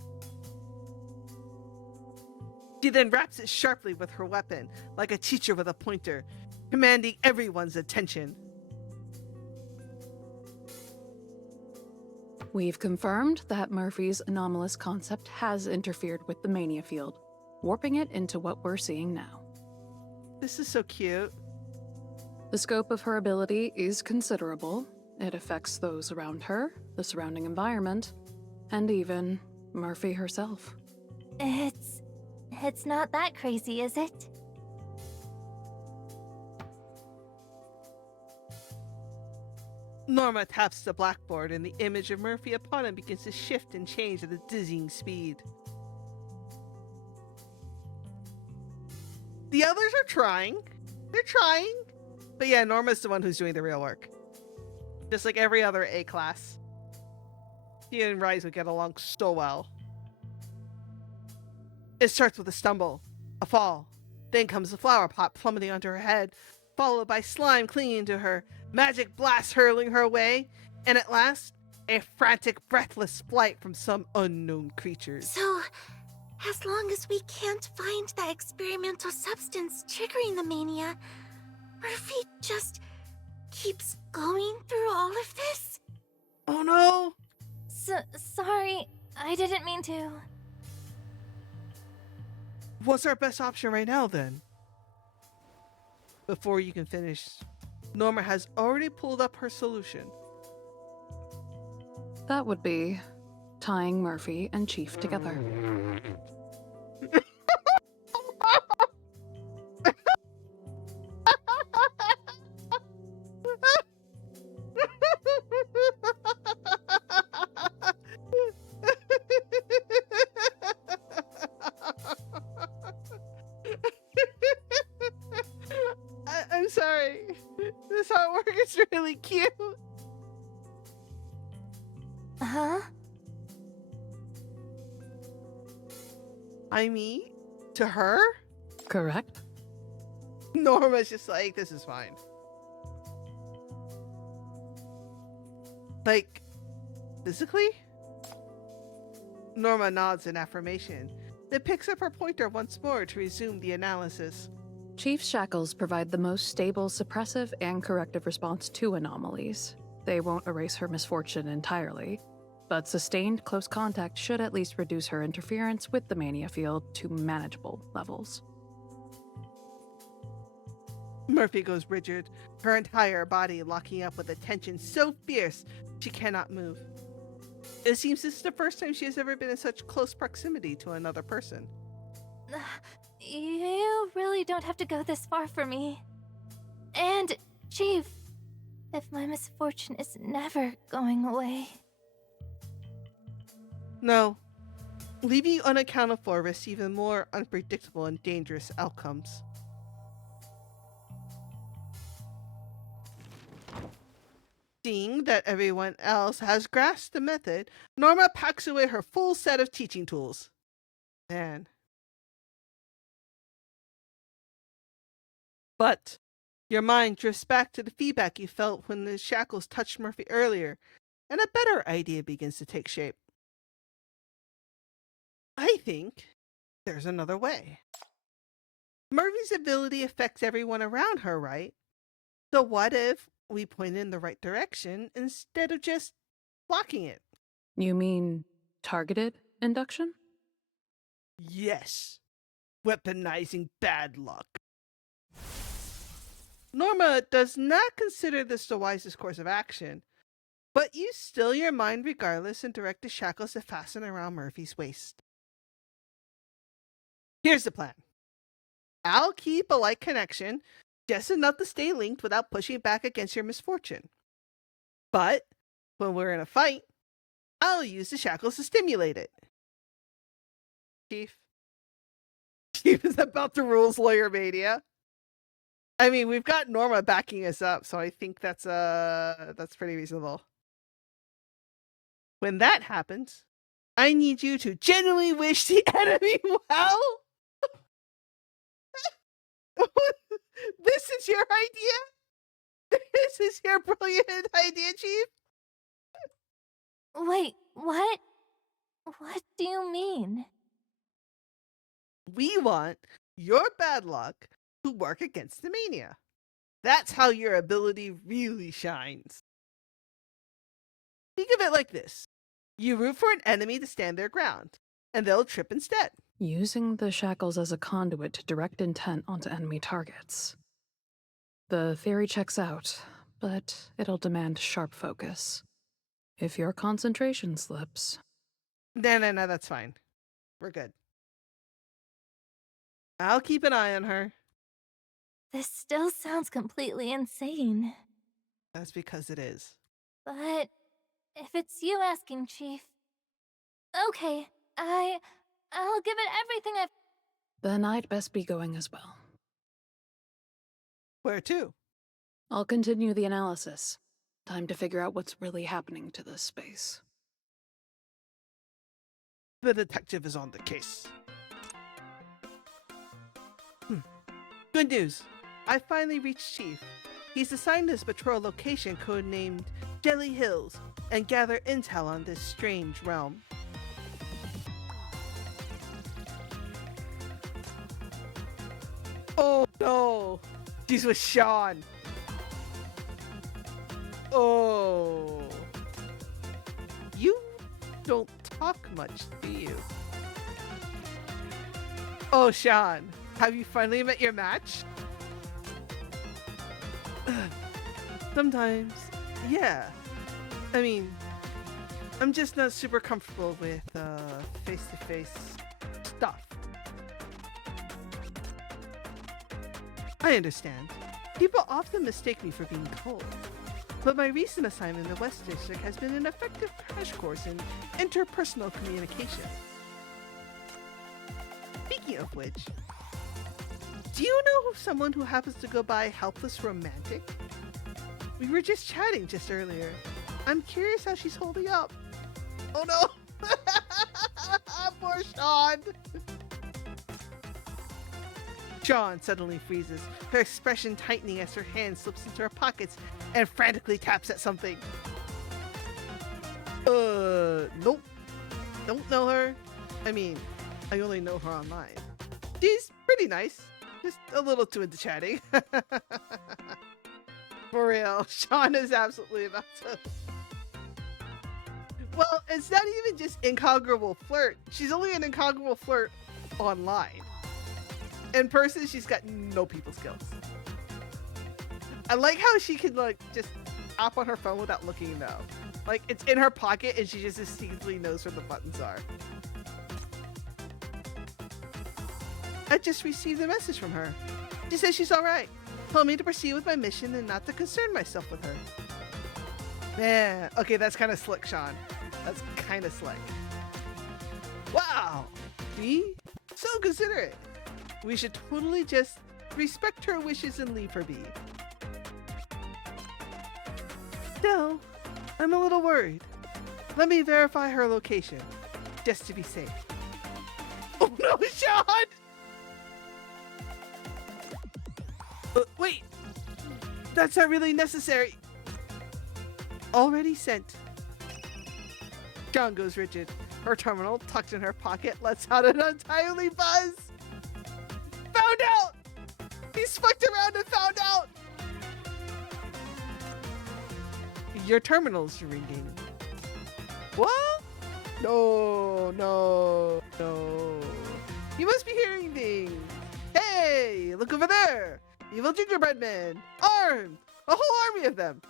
She then wraps it sharply with her weapon, like a teacher with a pointer, commanding everyone's attention. We've confirmed that Murphy's anomalous concept has interfered with the mania field, warping it into what we're seeing now. This is so cute. The scope of her ability is considerable. It affects those around her, the surrounding environment, and even Murphy herself. It's not that crazy, is it? Norma taps the blackboard and the image of Murphy upon it begins to shift and change at a dizzying speed. The others are trying. They're trying. But yeah, Norma's the one who's doing the real work. Just like every other A class. She and Rise would get along so well. It starts with a stumble, a fall. Then comes the flower pot plummeting onto her head, followed by slime clinging to her, magic blasts hurling her away, and at last, a frantic, breathless flight from some unknown creatures. So, as long as we can't find that experimental substance triggering the mania, Murphy just keeps going through all of this? Oh no! Sorry, I didn't mean to. What's our best option right now then? Before you can finish, Norma has already pulled up her solution. That would be tying Murphy and Chief together. I'm sorry. This artwork is really cute. Huh? I mean, to her, Correct? Norma's just like, this is fine. Like, physically? Norma nods in affirmation, then picks up her pointer once more to resume the analysis. Chief's shackles provide the most stable suppressive and corrective response to anomalies. They won't erase her misfortune entirely, but sustained close contact should at least reduce her interference with the mania field to manageable levels. Murphy goes rigid, her entire body locking up with a tension so fierce she cannot move. It seems this is the first time she has ever been in such close proximity to another person. You really don't have to go this far for me. And, Chief, if my misfortune is never going away. No. Leaving you unaccounted for risks even more unpredictable and dangerous outcomes. Seeing that everyone else has grasped the method, Norma packs away her full set of teaching tools. Man. But your mind drifts back to the feedback you felt when the shackles touched Murphy earlier, and a better idea begins to take shape. I think there's another way. Murphy's ability affects everyone around her, right? So what if we point in the right direction instead of just blocking it? You mean targeted induction? Yes. Weaponizing bad luck. Norma does not consider this the wisest course of action, but you still your mind regardless and direct the shackles to fasten around Murphy's waist. Here's the plan. I'll keep a light connection, just enough to stay linked without pushing back against your misfortune. But when we're in a fight, I'll use the shackles to stimulate it. Chief is about to rules lawyer mania. I mean, we've got Norma backing us up, so I think that's pretty reasonable. When that happens, I need you to genuinely wish the enemy well. This is your idea? This is your brilliant idea, Chief? Wait, what? What do you mean? We want your bad luck to work against the mania. That's how your ability really shines. Think of it like this. You root for an enemy to stand their ground, and they'll trip instead. Using the shackles as a conduit to direct intent onto enemy targets. The theory checks out, but it'll demand sharp focus. If your concentration slips... No, that's fine. We're good. I'll keep an eye on her. This still sounds completely insane. That's because it is. But if it's you asking, Chief... Okay, I'll give it everything I've... Then I'd best be going as well. Where to? I'll continue the analysis. Time to figure out what's really happening to this space. The detective is on the case. Good news. I finally reached Chief. He's assigned this patrol location codenamed Jelly Hills and gather intel on this strange realm. Oh no! She's with Sean. Oh. You don't talk much, do you? Oh, Sean, have you finally met your match? Sometimes, yeah. I mean, I'm just not super comfortable with face-to-face stuff. I understand. People often mistake me for being cold. But my recent assignment in the West District has been an effective crash course in interpersonal communication. Speaking of which, do you know someone who happens to go by Helpless Romantic? We were just chatting just earlier. I'm curious how she's holding up. Oh no! Poor Sean! Sean suddenly freezes, her expression tightening as her hand slips into her pockets and frantically taps at something. Nope. Don't know her. I mean, I only know her online. She's pretty nice. Just a little too into chatting. For real, Sean is absolutely about to... Well, it's not even just incongruable flirt. She's only an incongruable flirt online. In person, she's got no people skills. I like how she can like just tap on her phone without looking though. Like it's in her pocket and she just instinctively knows where the buttons are. I just received a message from her. She says she's alright. Told me to proceed with my mission and not to concern myself with her. Man, okay, that's kind of slick, Sean. That's kind of slick. Wow! See? So considerate. We should totally just respect her wishes and leave her be. Still, I'm a little worried. Let me verify her location, just to be safe. Oh no, Sean! Wait! That's not really necessary. Already sent. Sean goes rigid. Her terminal, tucked in her pocket, lets out an untimely buzz. Found out! He's fucked around and found out! Your terminal's ringing. What? No, no, no. You must be hearing things. Hey, look over there! Evil gingerbread men! Armed! A whole army of them!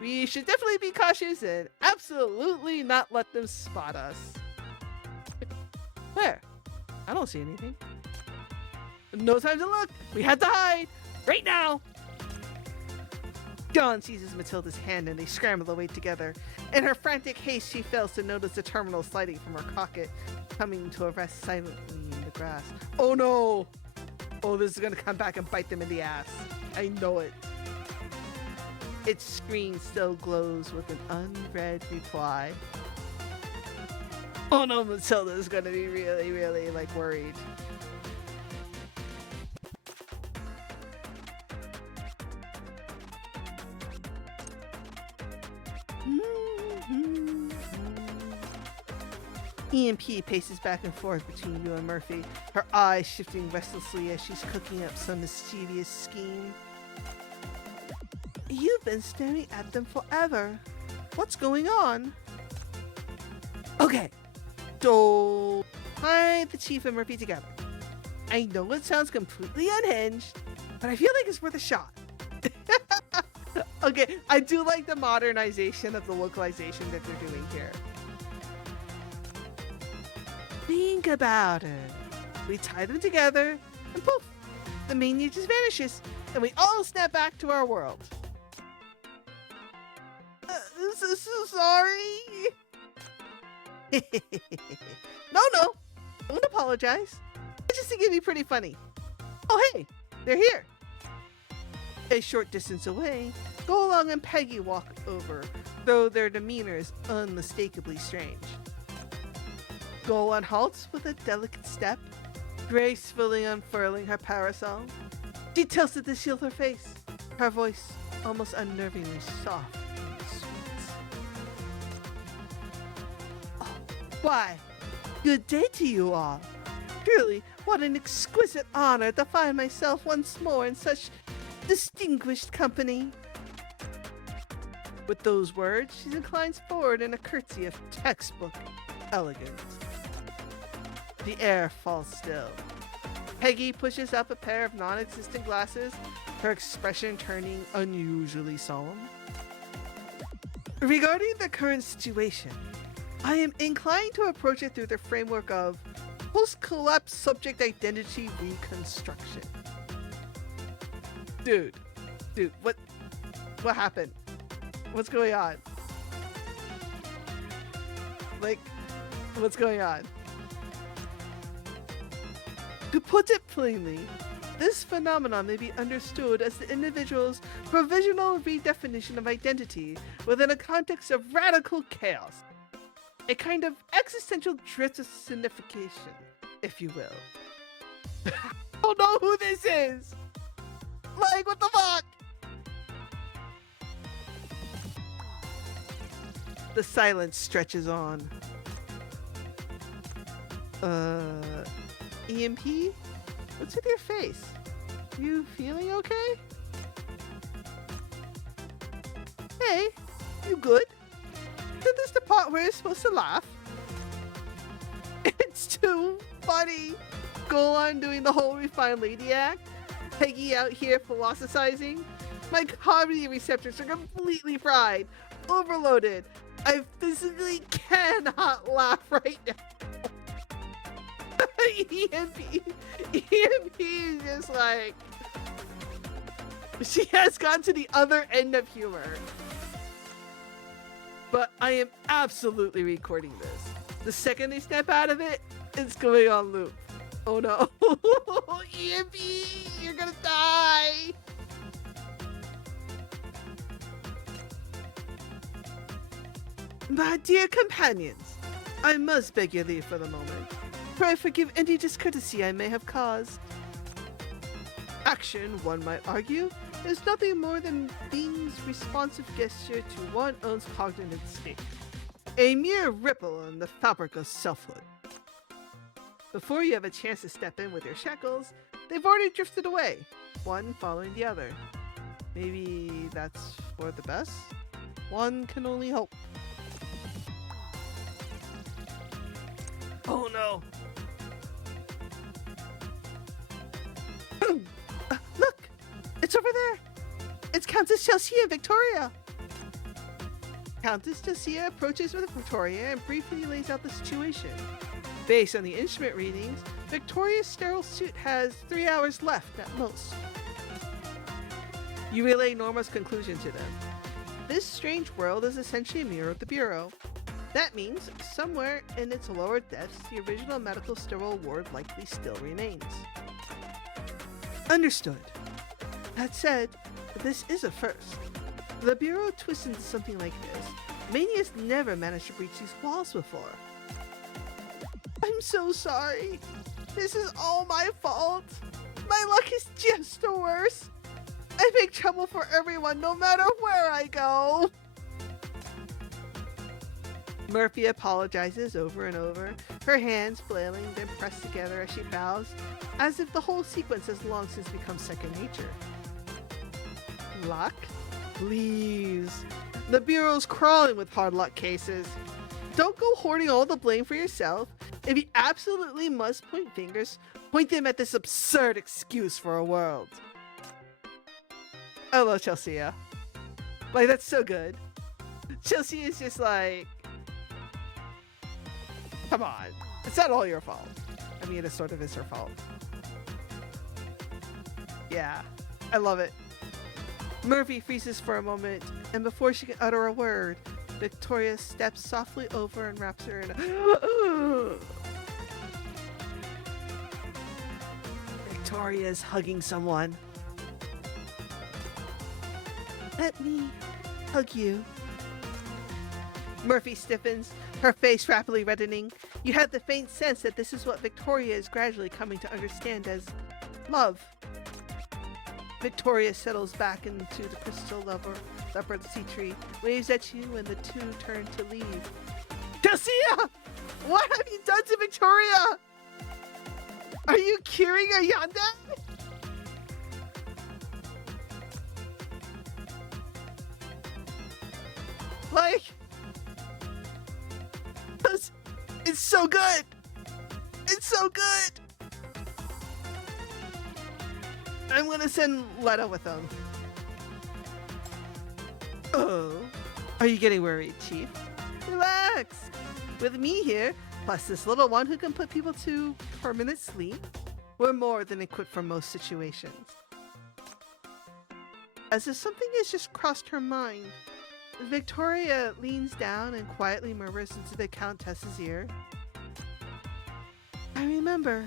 We should definitely be cautious and absolutely not let them spot us. Where? I don't see anything. No time to look! We had to hide! Right now! Dawn seizes Matilda's hand and they scramble away together. In her frantic haste, she fails to notice the terminal sliding from her pocket, coming to a rest silently in the grass. Oh no! Oh, this is gonna come back and bite them in the ass. I know it. Its screen still glows with an unread reply. Oh no, Matilda's gonna be really, really, like, worried. EMP paces back and forth between you and Murphy, her eyes shifting restlessly as she's cooking up some mischievous scheme. You've been staring at them forever. What's going on? Okay, so tie the Chief and Murphy together. I know it sounds completely unhinged, but I feel like it's worth a shot. Okay, I do like the modernization of the localization that they're doing here. Think about it. We tie them together, and poof, the mania just vanishes, and we all snap back to our world. So sorry. No, don't apologize. I just think it'd be pretty funny. Oh hey, they're here. A short distance away, Go Along and Peggy walk over, though their demeanor is unmistakably strange. Go On halts with a delicate step, gracefully unfurling her parasol. She tilts it to shield her face, her voice almost unnervingly soft and sweet. Oh, why, good day to you all. Truly, what an exquisite honor to find myself once more in such distinguished company. With those words, she inclines forward in a curtsy of textbook elegance. The air falls still. Peggy pushes up a pair of non-existent glasses her expression turning unusually solemn. Regarding the current situation, I am inclined to approach it through the framework of post-collapse subject identity reconstruction. Dude, what happened? What's going on? Like, what's going on? To put it plainly, this phenomenon may be understood as the individual's provisional redefinition of identity within a context of radical chaos. A kind of existential drift of signification, if you will. I don't know who this is! Like, what the fuck? The silence stretches on. EMP? What's with your face? You feeling okay? Hey, you good? Isn't this the part where you're supposed to laugh? It's too funny. Go on doing the whole refined lady act. Peggy out here philosophizing. My comedy receptors are completely fried, overloaded. I physically cannot laugh right now. EMP is just like, she has gone to the other end of humor. But I am absolutely recording this. The second they step out of it, it's going on loop. Oh no. EMP, you're gonna die. My dear companions, I must beg your leave for the moment. Pray forgive any discourtesy I may have caused. Action, one might argue, is nothing more than being's responsive gesture to one's own cognitive state. A mere ripple in the fabric of selfhood. Before you have a chance to step in with your shackles, they've already drifted away, one following the other. Maybe that's for the best? One can only hope. Oh no! Look! It's over there! It's Countess Chelsea and Victoria! Countess Chelsea approaches with Victoria and briefly lays out the situation. Based on the instrument readings, Victoria's sterile suit has 3 hours left at most. You relay Norma's conclusion to them. This strange world is essentially a mirror of the Bureau. That means, somewhere in its lower depths, the original medical sterile ward likely still remains. Understood. That said, this is a first. The Bureau twists into something like this. Mania's never managed to breach these walls before. I'm so sorry. This is all my fault. My luck is just the worst. I make trouble for everyone no matter where I go. Murphy apologizes over and over, her hands flailing, then pressed together as she bows, as if the whole sequence has long since become second nature. Luck? Please. The Bureau's crawling with hard luck cases. Don't go hoarding all the blame for yourself. If you absolutely must point fingers, point them at this absurd excuse for a world. I love Chelsea. Like, that's so good. Chelsea is just like, come on. It's not all your fault. I mean, it sort of is her fault. Yeah, I love it. Murphy freezes for a moment, and before she can utter a word, Victoria steps softly over and wraps her in a... Victoria's hugging someone. Let me hug you. Murphy stiffens, her face rapidly reddening. You have the faint sense that this is what Victoria is gradually coming to understand as love. Victoria settles back into the crystal leopard sea tree, waves at you, and the two turn to leave. Delcia! What have you done to Victoria? Are you curing a yandere? Like, it's so good. It's so good. I'm gonna send Letta with them. Oh, are you getting worried, Chief? Relax. With me here, plus this little one who can put people to permanent sleep, we're more than equipped for most situations. As if something has just crossed her mind, Victoria leans down and quietly murmurs into the Countess's ear. I remember.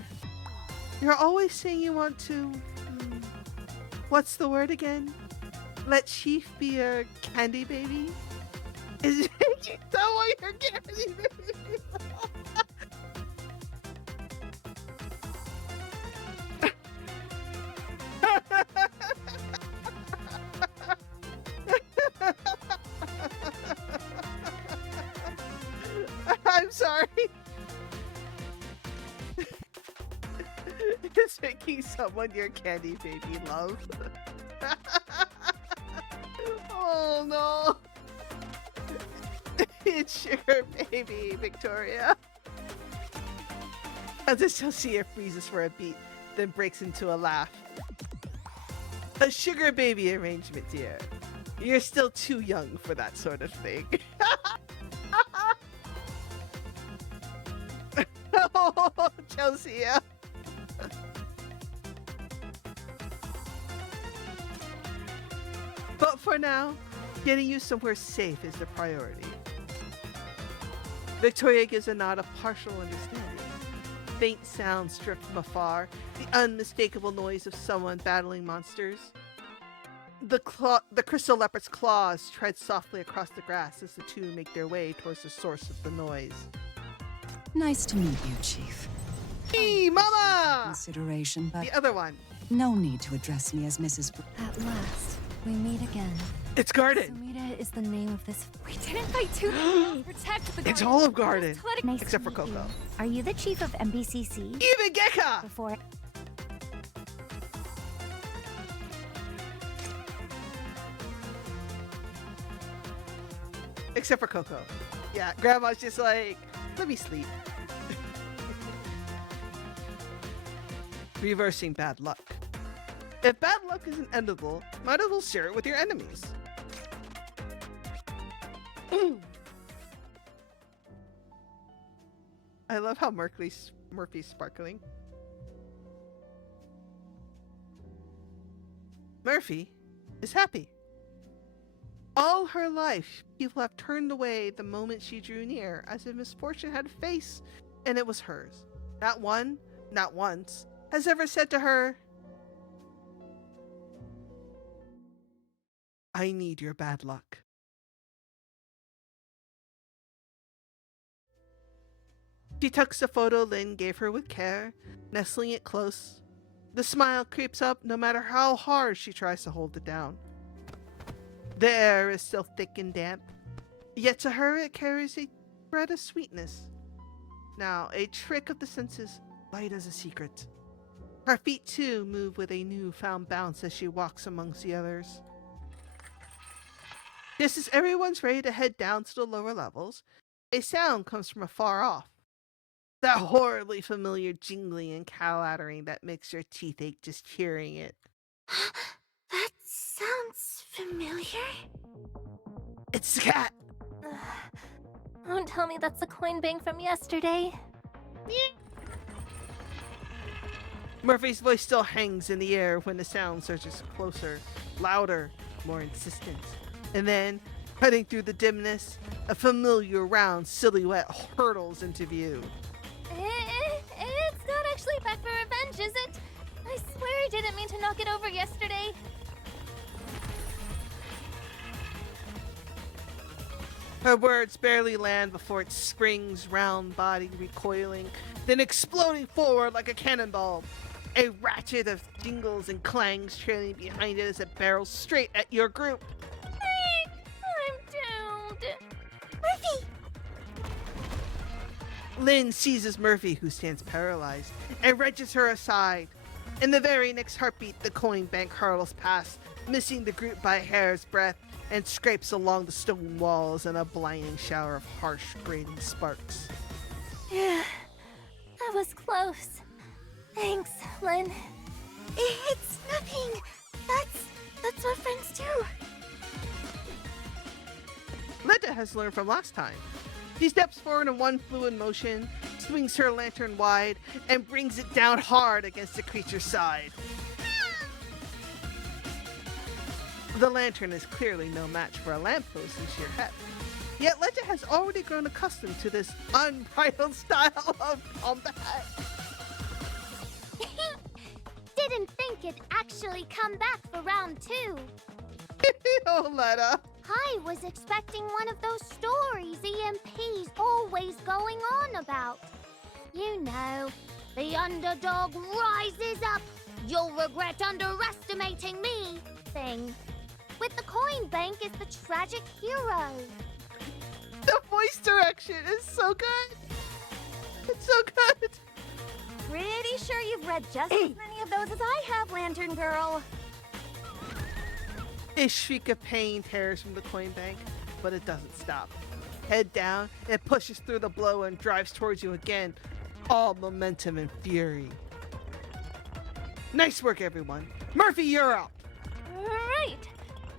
You're always saying you want to... what's the word again? Let Chief be your candy baby? Is it someone your candy baby? I'm sorry. It's making someone your candy baby love. Oh no. It's sugar baby, Victoria. As Sophia freezes for a beat, then breaks into a laugh. A sugar baby arrangement, dear. You're still too young for that sort of thing. Oh, Chelsea. But for now, getting you somewhere safe is the priority. Victoria gives a nod of partial understanding. Faint sounds drift from afar, the unmistakable noise of someone battling monsters. The crystal leopard's claws tread softly across the grass as the two make their way towards the source of the noise. Nice to meet you, Chief. Hey, Mama! Consideration, but the other one. No need to address me as Mrs. At last, we meet again. It's Garden. Sumida is the name of this. We didn't fight too to protect the garden. It's Olive Garden. Nice Except to for meet Coco. you. Are you the chief of MBCC? Even Gekka! Before. Except for Coco. Yeah, Grandma's just like, let me sleep. Reversing bad luck. If bad luck isn't endable, might as well share it with your enemies. I love how Murphy's sparkling. Murphy is happy. All her life, people have turned away the moment she drew near, as if misfortune had a face, and it was hers. Not one, not once, has ever said to her, I need your bad luck. She tucks the photo Lynn gave her with care, nestling it close. The smile creeps up no matter how hard she tries to hold it down. The air is still thick and damp, yet to her it carries a thread of sweetness. Now, a trick of the senses, light as a secret. Her feet too move with a newfound bounce as she walks amongst the others. Just as everyone's ready to head down to the lower levels, a sound comes from afar off. That horribly familiar jingling and calattering that makes your teeth ache just hearing it. That sounds familiar. It's the cat! Don't tell me that's the coin bank from yesterday. Murphy's voice still hangs in the air when the sound surges closer, louder, more insistent. And then, cutting through the dimness, a familiar round silhouette hurtles into view. It's not actually back for revenge, is it? I swear I didn't mean to knock it over yesterday. Her words barely land before it springs, round body recoiling, then exploding forward like a cannonball. A ratchet of jingles and clangs trailing behind it as it barrels straight at your group. I'm doomed. Murphy! Lynn seizes Murphy, who stands paralyzed, and wrenches her aside. In the very next heartbeat, the coin bank hurtles past, missing the group by a hair's breadth, and scrapes along the stone walls in a blinding shower of harsh, grating sparks. Yeah, that was close. Thanks, Lynn. It's nothing. That's what friends do. Linda has learned from last time. She steps forward in one fluid motion, swings her lantern wide, and brings it down hard against the creature's side. The lantern is clearly no match for a lamppost in sheer heft. Yet Legend has already grown accustomed to this unbridled style of combat. Didn't think it'd actually come back for round 2. Oh, Letta. I was expecting one of those stories EMP's always going on about. You know, the underdog rises up, you'll regret underestimating me thing. With the coin bank as the tragic hero. The voice direction is so good. It's so good. Pretty sure you've read just as many of those as I have, Lantern Girl. A shriek of pain tears from the coin bank, but it doesn't stop. Head down, it pushes through the blow and drives towards you again, all momentum and fury. Nice work, everyone. Murphy, you're up. Right.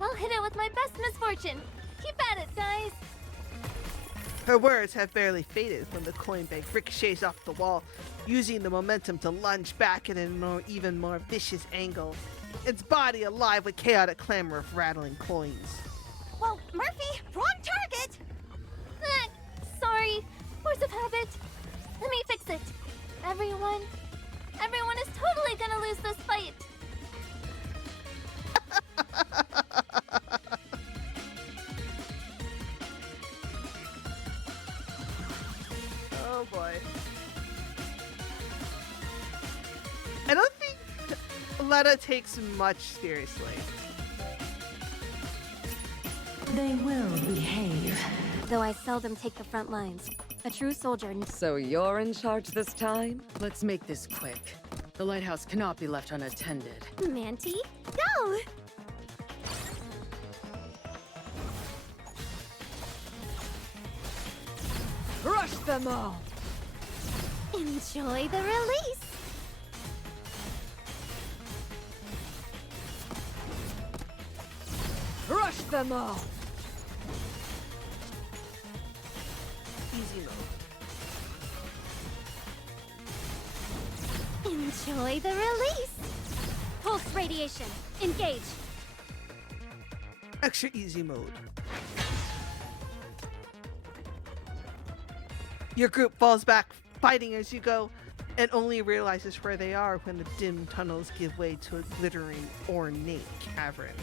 I'll hit it with my best misfortune. Keep at it, guys. Her words have barely faded when the coin bank ricochets off the wall, using the momentum to lunge back at an even more vicious angle. Its body alive with chaotic clamor of rattling coins. Whoa, Murphy, wrong target! Sorry. Force of habit. Let me fix it. Everyone is totally gonna lose this fight. Oh boy. I don't think Letta takes much seriously. They will behave. Though I seldom take the front lines. A true soldier. So you're in charge this time? Let's make this quick. The lighthouse cannot be left unattended. Manty, go! Crush them all! Enjoy the release. Crush them all! Easy mode. Enjoy the release. Pulse radiation. Engage. Extra easy mode. Your group falls back, fighting as you go, and only realizes where they are when the dim tunnels give way to a glittering, ornate cavern.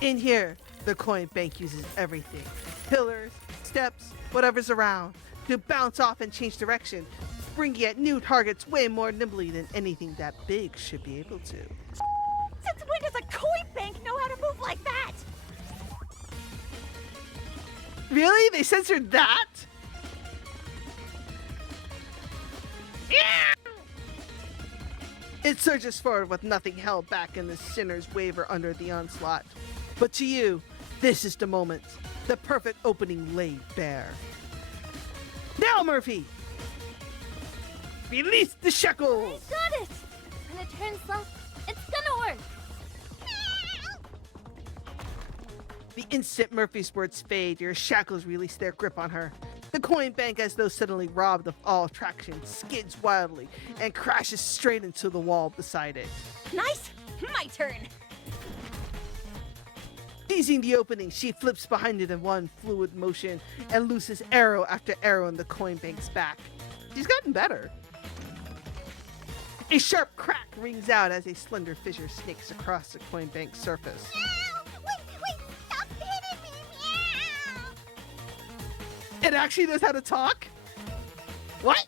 In here, the coin bank uses everything. Pillars, steps, whatever's around, to bounce off and change direction, springing at new targets way more nimbly than anything that big should be able to. Since when does a coin bank know how to move like that? Really? They censored that? It surges forward with nothing held back, and the sinners waver under the onslaught. But to you, this is the moment. The perfect opening laid bare. Now, Murphy! Release the shackles! Got it. When it turns left, it's gonna work. The instant Murphy's words fade, your shackles release their grip on her. The coin bank, as though suddenly robbed of all traction, skids wildly and crashes straight into the wall beside it. Nice. My turn. Seizing the opening, she flips behind it in one fluid motion and looses arrow after arrow in the coin bank's back. She's gotten better. A sharp crack rings out as a slender fissure snakes across the coin bank's surface. Wait, stop hitting me, meow! It actually knows how to talk? What?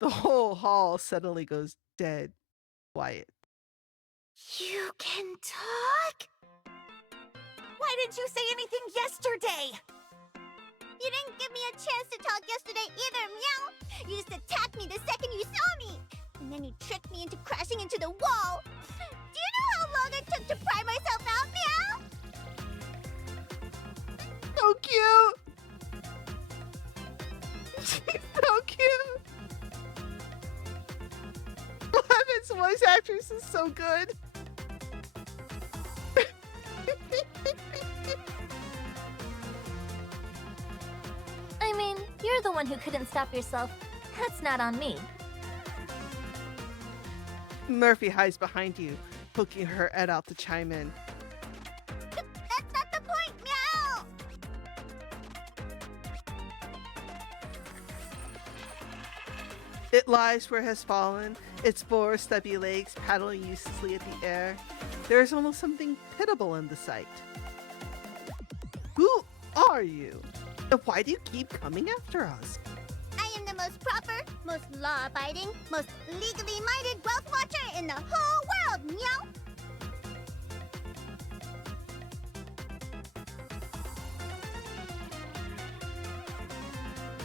The whole hall suddenly goes dead quiet. You can talk? Why didn't you say anything yesterday? You didn't give me a chance to talk yesterday either, meow! You just attacked me the second you saw me! And then you tricked me into crashing into the wall! Do you know how long it took to pry myself out, meow? So cute! She's so so good. I mean, you're the one who couldn't stop yourself. That's not on me. Murphy hides behind you, poking her head out to chime in. That's not the point, meow! It lies where it has fallen, its four stubby legs paddling uselessly at the air. There is almost something pitiable in the sight. Who are you? And why do you keep coming after us? I am the most proper, most law-abiding, most legally minded wealth watcher in the whole world, meow!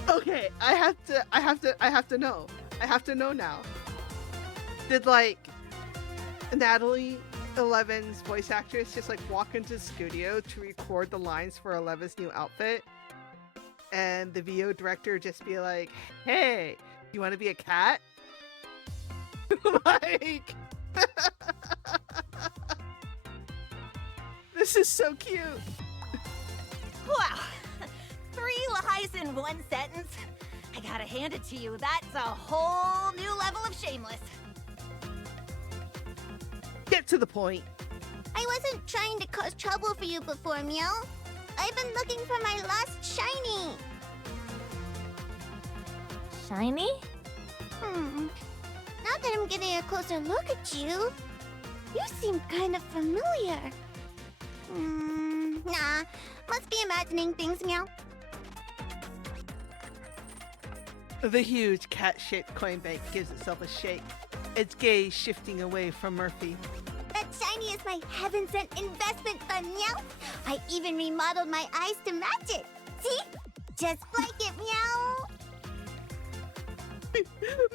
Okay, I have to know. I have to know now. Did like Natalie Eleven's voice actress just like walk into the studio to record the lines for Eleven's new outfit? And the VO director just be like, "Hey, you want to be a cat?" Like, this is so cute. Wow. 3 lies in 1 sentence. I gotta hand it to you. That's a whole new level of shameless. Get to the point. I wasn't trying to cause trouble for you before, meow. I've been looking for my lost shiny. Shiny? Now that I'm getting a closer look at you, you seem kind of familiar. Nah, must be imagining things, meow. The huge cat-shaped coin bank gives itself a shake, its gaze shifting away from Murphy. That shiny is my heaven-sent investment fund, meow. I even remodeled my eyes to match it. See? Just like it, meow.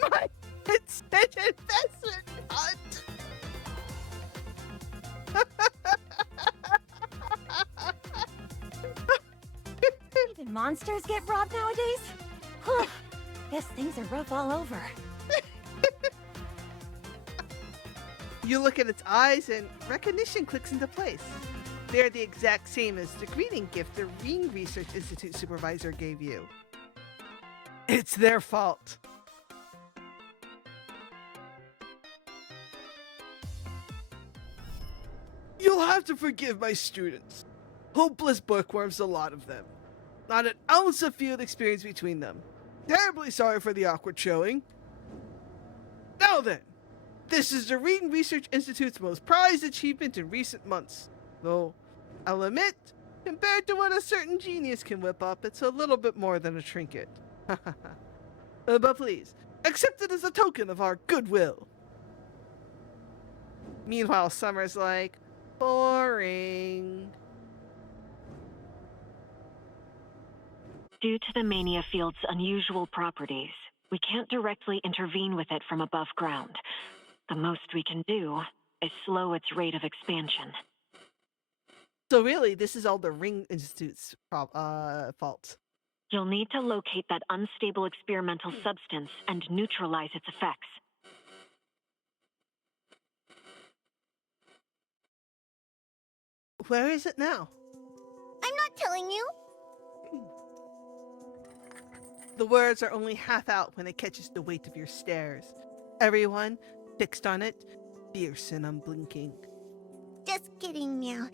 My it's an investment fund. Even monsters get robbed nowadays? Whew. Guess things are rough all over. You look at its eyes and recognition clicks into place. They're the exact same as the greeting gift the Ring Research Institute supervisor gave you. It's their fault. You'll have to forgive my students. Hopeless bookworms, a lot of them. Not an ounce of field experience between them. Terribly sorry for the awkward showing. Now then, this is the Reading Research Institute's most prized achievement in recent months. Though, I'll admit, compared to what a certain genius can whip up, it's a little bit more than a trinket. But please, accept it as a token of our goodwill. Meanwhile, Summer's like, boring. Due to the Mania Field's unusual properties, we can't directly intervene with it from above ground. The most we can do is slow its rate of expansion. So really, this is all the Ring Institute's fault. You'll need to locate that unstable experimental substance and neutralize its effects. Where is it now? I'm not telling you. The words are only half out when it catches the weight of your stares. Everyone, fixed on it, fierce and unblinking. Just kidding, meow.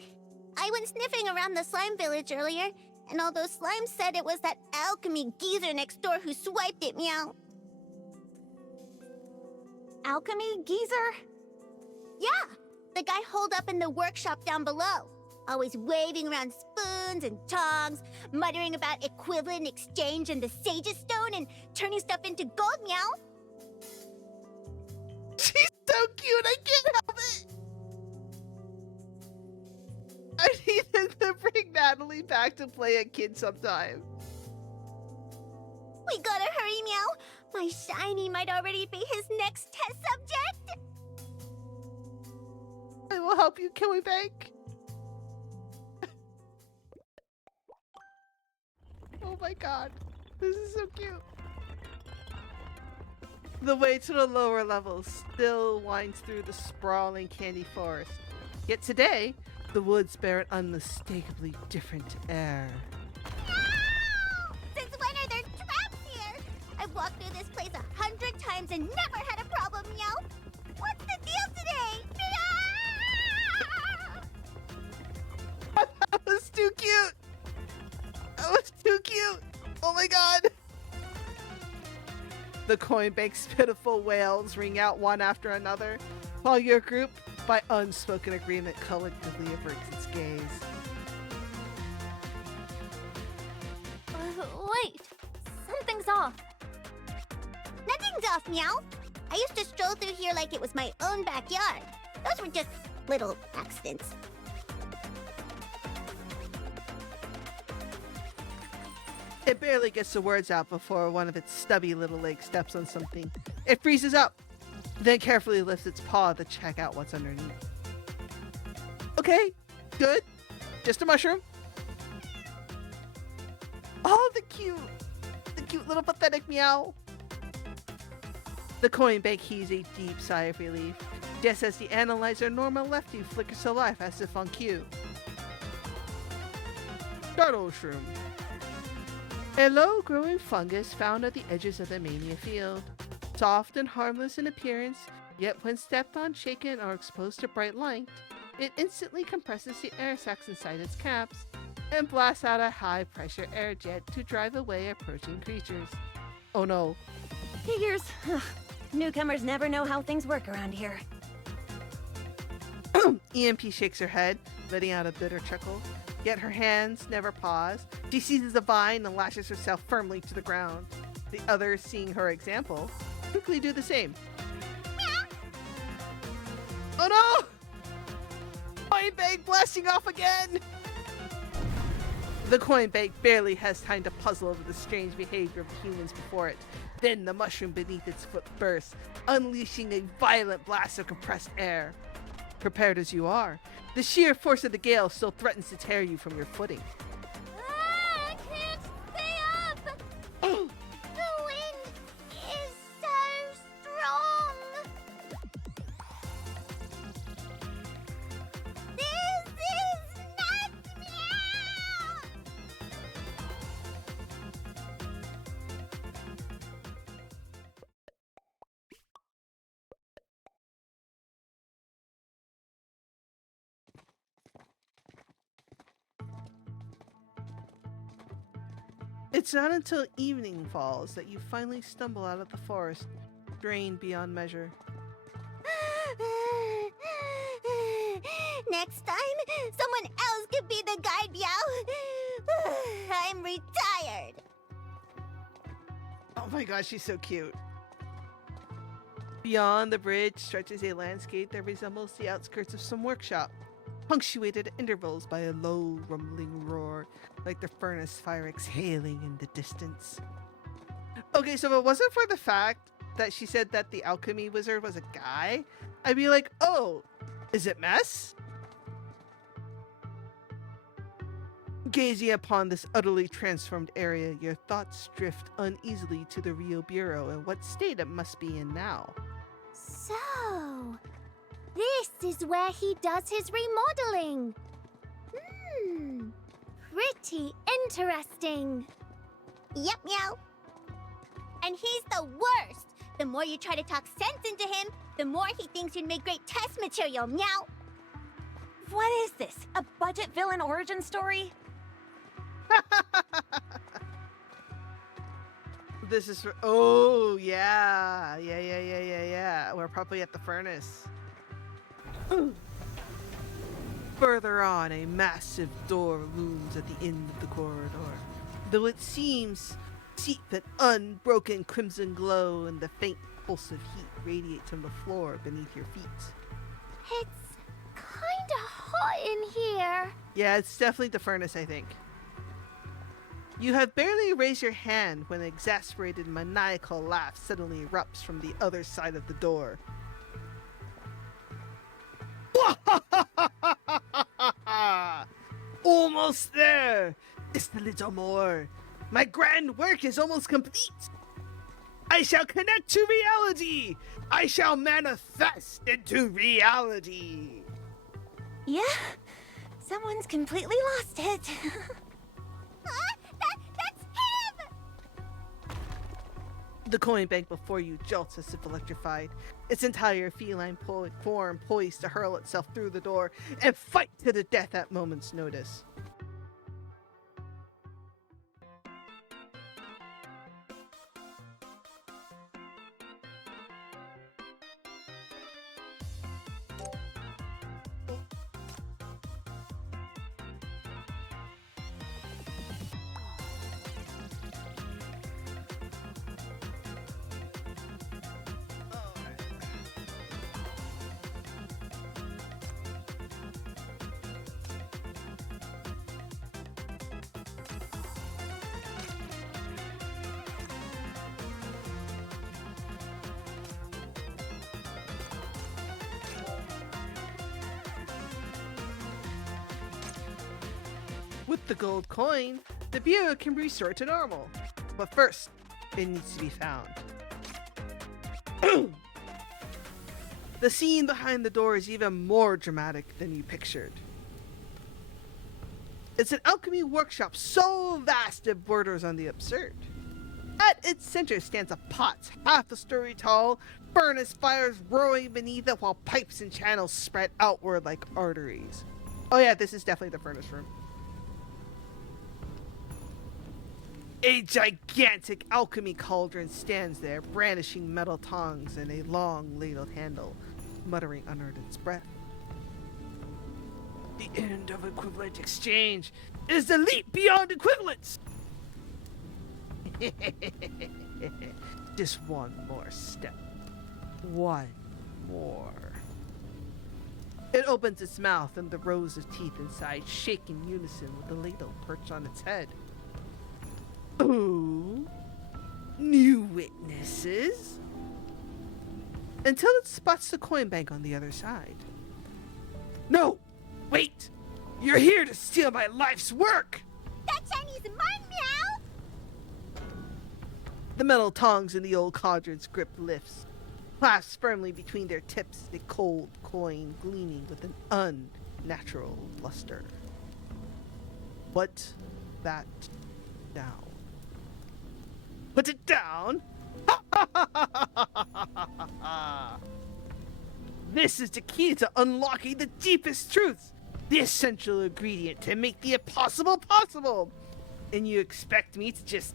I went sniffing around the slime village earlier, and all those slimes said it was that alchemy geezer next door who swiped it, meow. Alchemy geezer? Yeah, the guy holed up in the workshop down below. Always waving around spoons and tongs, muttering about equivalent exchange and the Sage's Stone and turning stuff into gold, meow. She's so cute, I can't help it! I needed to bring Natalie back to play a kid sometime. We gotta hurry, meow. My shiny might already be his next test subject. I will help you, Kiwi Bank. Oh my god, this is so cute. The way to the lower levels still winds through the sprawling candy forest. Yet today, the woods bear an unmistakably different air. Since when are there traps here? I've walked through this place 100 times and never had a problem, Meow. What's the deal today? That was too cute! That was too cute! Oh my god! The coin bank's pitiful wails ring out one after another, while your group, by unspoken agreement, collectively averts its gaze. Wait! Something's off. Nothing's off, Meow. I used to stroll through here like it was my own backyard. Those were just little accidents. It barely gets the words out before one of its stubby little legs steps on something. It freezes up, then carefully lifts its paw to check out what's underneath. Okay, good. Just a mushroom. Oh, the cute little pathetic meow. The coin bank heaves a deep sigh of relief, just as the analyzer normal lefty flickers to life as if on cue. Startle shroom. A low-growing fungus found at the edges of the mania field. Soft and harmless in appearance, yet when stepped on, shaken, or exposed to bright light, it instantly compresses the air sacs inside its caps and blasts out a high-pressure air jet to drive away approaching creatures. Oh no. Figures. Newcomers never know how things work around here. EMP shakes her head, letting out a bitter chuckle. Yet her hands never pause. She seizes a vine and lashes herself firmly to the ground. The others, seeing her example, quickly do the same. Oh no! Coin bank blasting off again! The coin bank barely has time to puzzle over the strange behavior of the humans before it. Then the mushroom beneath its foot bursts, unleashing a violent blast of compressed air. Prepared as you are, the sheer force of the gale still threatens to tear you from your footing. I can't stay up! The wind is so strong! This is not Meow! It's not until evening falls that you finally stumble out of the forest, drained beyond measure. Next time, someone else could be the guide, Meow. I'm retired. Oh my gosh, she's so cute. Beyond the bridge stretches a landscape that resembles the outskirts of some workshop, punctuated at intervals by a low rumbling roar, like the furnace fire exhaling in the distance. Okay, so if it wasn't for the fact that she said that the alchemy wizard was a guy, I'd be like, oh, is it Mess? Gazing upon this utterly transformed area, your thoughts drift uneasily to the Rio Bureau and what state it must be in now. So, this is where he does his remodeling. Pretty interesting. Yep, Meow. And he's the worst. The more you try to talk sense into him, the more he thinks you'd make great test material, Meow. What is this? A budget villain origin story? This is for, oh yeah. We're probably at the furnace. Further on, a massive door looms at the end of the corridor, though it seems seep an unbroken crimson glow and the faint pulse of heat radiates from the floor beneath your feet. It's kinda hot in here. Yeah, it's definitely the furnace, I think. You have barely raised your hand when an exasperated, maniacal laugh suddenly erupts from the other side of the door. Almost there! Just a little more. My grand work is almost complete. I shall connect to reality! I shall manifest into reality! Yeah, someone's completely lost it. That's him! The coin bank before you jolts as if electrified, its entire feline form poised to hurl itself through the door and fight to the death at moment's notice. With the gold coin, the bureau can restore to normal. But first, it needs to be found. The scene behind the door is even more dramatic than you pictured. It's an alchemy workshop so vast it borders on the absurd. At its center stands a pot half a story tall, furnace fires roaring beneath it while pipes and channels spread outward like arteries. Oh yeah, this is definitely the furnace room. A gigantic alchemy cauldron stands there, brandishing metal tongs and a long ladle handle, muttering under its breath. The end of equivalent exchange is the leap beyond equivalence! Just one more step. One more. It opens its mouth and the rows of teeth inside shake in unison with the ladle perched on its head. Ooh, new witnesses? Until it spots the coin bank on the other side. No! Wait! You're here to steal my life's work! That Chinese mine, meow! The metal tongs in the old cauldron's grip lifts, clasped firmly between their tips, the cold coin gleaming with an unnatural luster. Put that down. Put it down? This is the key to unlocking the deepest truths, the essential ingredient to make the impossible possible. And you expect me to just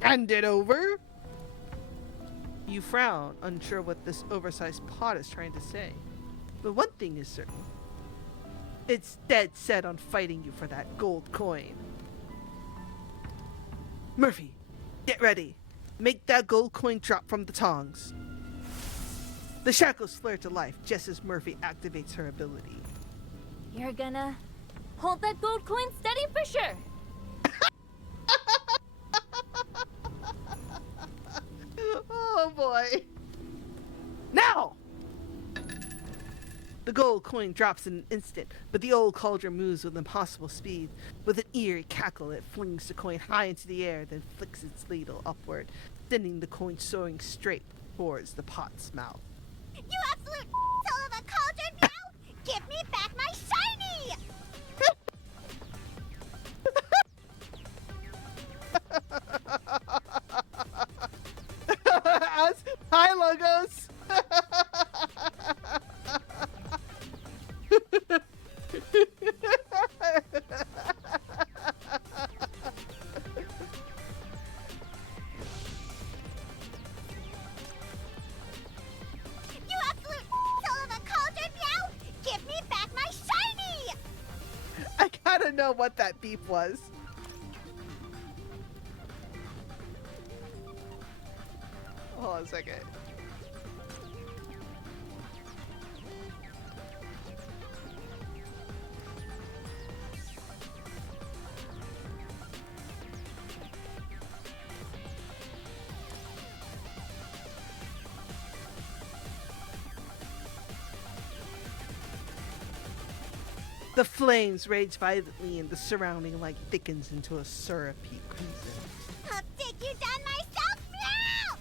hand it over? You frown, unsure what this oversized pot is trying to say. But one thing is certain. It's dead set on fighting you for that gold coin. Murphy, get ready. Make that gold coin drop from the tongs. The shackles flare to life just as Murphy activates her ability. You're gonna hold that gold coin steady for sure. Oh boy. Now! The gold coin drops in an instant, but the old cauldron moves with impossible speed. With an eerie cackle, it flings the coin high into the air, then flicks its ladle upward, sending the coin soaring straight towards the pot's mouth. You absolute soul of a cauldron, meow! Give me back my shiny! Hi, Logos! Know what that beep was. Hold on a second. The flames rage violently and the surrounding light thickens into a syrupy crimson. I'll take you down myself, meow!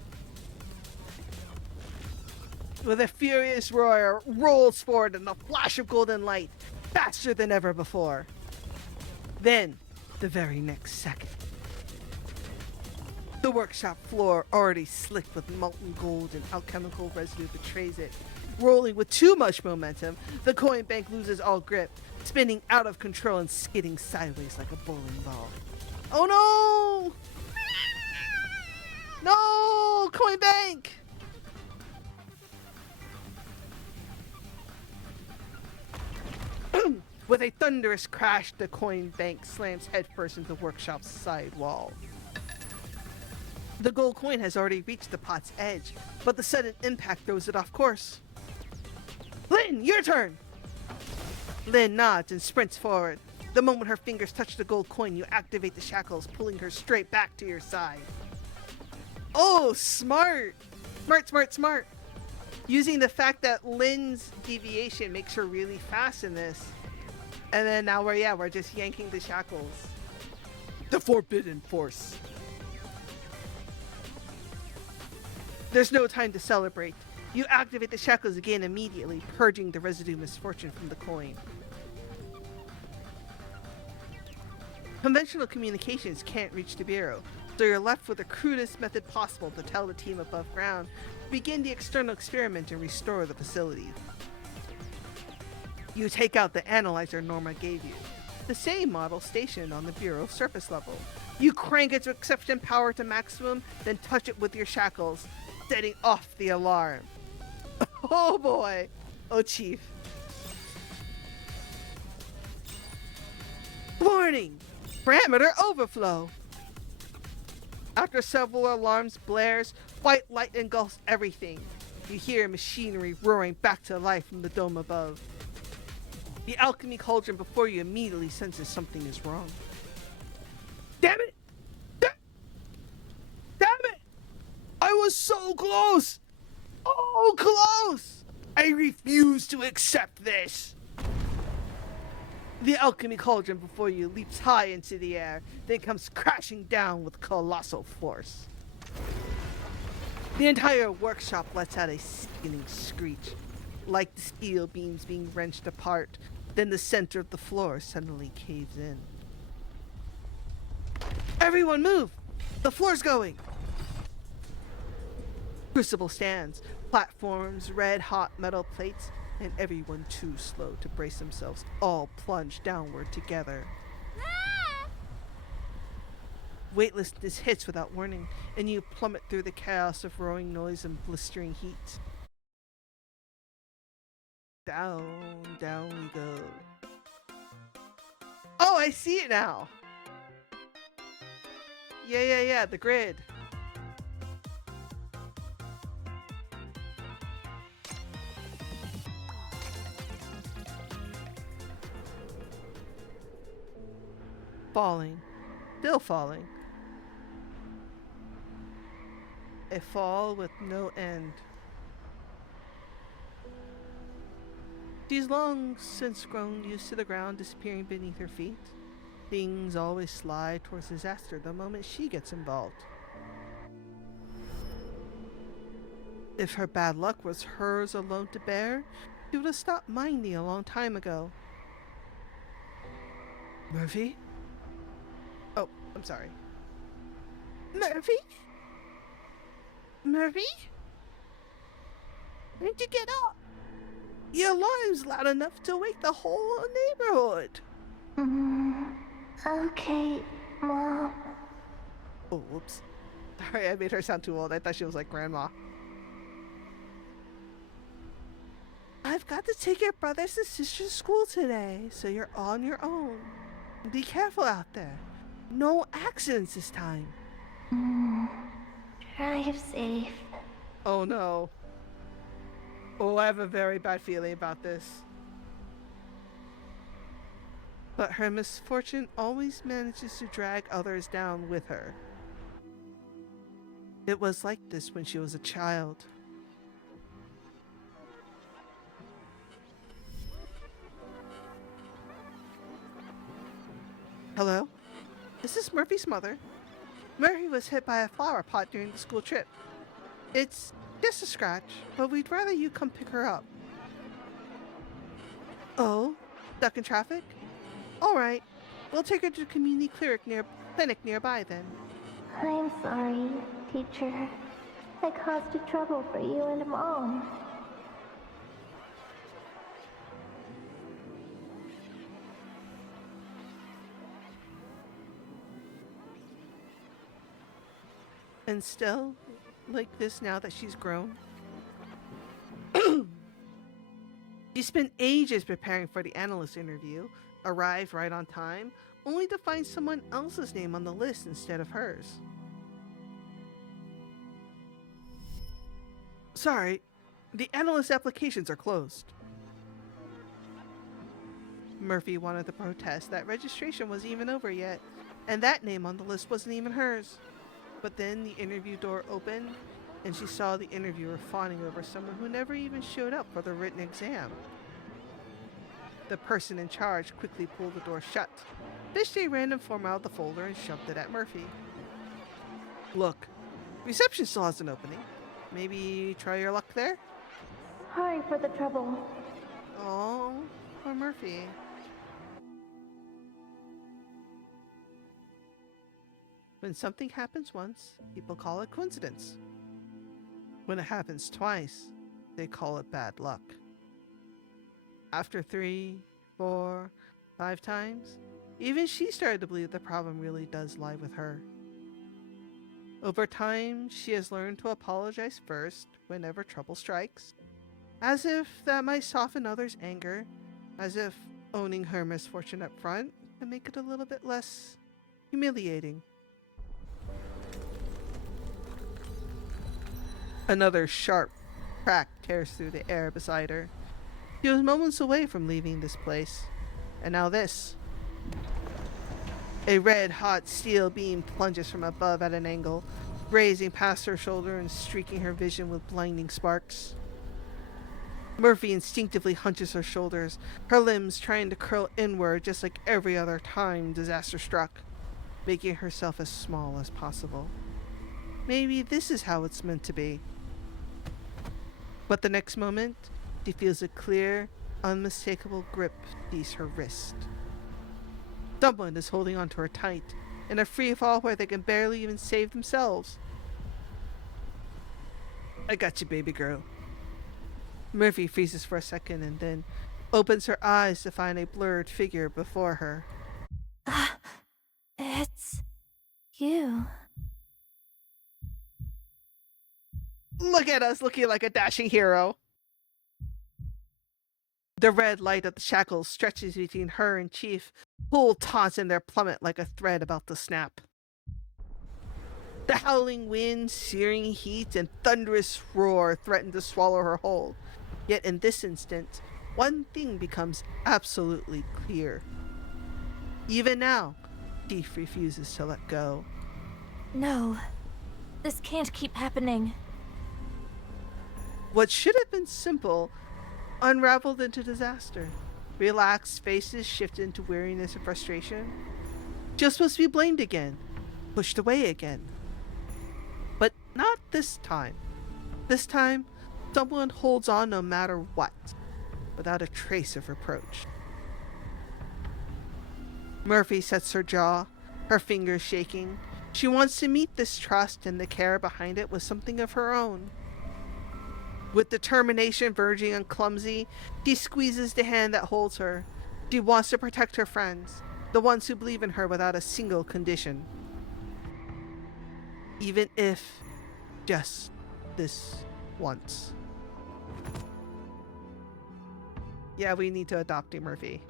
with a furious roar, rolls forward in a flash of golden light, faster than ever before. Then, the very next second, the workshop floor, already slick with molten gold and alchemical residue, betrays it. Rolling with too much momentum, the coin bank loses all grip, spinning out of control and skidding sideways like a bowling ball. Oh no! No! Coin bank! With a thunderous crash, the coin bank slams headfirst into the workshop's side wall. The gold coin has already reached the pot's edge, but the sudden impact throws it off course. Lynn, your turn! Lynn nods and sprints forward. The moment her fingers touch the gold coin, you activate the shackles, pulling her straight back to your side. Oh, smart! Smart, smart, smart! Using the fact that Lynn's deviation makes her really fast in this. And then now we're just yanking the shackles. The forbidden force. There's no time to celebrate. You activate the shackles again immediately, purging the residue misfortune from the coin. Conventional communications can't reach the Bureau, so you're left with the crudest method possible to tell the team above ground to begin the external experiment and restore the facility. You take out the analyzer Norma gave you, the same model stationed on the Bureau's surface level. You crank its reception power to maximum, then touch it with your shackles, setting off the alarm. Oh boy! Oh, Chief. Warning! Parameter overflow! After several alarms blares, white light engulfs everything. You hear machinery roaring back to life from the dome above. The alchemy cauldron before you immediately senses something is wrong. Damn it! Damn it! I was so close! Oh, close! I refuse to accept this! The alchemy cauldron before you leaps high into the air, then comes crashing down with colossal force. The entire workshop lets out a sickening screech, like the steel beams being wrenched apart. Then the center of the floor suddenly caves in. Everyone move! The floor's going! Crucible stands, platforms, red-hot metal plates, and everyone too slow to brace themselves, all plunge downward together. Ah! Weightlessness hits without warning, and you plummet through the chaos of roaring noise and blistering heat. Down, down we go. Oh, I see it now! Yeah, the grid. Falling. Still falling. A fall with no end. She's long since grown used to the ground disappearing beneath her feet. Things always slide towards disaster the moment she gets involved. If her bad luck was hers alone to bear, she would have stopped minding a long time ago. Murphy? Oh, I'm sorry. Murphy? Murphy? Where'd you get up? Your alarm's loud enough to wake the whole neighborhood. Okay, Mom. Oh, whoops. Sorry, I made her sound too old. I thought she was like grandma. I've got to take your brothers and sisters to school today, so you're on your own. Be careful out there. No accidents this time. Drive safe. Oh no. Oh, I have a very bad feeling about this. But her misfortune always manages to drag others down with her. It was like this when she was a child. Hello? Is this Murphy's mother? Murphy was hit by a flower pot during the school trip. It's Just a scratch, but we'd rather you come pick her up. Oh? Stuck in traffic? Alright, we'll take her to the community clinic nearby then. I'm sorry, teacher. I caused you trouble for you and Mom. And still, like this now that she's grown? She spent ages preparing for the analyst interview, arrived right on time, only to find someone else's name on the list instead of hers. Sorry, the analyst applications are closed. Murphy wanted to protest that registration wasn't even over yet, and that name on the list wasn't even hers. But then the interview door opened, and she saw the interviewer fawning over someone who never even showed up for the written exam. The person in charge quickly pulled the door shut, fished a random form out of the folder, and shoved it at Murphy. Look, reception still has an opening. Maybe try your luck there? Sorry for the trouble. Oh, poor Murphy. When something happens once, people call it coincidence. When it happens twice, they call it bad luck. After 3, 4, 5 times, even she started to believe the problem really does lie with her. Over time, she has learned to apologize first whenever trouble strikes, as if that might soften others' anger, as if owning her misfortune up front can make it a little bit less humiliating. Another sharp crack tears through the air beside her. She was moments away from leaving this place, and now this. A red-hot steel beam plunges from above at an angle, grazing past her shoulder and streaking her vision with blinding sparks. Murphy instinctively hunches her shoulders, her limbs trying to curl inward just like every other time disaster struck, making herself as small as possible. Maybe this is how it's meant to be. But the next moment, she feels a clear, unmistakable grip seize her wrist. Someone is holding onto her tight, in a free fall where they can barely even save themselves. I got you, baby girl. Murphy freezes for a second and then opens her eyes to find a blurred figure before her. It's you. Look at us looking like a dashing hero. The red light of the shackles stretches between her and Chief, pull taunts in their plummet like a thread about to snap. The howling wind, searing heat, and thunderous roar threaten to swallow her whole. Yet in this instant, one thing becomes absolutely clear. Even now, Chief refuses to let go. No, this can't keep happening. What should have been simple unraveled into disaster. Relaxed faces shifted into weariness and frustration. Just supposed to be blamed again, pushed away again. But not this time. This time, someone holds on no matter what, without a trace of reproach. Murphy sets her jaw, her fingers shaking. She wants to meet this trust and the care behind it with something of her own. With determination verging on clumsy, she squeezes the hand that holds her. She wants to protect her friends, the ones who believe in her without a single condition. Even if just this once. Yeah, we need to adopt you, Murphy.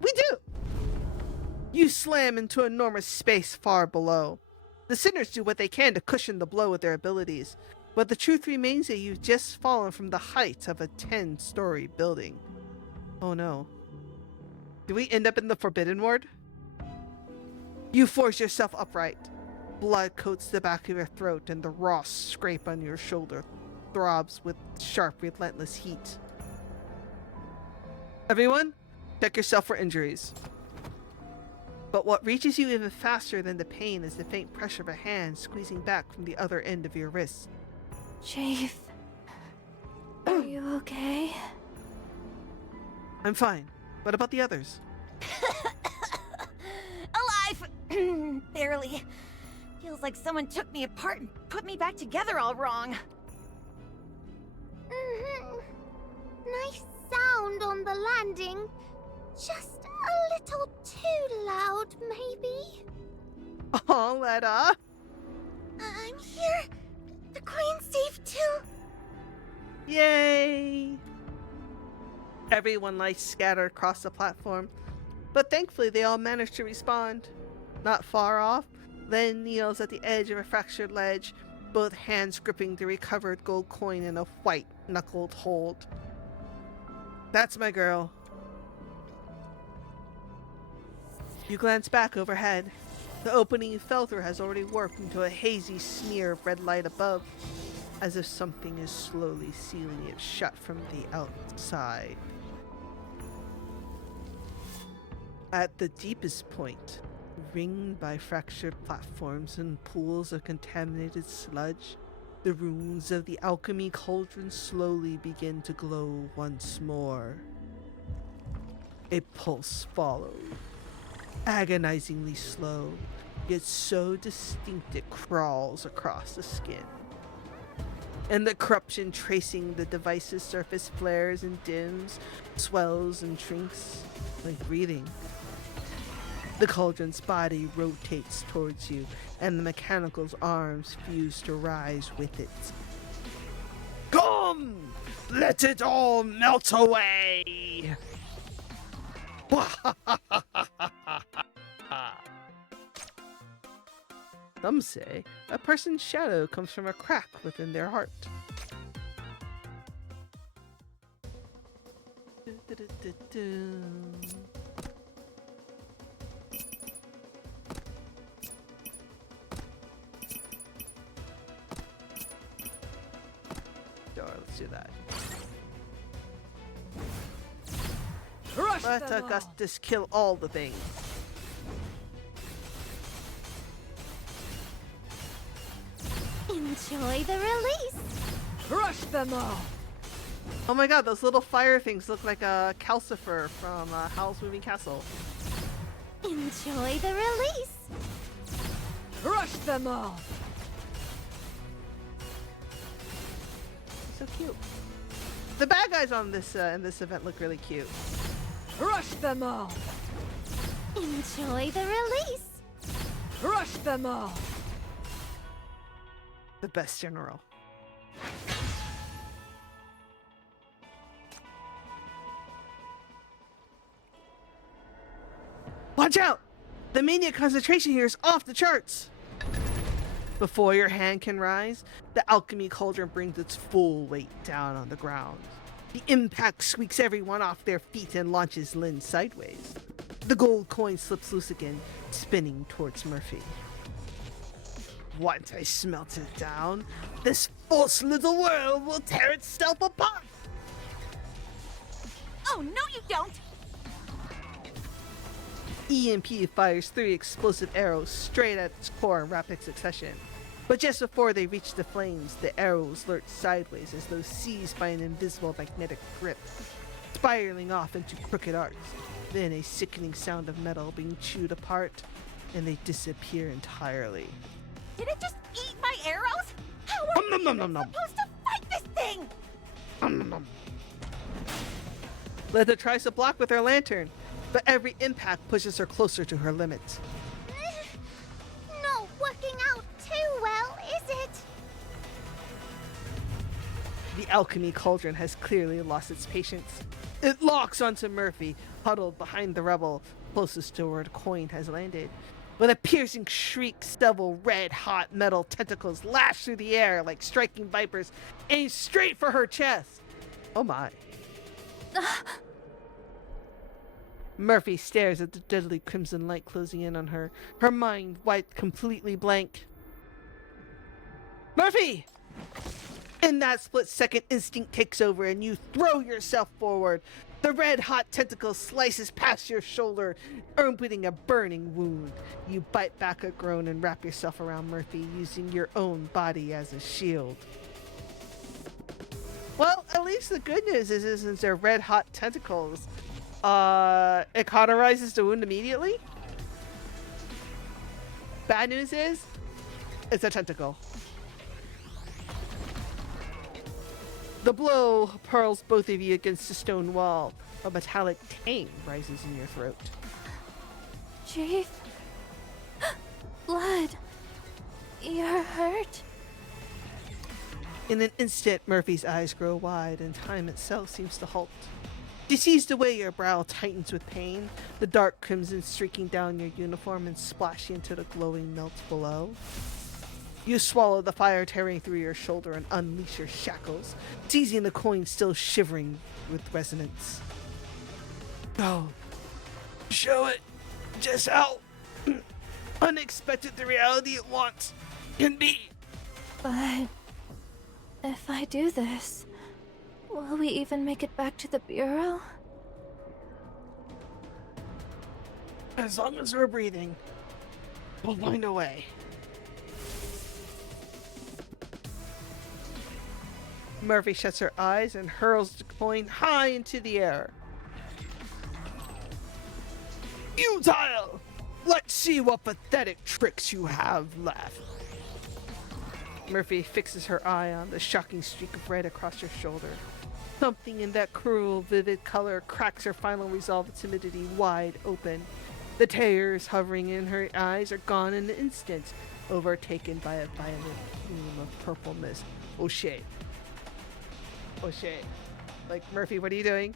We do! You slam into enormous space far below. The sinners do what they can to cushion the blow with their abilities, but the truth remains that you've just fallen from the height of a 10-story building. Oh no. Do we end up in the Forbidden Ward? You force yourself upright. Blood coats the back of your throat and the raw scrape on your shoulder throbs with sharp, relentless heat. Everyone, check yourself for injuries. But what reaches you even faster than the pain is the faint pressure of a hand squeezing back from the other end of your wrist. Chief. you okay? I'm fine. What about the others? Alive! Barely. Feels like someone took me apart and put me back together all wrong. Nice sound on the landing. Just a little too loud, maybe? Oh, Letta! I'm here. The Queen's safe too. Yay! Everyone lies scattered across the platform, but thankfully they all managed to respond. Not far off, Len kneels at the edge of a fractured ledge, both hands gripping the recovered gold coin in a white-knuckled hold. That's my girl. You glance back overhead. The opening you fell through has already warped into a hazy smear of red light above, as if something is slowly sealing it shut from the outside. At the deepest point, ringed by fractured platforms and pools of contaminated sludge, the runes of the alchemy cauldron slowly begin to glow once more. A pulse follows, agonizingly slow, yet so distinct it crawls across the skin. And the corruption tracing the device's surface flares and dims, swells and shrinks, like breathing. The cauldron's body rotates towards you, and the mechanical's arms fuse to rise with it. Come! Let it all melt away! Some say a person's shadow comes from a crack within their heart. Sure, let's do that. Let Augustus kill all the things. Enjoy the release. Crush them all! Oh my god, those little fire things look like a Calcifer from Howl's Moving Castle. Enjoy the release. Crush them all! So cute. The bad guys on this in this event look really cute. Crush them all! Enjoy the release. Crush them all! The best general. Watch out! The mania concentration here is off the charts! Before your hand can rise, the alchemy cauldron brings its full weight down on the ground. The impact squeaks everyone off their feet and launches Lynn sideways. The gold coin slips loose again, spinning towards Murphy. Once I smelt it down, this false little world will tear itself apart! Oh, no you don't! EMP fires 3 explosive arrows straight at its core in rapid succession. But just before they reach the flames, the arrows lurch sideways as though seized by an invisible magnetic grip, spiraling off into crooked arcs. Then a sickening sound of metal being chewed apart, and they disappear entirely. Did it just eat my arrows? How are you supposed to fight this thing? Leda tries to block with her lantern, but every impact pushes her closer to her limit. Not working out too well, is it? The alchemy cauldron has clearly lost its patience. It locks onto Murphy, huddled behind the rubble closest to where the coin has landed. With a piercing shriek, several red-hot metal tentacles lash through the air like striking vipers, aimed straight for her chest. Oh my. Murphy stares at the deadly crimson light closing in on her, her mind wiped completely blank. Murphy! In that split second, instinct takes over and you throw yourself forward. The red-hot tentacle slices past your shoulder, opening a burning wound. You bite back a groan and wrap yourself around Murphy, using your own body as a shield. Well, at least the good news is since they're red hot tentacles, it cauterizes the wound immediately. Bad news is, it's a tentacle. The blow hurls both of you against the stone wall. A metallic tang rises in your throat. Chief? Blood. You're hurt? In an instant, Murphy's eyes grow wide and time itself seems to halt. Deceased away, your brow tightens with pain, the dark crimson streaking down your uniform and splashing into the glowing melt below. You swallow the fire tearing through your shoulder and unleash your shackles, seizing the coin still shivering with resonance. Go. Show it just how unexpected the reality it wants can be. But if I do this, will we even make it back to the Bureau? As long as we're breathing, we'll find a way. Murphy shuts her eyes and hurls the coin high into the air. Futile! Let's see what pathetic tricks you have left. Murphy fixes her eye on the shocking streak of red across your shoulder. Something in that cruel, vivid color cracks her final resolve and timidity wide open. The tears hovering in her eyes are gone in an instant, overtaken by a violent gleam of purple mist. Oh shit. Oh shit. Like, Murphy, what are you doing?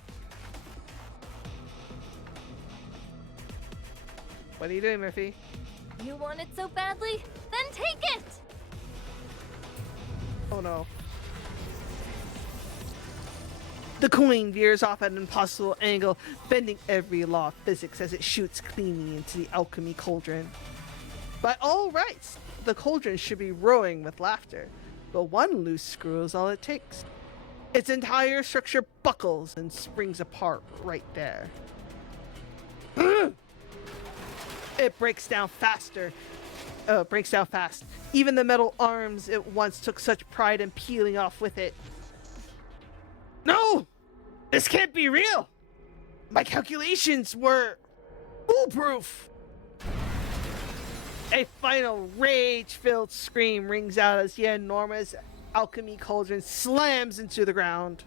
What are you doing, Murphy? You want it so badly? Then take it! Oh no. The coin veers off at an impossible angle, bending every law of physics as it shoots cleanly into the alchemy cauldron. By all rights, the cauldron should be roaring with laughter, but one loose screw is all it takes. Its entire structure buckles and springs apart right there. It breaks down fast. Even the metal arms it once took such pride in peeling off with it. No! This can't be real! My calculations were foolproof! A final rage-filled scream rings out as the enormous alchemy cauldron slams into the ground.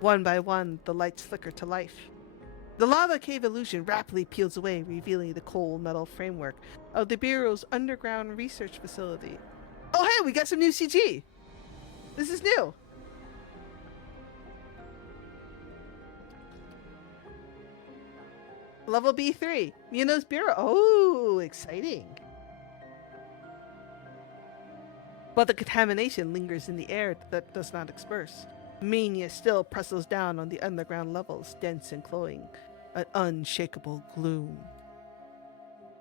One by one, the lights flicker to life. The lava cave illusion rapidly peels away, revealing the cold metal framework of the Bureau's underground research facility. Oh hey, we got some new CG! This is new! Level B3, Muno's Bureau. Oh, exciting. But the contamination lingers in the air that does not disperse. Mania still presses down on the underground levels, dense and cloying, an unshakable gloom.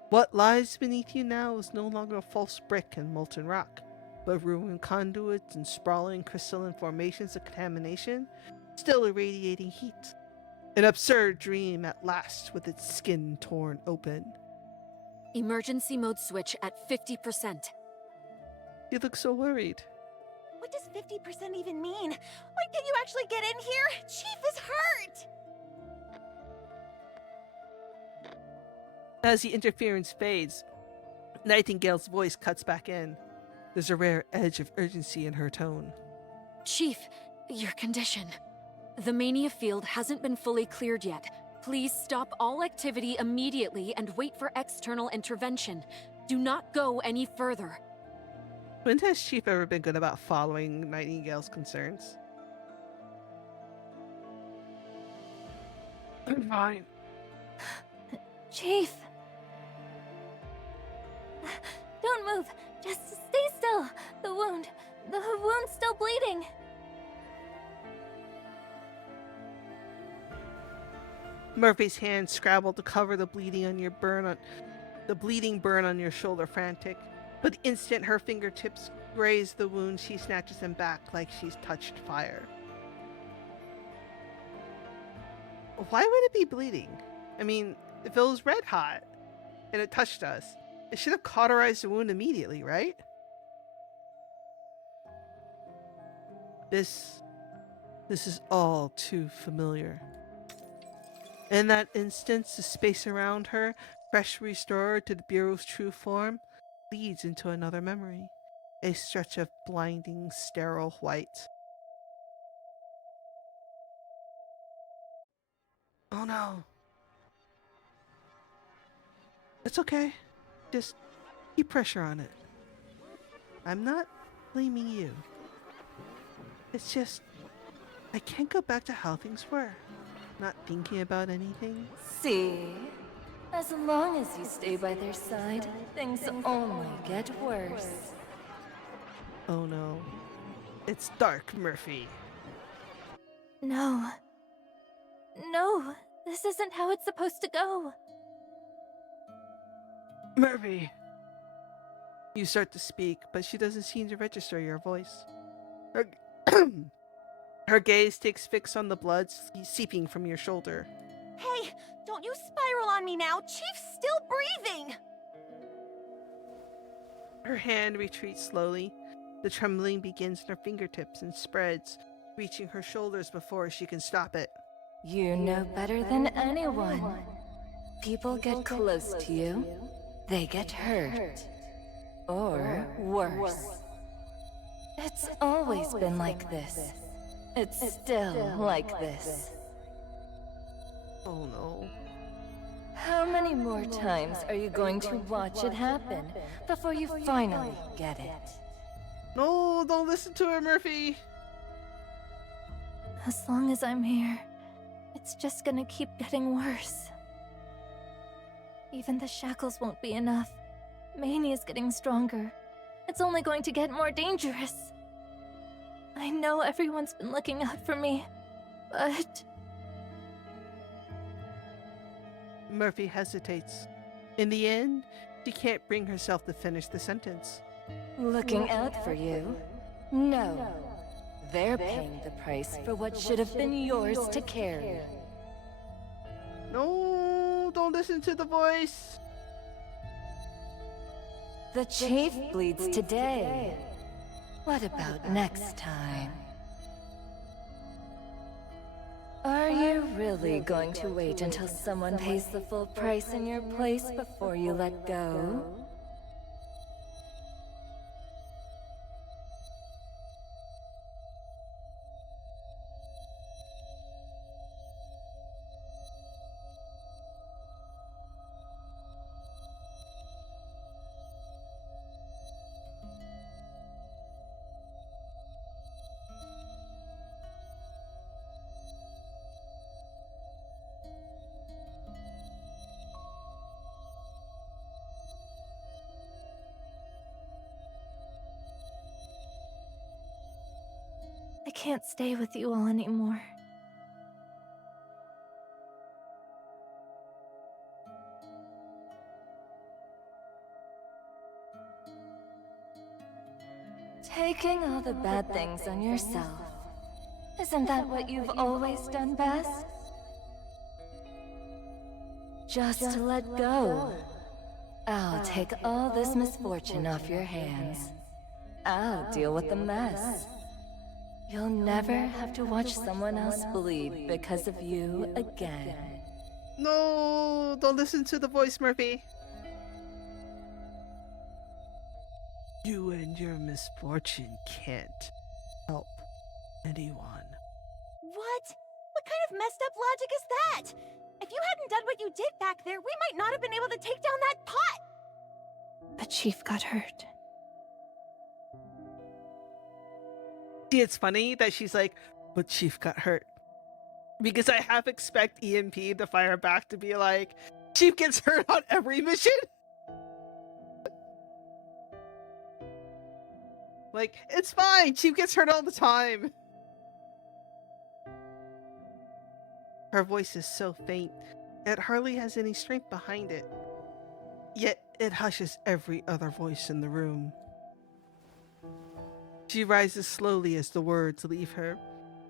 What lies beneath you now is no longer false brick and molten rock, but ruined conduits and sprawling crystalline formations of contamination, still irradiating heat. An absurd dream at last, with its skin torn open. Emergency mode switch at 50%. You look so worried. What does 50% even mean? Why can't you actually get in here? Chief is hurt! As the interference fades, Nightingale's voice cuts back in. There's a rare edge of urgency in her tone. Chief, your condition. The mania field hasn't been fully cleared yet. Please stop all activity immediately and wait for external intervention. Do not go any further. When has Chief ever been good about following Nightingale's concerns? I'm fine. Chief! Don't move! Just stay still! The wound's still bleeding! Murphy's hand scrabbled to cover the bleeding burn on your shoulder, frantic. But the instant her fingertips graze the wound, she snatches him back like she's touched fire. Why would it be bleeding? I mean, if it was red hot and it touched us, it should have cauterized the wound immediately, right? This is all too familiar. In that instance, the space around her, fresh restored to the Bureau's true form, leads into another memory. A stretch of blinding, sterile white. Oh no. It's okay. Just keep pressure on it. I'm not blaming you. It's just, I can't go back to how things were. Not thinking about anything. See? As long as you stay by their side, things only get worse. Oh no. It's dark, Murphy. No. No, this isn't how it's supposed to go. Murphy! You start to speak, but she doesn't seem to register your voice. Her, her gaze takes fix on the blood seeping from your shoulder. Hey, don't you spiral on me now. Chief's still breathing. Her hand retreats slowly. The trembling begins in her fingertips and spreads, reaching her shoulders before she can stop it. You know better than anyone. People get close to you, they get hurt. Or worse. It's always been like this. It's still like this. Oh no. How many more times are you going to watch it happen before you finally get it? No, don't listen to her, Murphy! As long as I'm here, it's just gonna keep getting worse. Even the shackles won't be enough. Mania's getting stronger. It's only going to get more dangerous. I know everyone's been looking out for me, but... Murphy hesitates. In the end, she can't bring herself to finish the sentence. Looking out for you? No. They're paying the price for what should have been yours to carry. No, don't listen to the voice. The chief bleeds today. What about next time? Are you really going to wait until someone pays the full price in your place before you let go? I can't stay with you all anymore. Taking all the bad things on yourself. Isn't that what you've always done best? Just let go. I'll take all this misfortune off your hands. I'll deal with the mess. You'll never have to watch someone else bleed because of you again. No, don't listen to the voice, Murphy. You and your misfortune can't help anyone. What? What kind of messed up logic is that? If you hadn't done what you did back there, we might not have been able to take down that pot! The chief got hurt. See, it's funny that she's like, but Chief got hurt. Because I half expect EMP, the fire back, to be like, Chief gets hurt on every mission? Like, it's fine, Chief gets hurt all the time. Her voice is so faint, it hardly has any strength behind it. Yet, it hushes every other voice in the room. She rises slowly as the words leave her.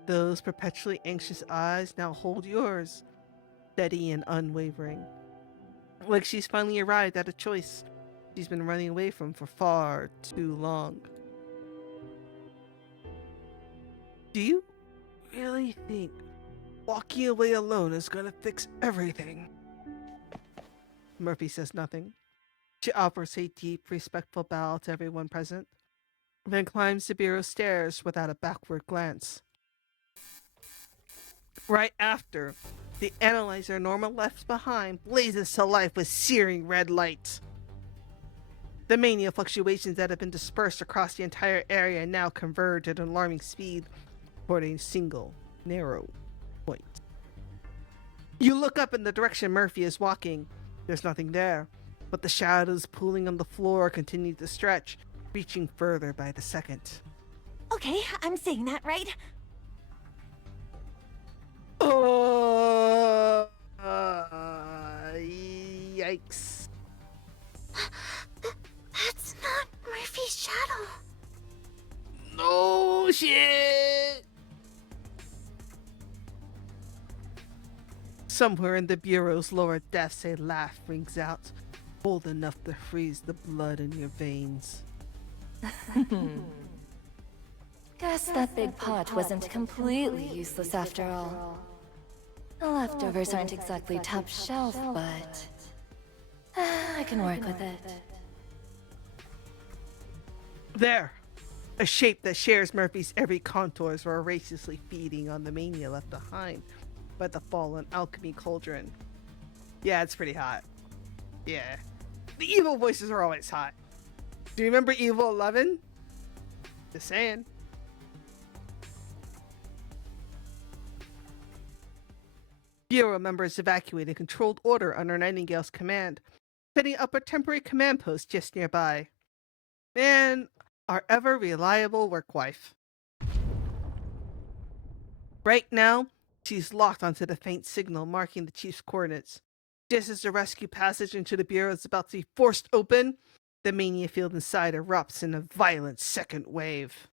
Those perpetually anxious eyes now hold yours, steady and unwavering. Like she's finally arrived at a choice she's been running away from for far too long. Do you really think walking away alone is gonna fix everything? Murphy says nothing. She offers a deep, respectful bow to everyone present, then climbs the bureau stairs without a backward glance. Right after, the analyzer Norma left behind blazes to life with searing red lights. The mania fluctuations that have been dispersed across the entire area now converge at an alarming speed toward a single, narrow point. You look up in the direction Murphy is walking. There's nothing there, but the shadows pooling on the floor continue to stretch, reaching further by the second. Okay, I'm saying that right. Oh, yikes. That's not Murphy's shadow. No shit! Somewhere in the bureau's lower depths, a laugh rings out, bold enough to freeze the blood in your veins. Guess that big pot wasn't completely useless after all. The leftovers aren't exactly top shelf, but I can work with it. There! A shape that shares Murphy's every contours voraciously feeding on the mania left behind by the fallen alchemy cauldron. Yeah, it's pretty hot. Yeah. The evil voices are always hot. Do you remember Evil 11? Just saying. Bureau members evacuate in controlled order under Nightingale's command, setting up a temporary command post just nearby. And our ever reliable work wife. Right now, she's locked onto the faint signal marking the chief's coordinates. Just as the rescue passage into the bureau is about to be forced open, the mania field inside erupts in a violent second wave.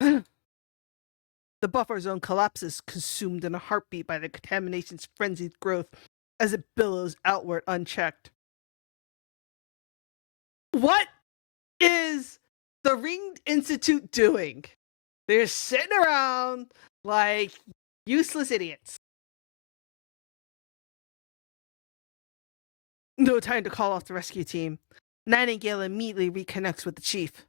The buffer zone collapses, consumed in a heartbeat by the contamination's frenzied growth as it billows outward unchecked. What is the Ringed Institute doing? They're sitting around like useless idiots. No time to call off the rescue team. Nightingale immediately reconnects with the chief.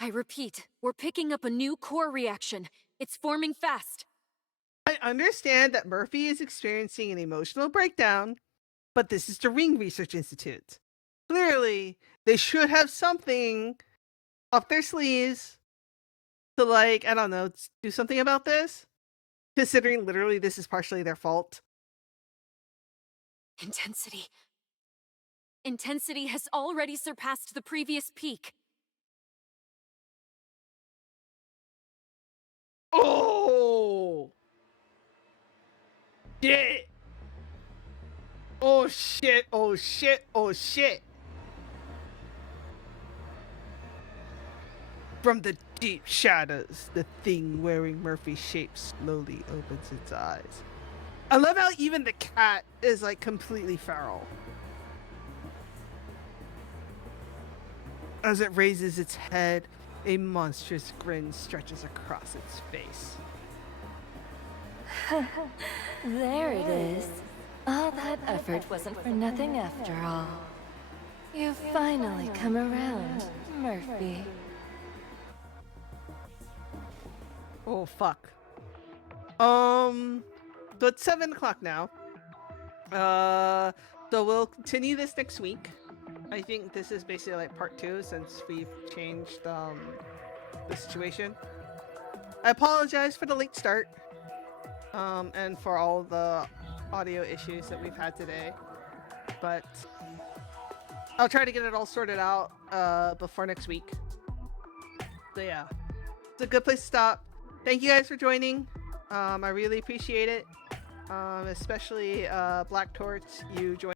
I repeat, we're picking up a new core reaction. It's forming fast. I understand that Murphy is experiencing an emotional breakdown, but this is the Ring Research Institute. Clearly, they should have something up their sleeves to, like, I don't know, do something about this, considering literally this is partially their fault. Intensity. Intensity has already surpassed the previous peak. Oh! Shit! Oh shit, oh shit, oh shit! From the deep shadows, the thing wearing Murphy's shape slowly opens its eyes. I love how even the cat is like completely feral. As it raises its head, a monstrous grin stretches across its face. There it is. All that effort wasn't for nothing after all. You've finally come around, Murphy. Oh fuck. So it's 7 o'clock now. So we'll continue this next week. I think this is basically like part 2 since we've changed the situation. I apologize for the late start. And for all the audio issues that we've had today. But I'll try to get it all sorted out before next week. So yeah. It's a good place to stop. Thank you guys for joining. I really appreciate it. Especially Black Torch, you joined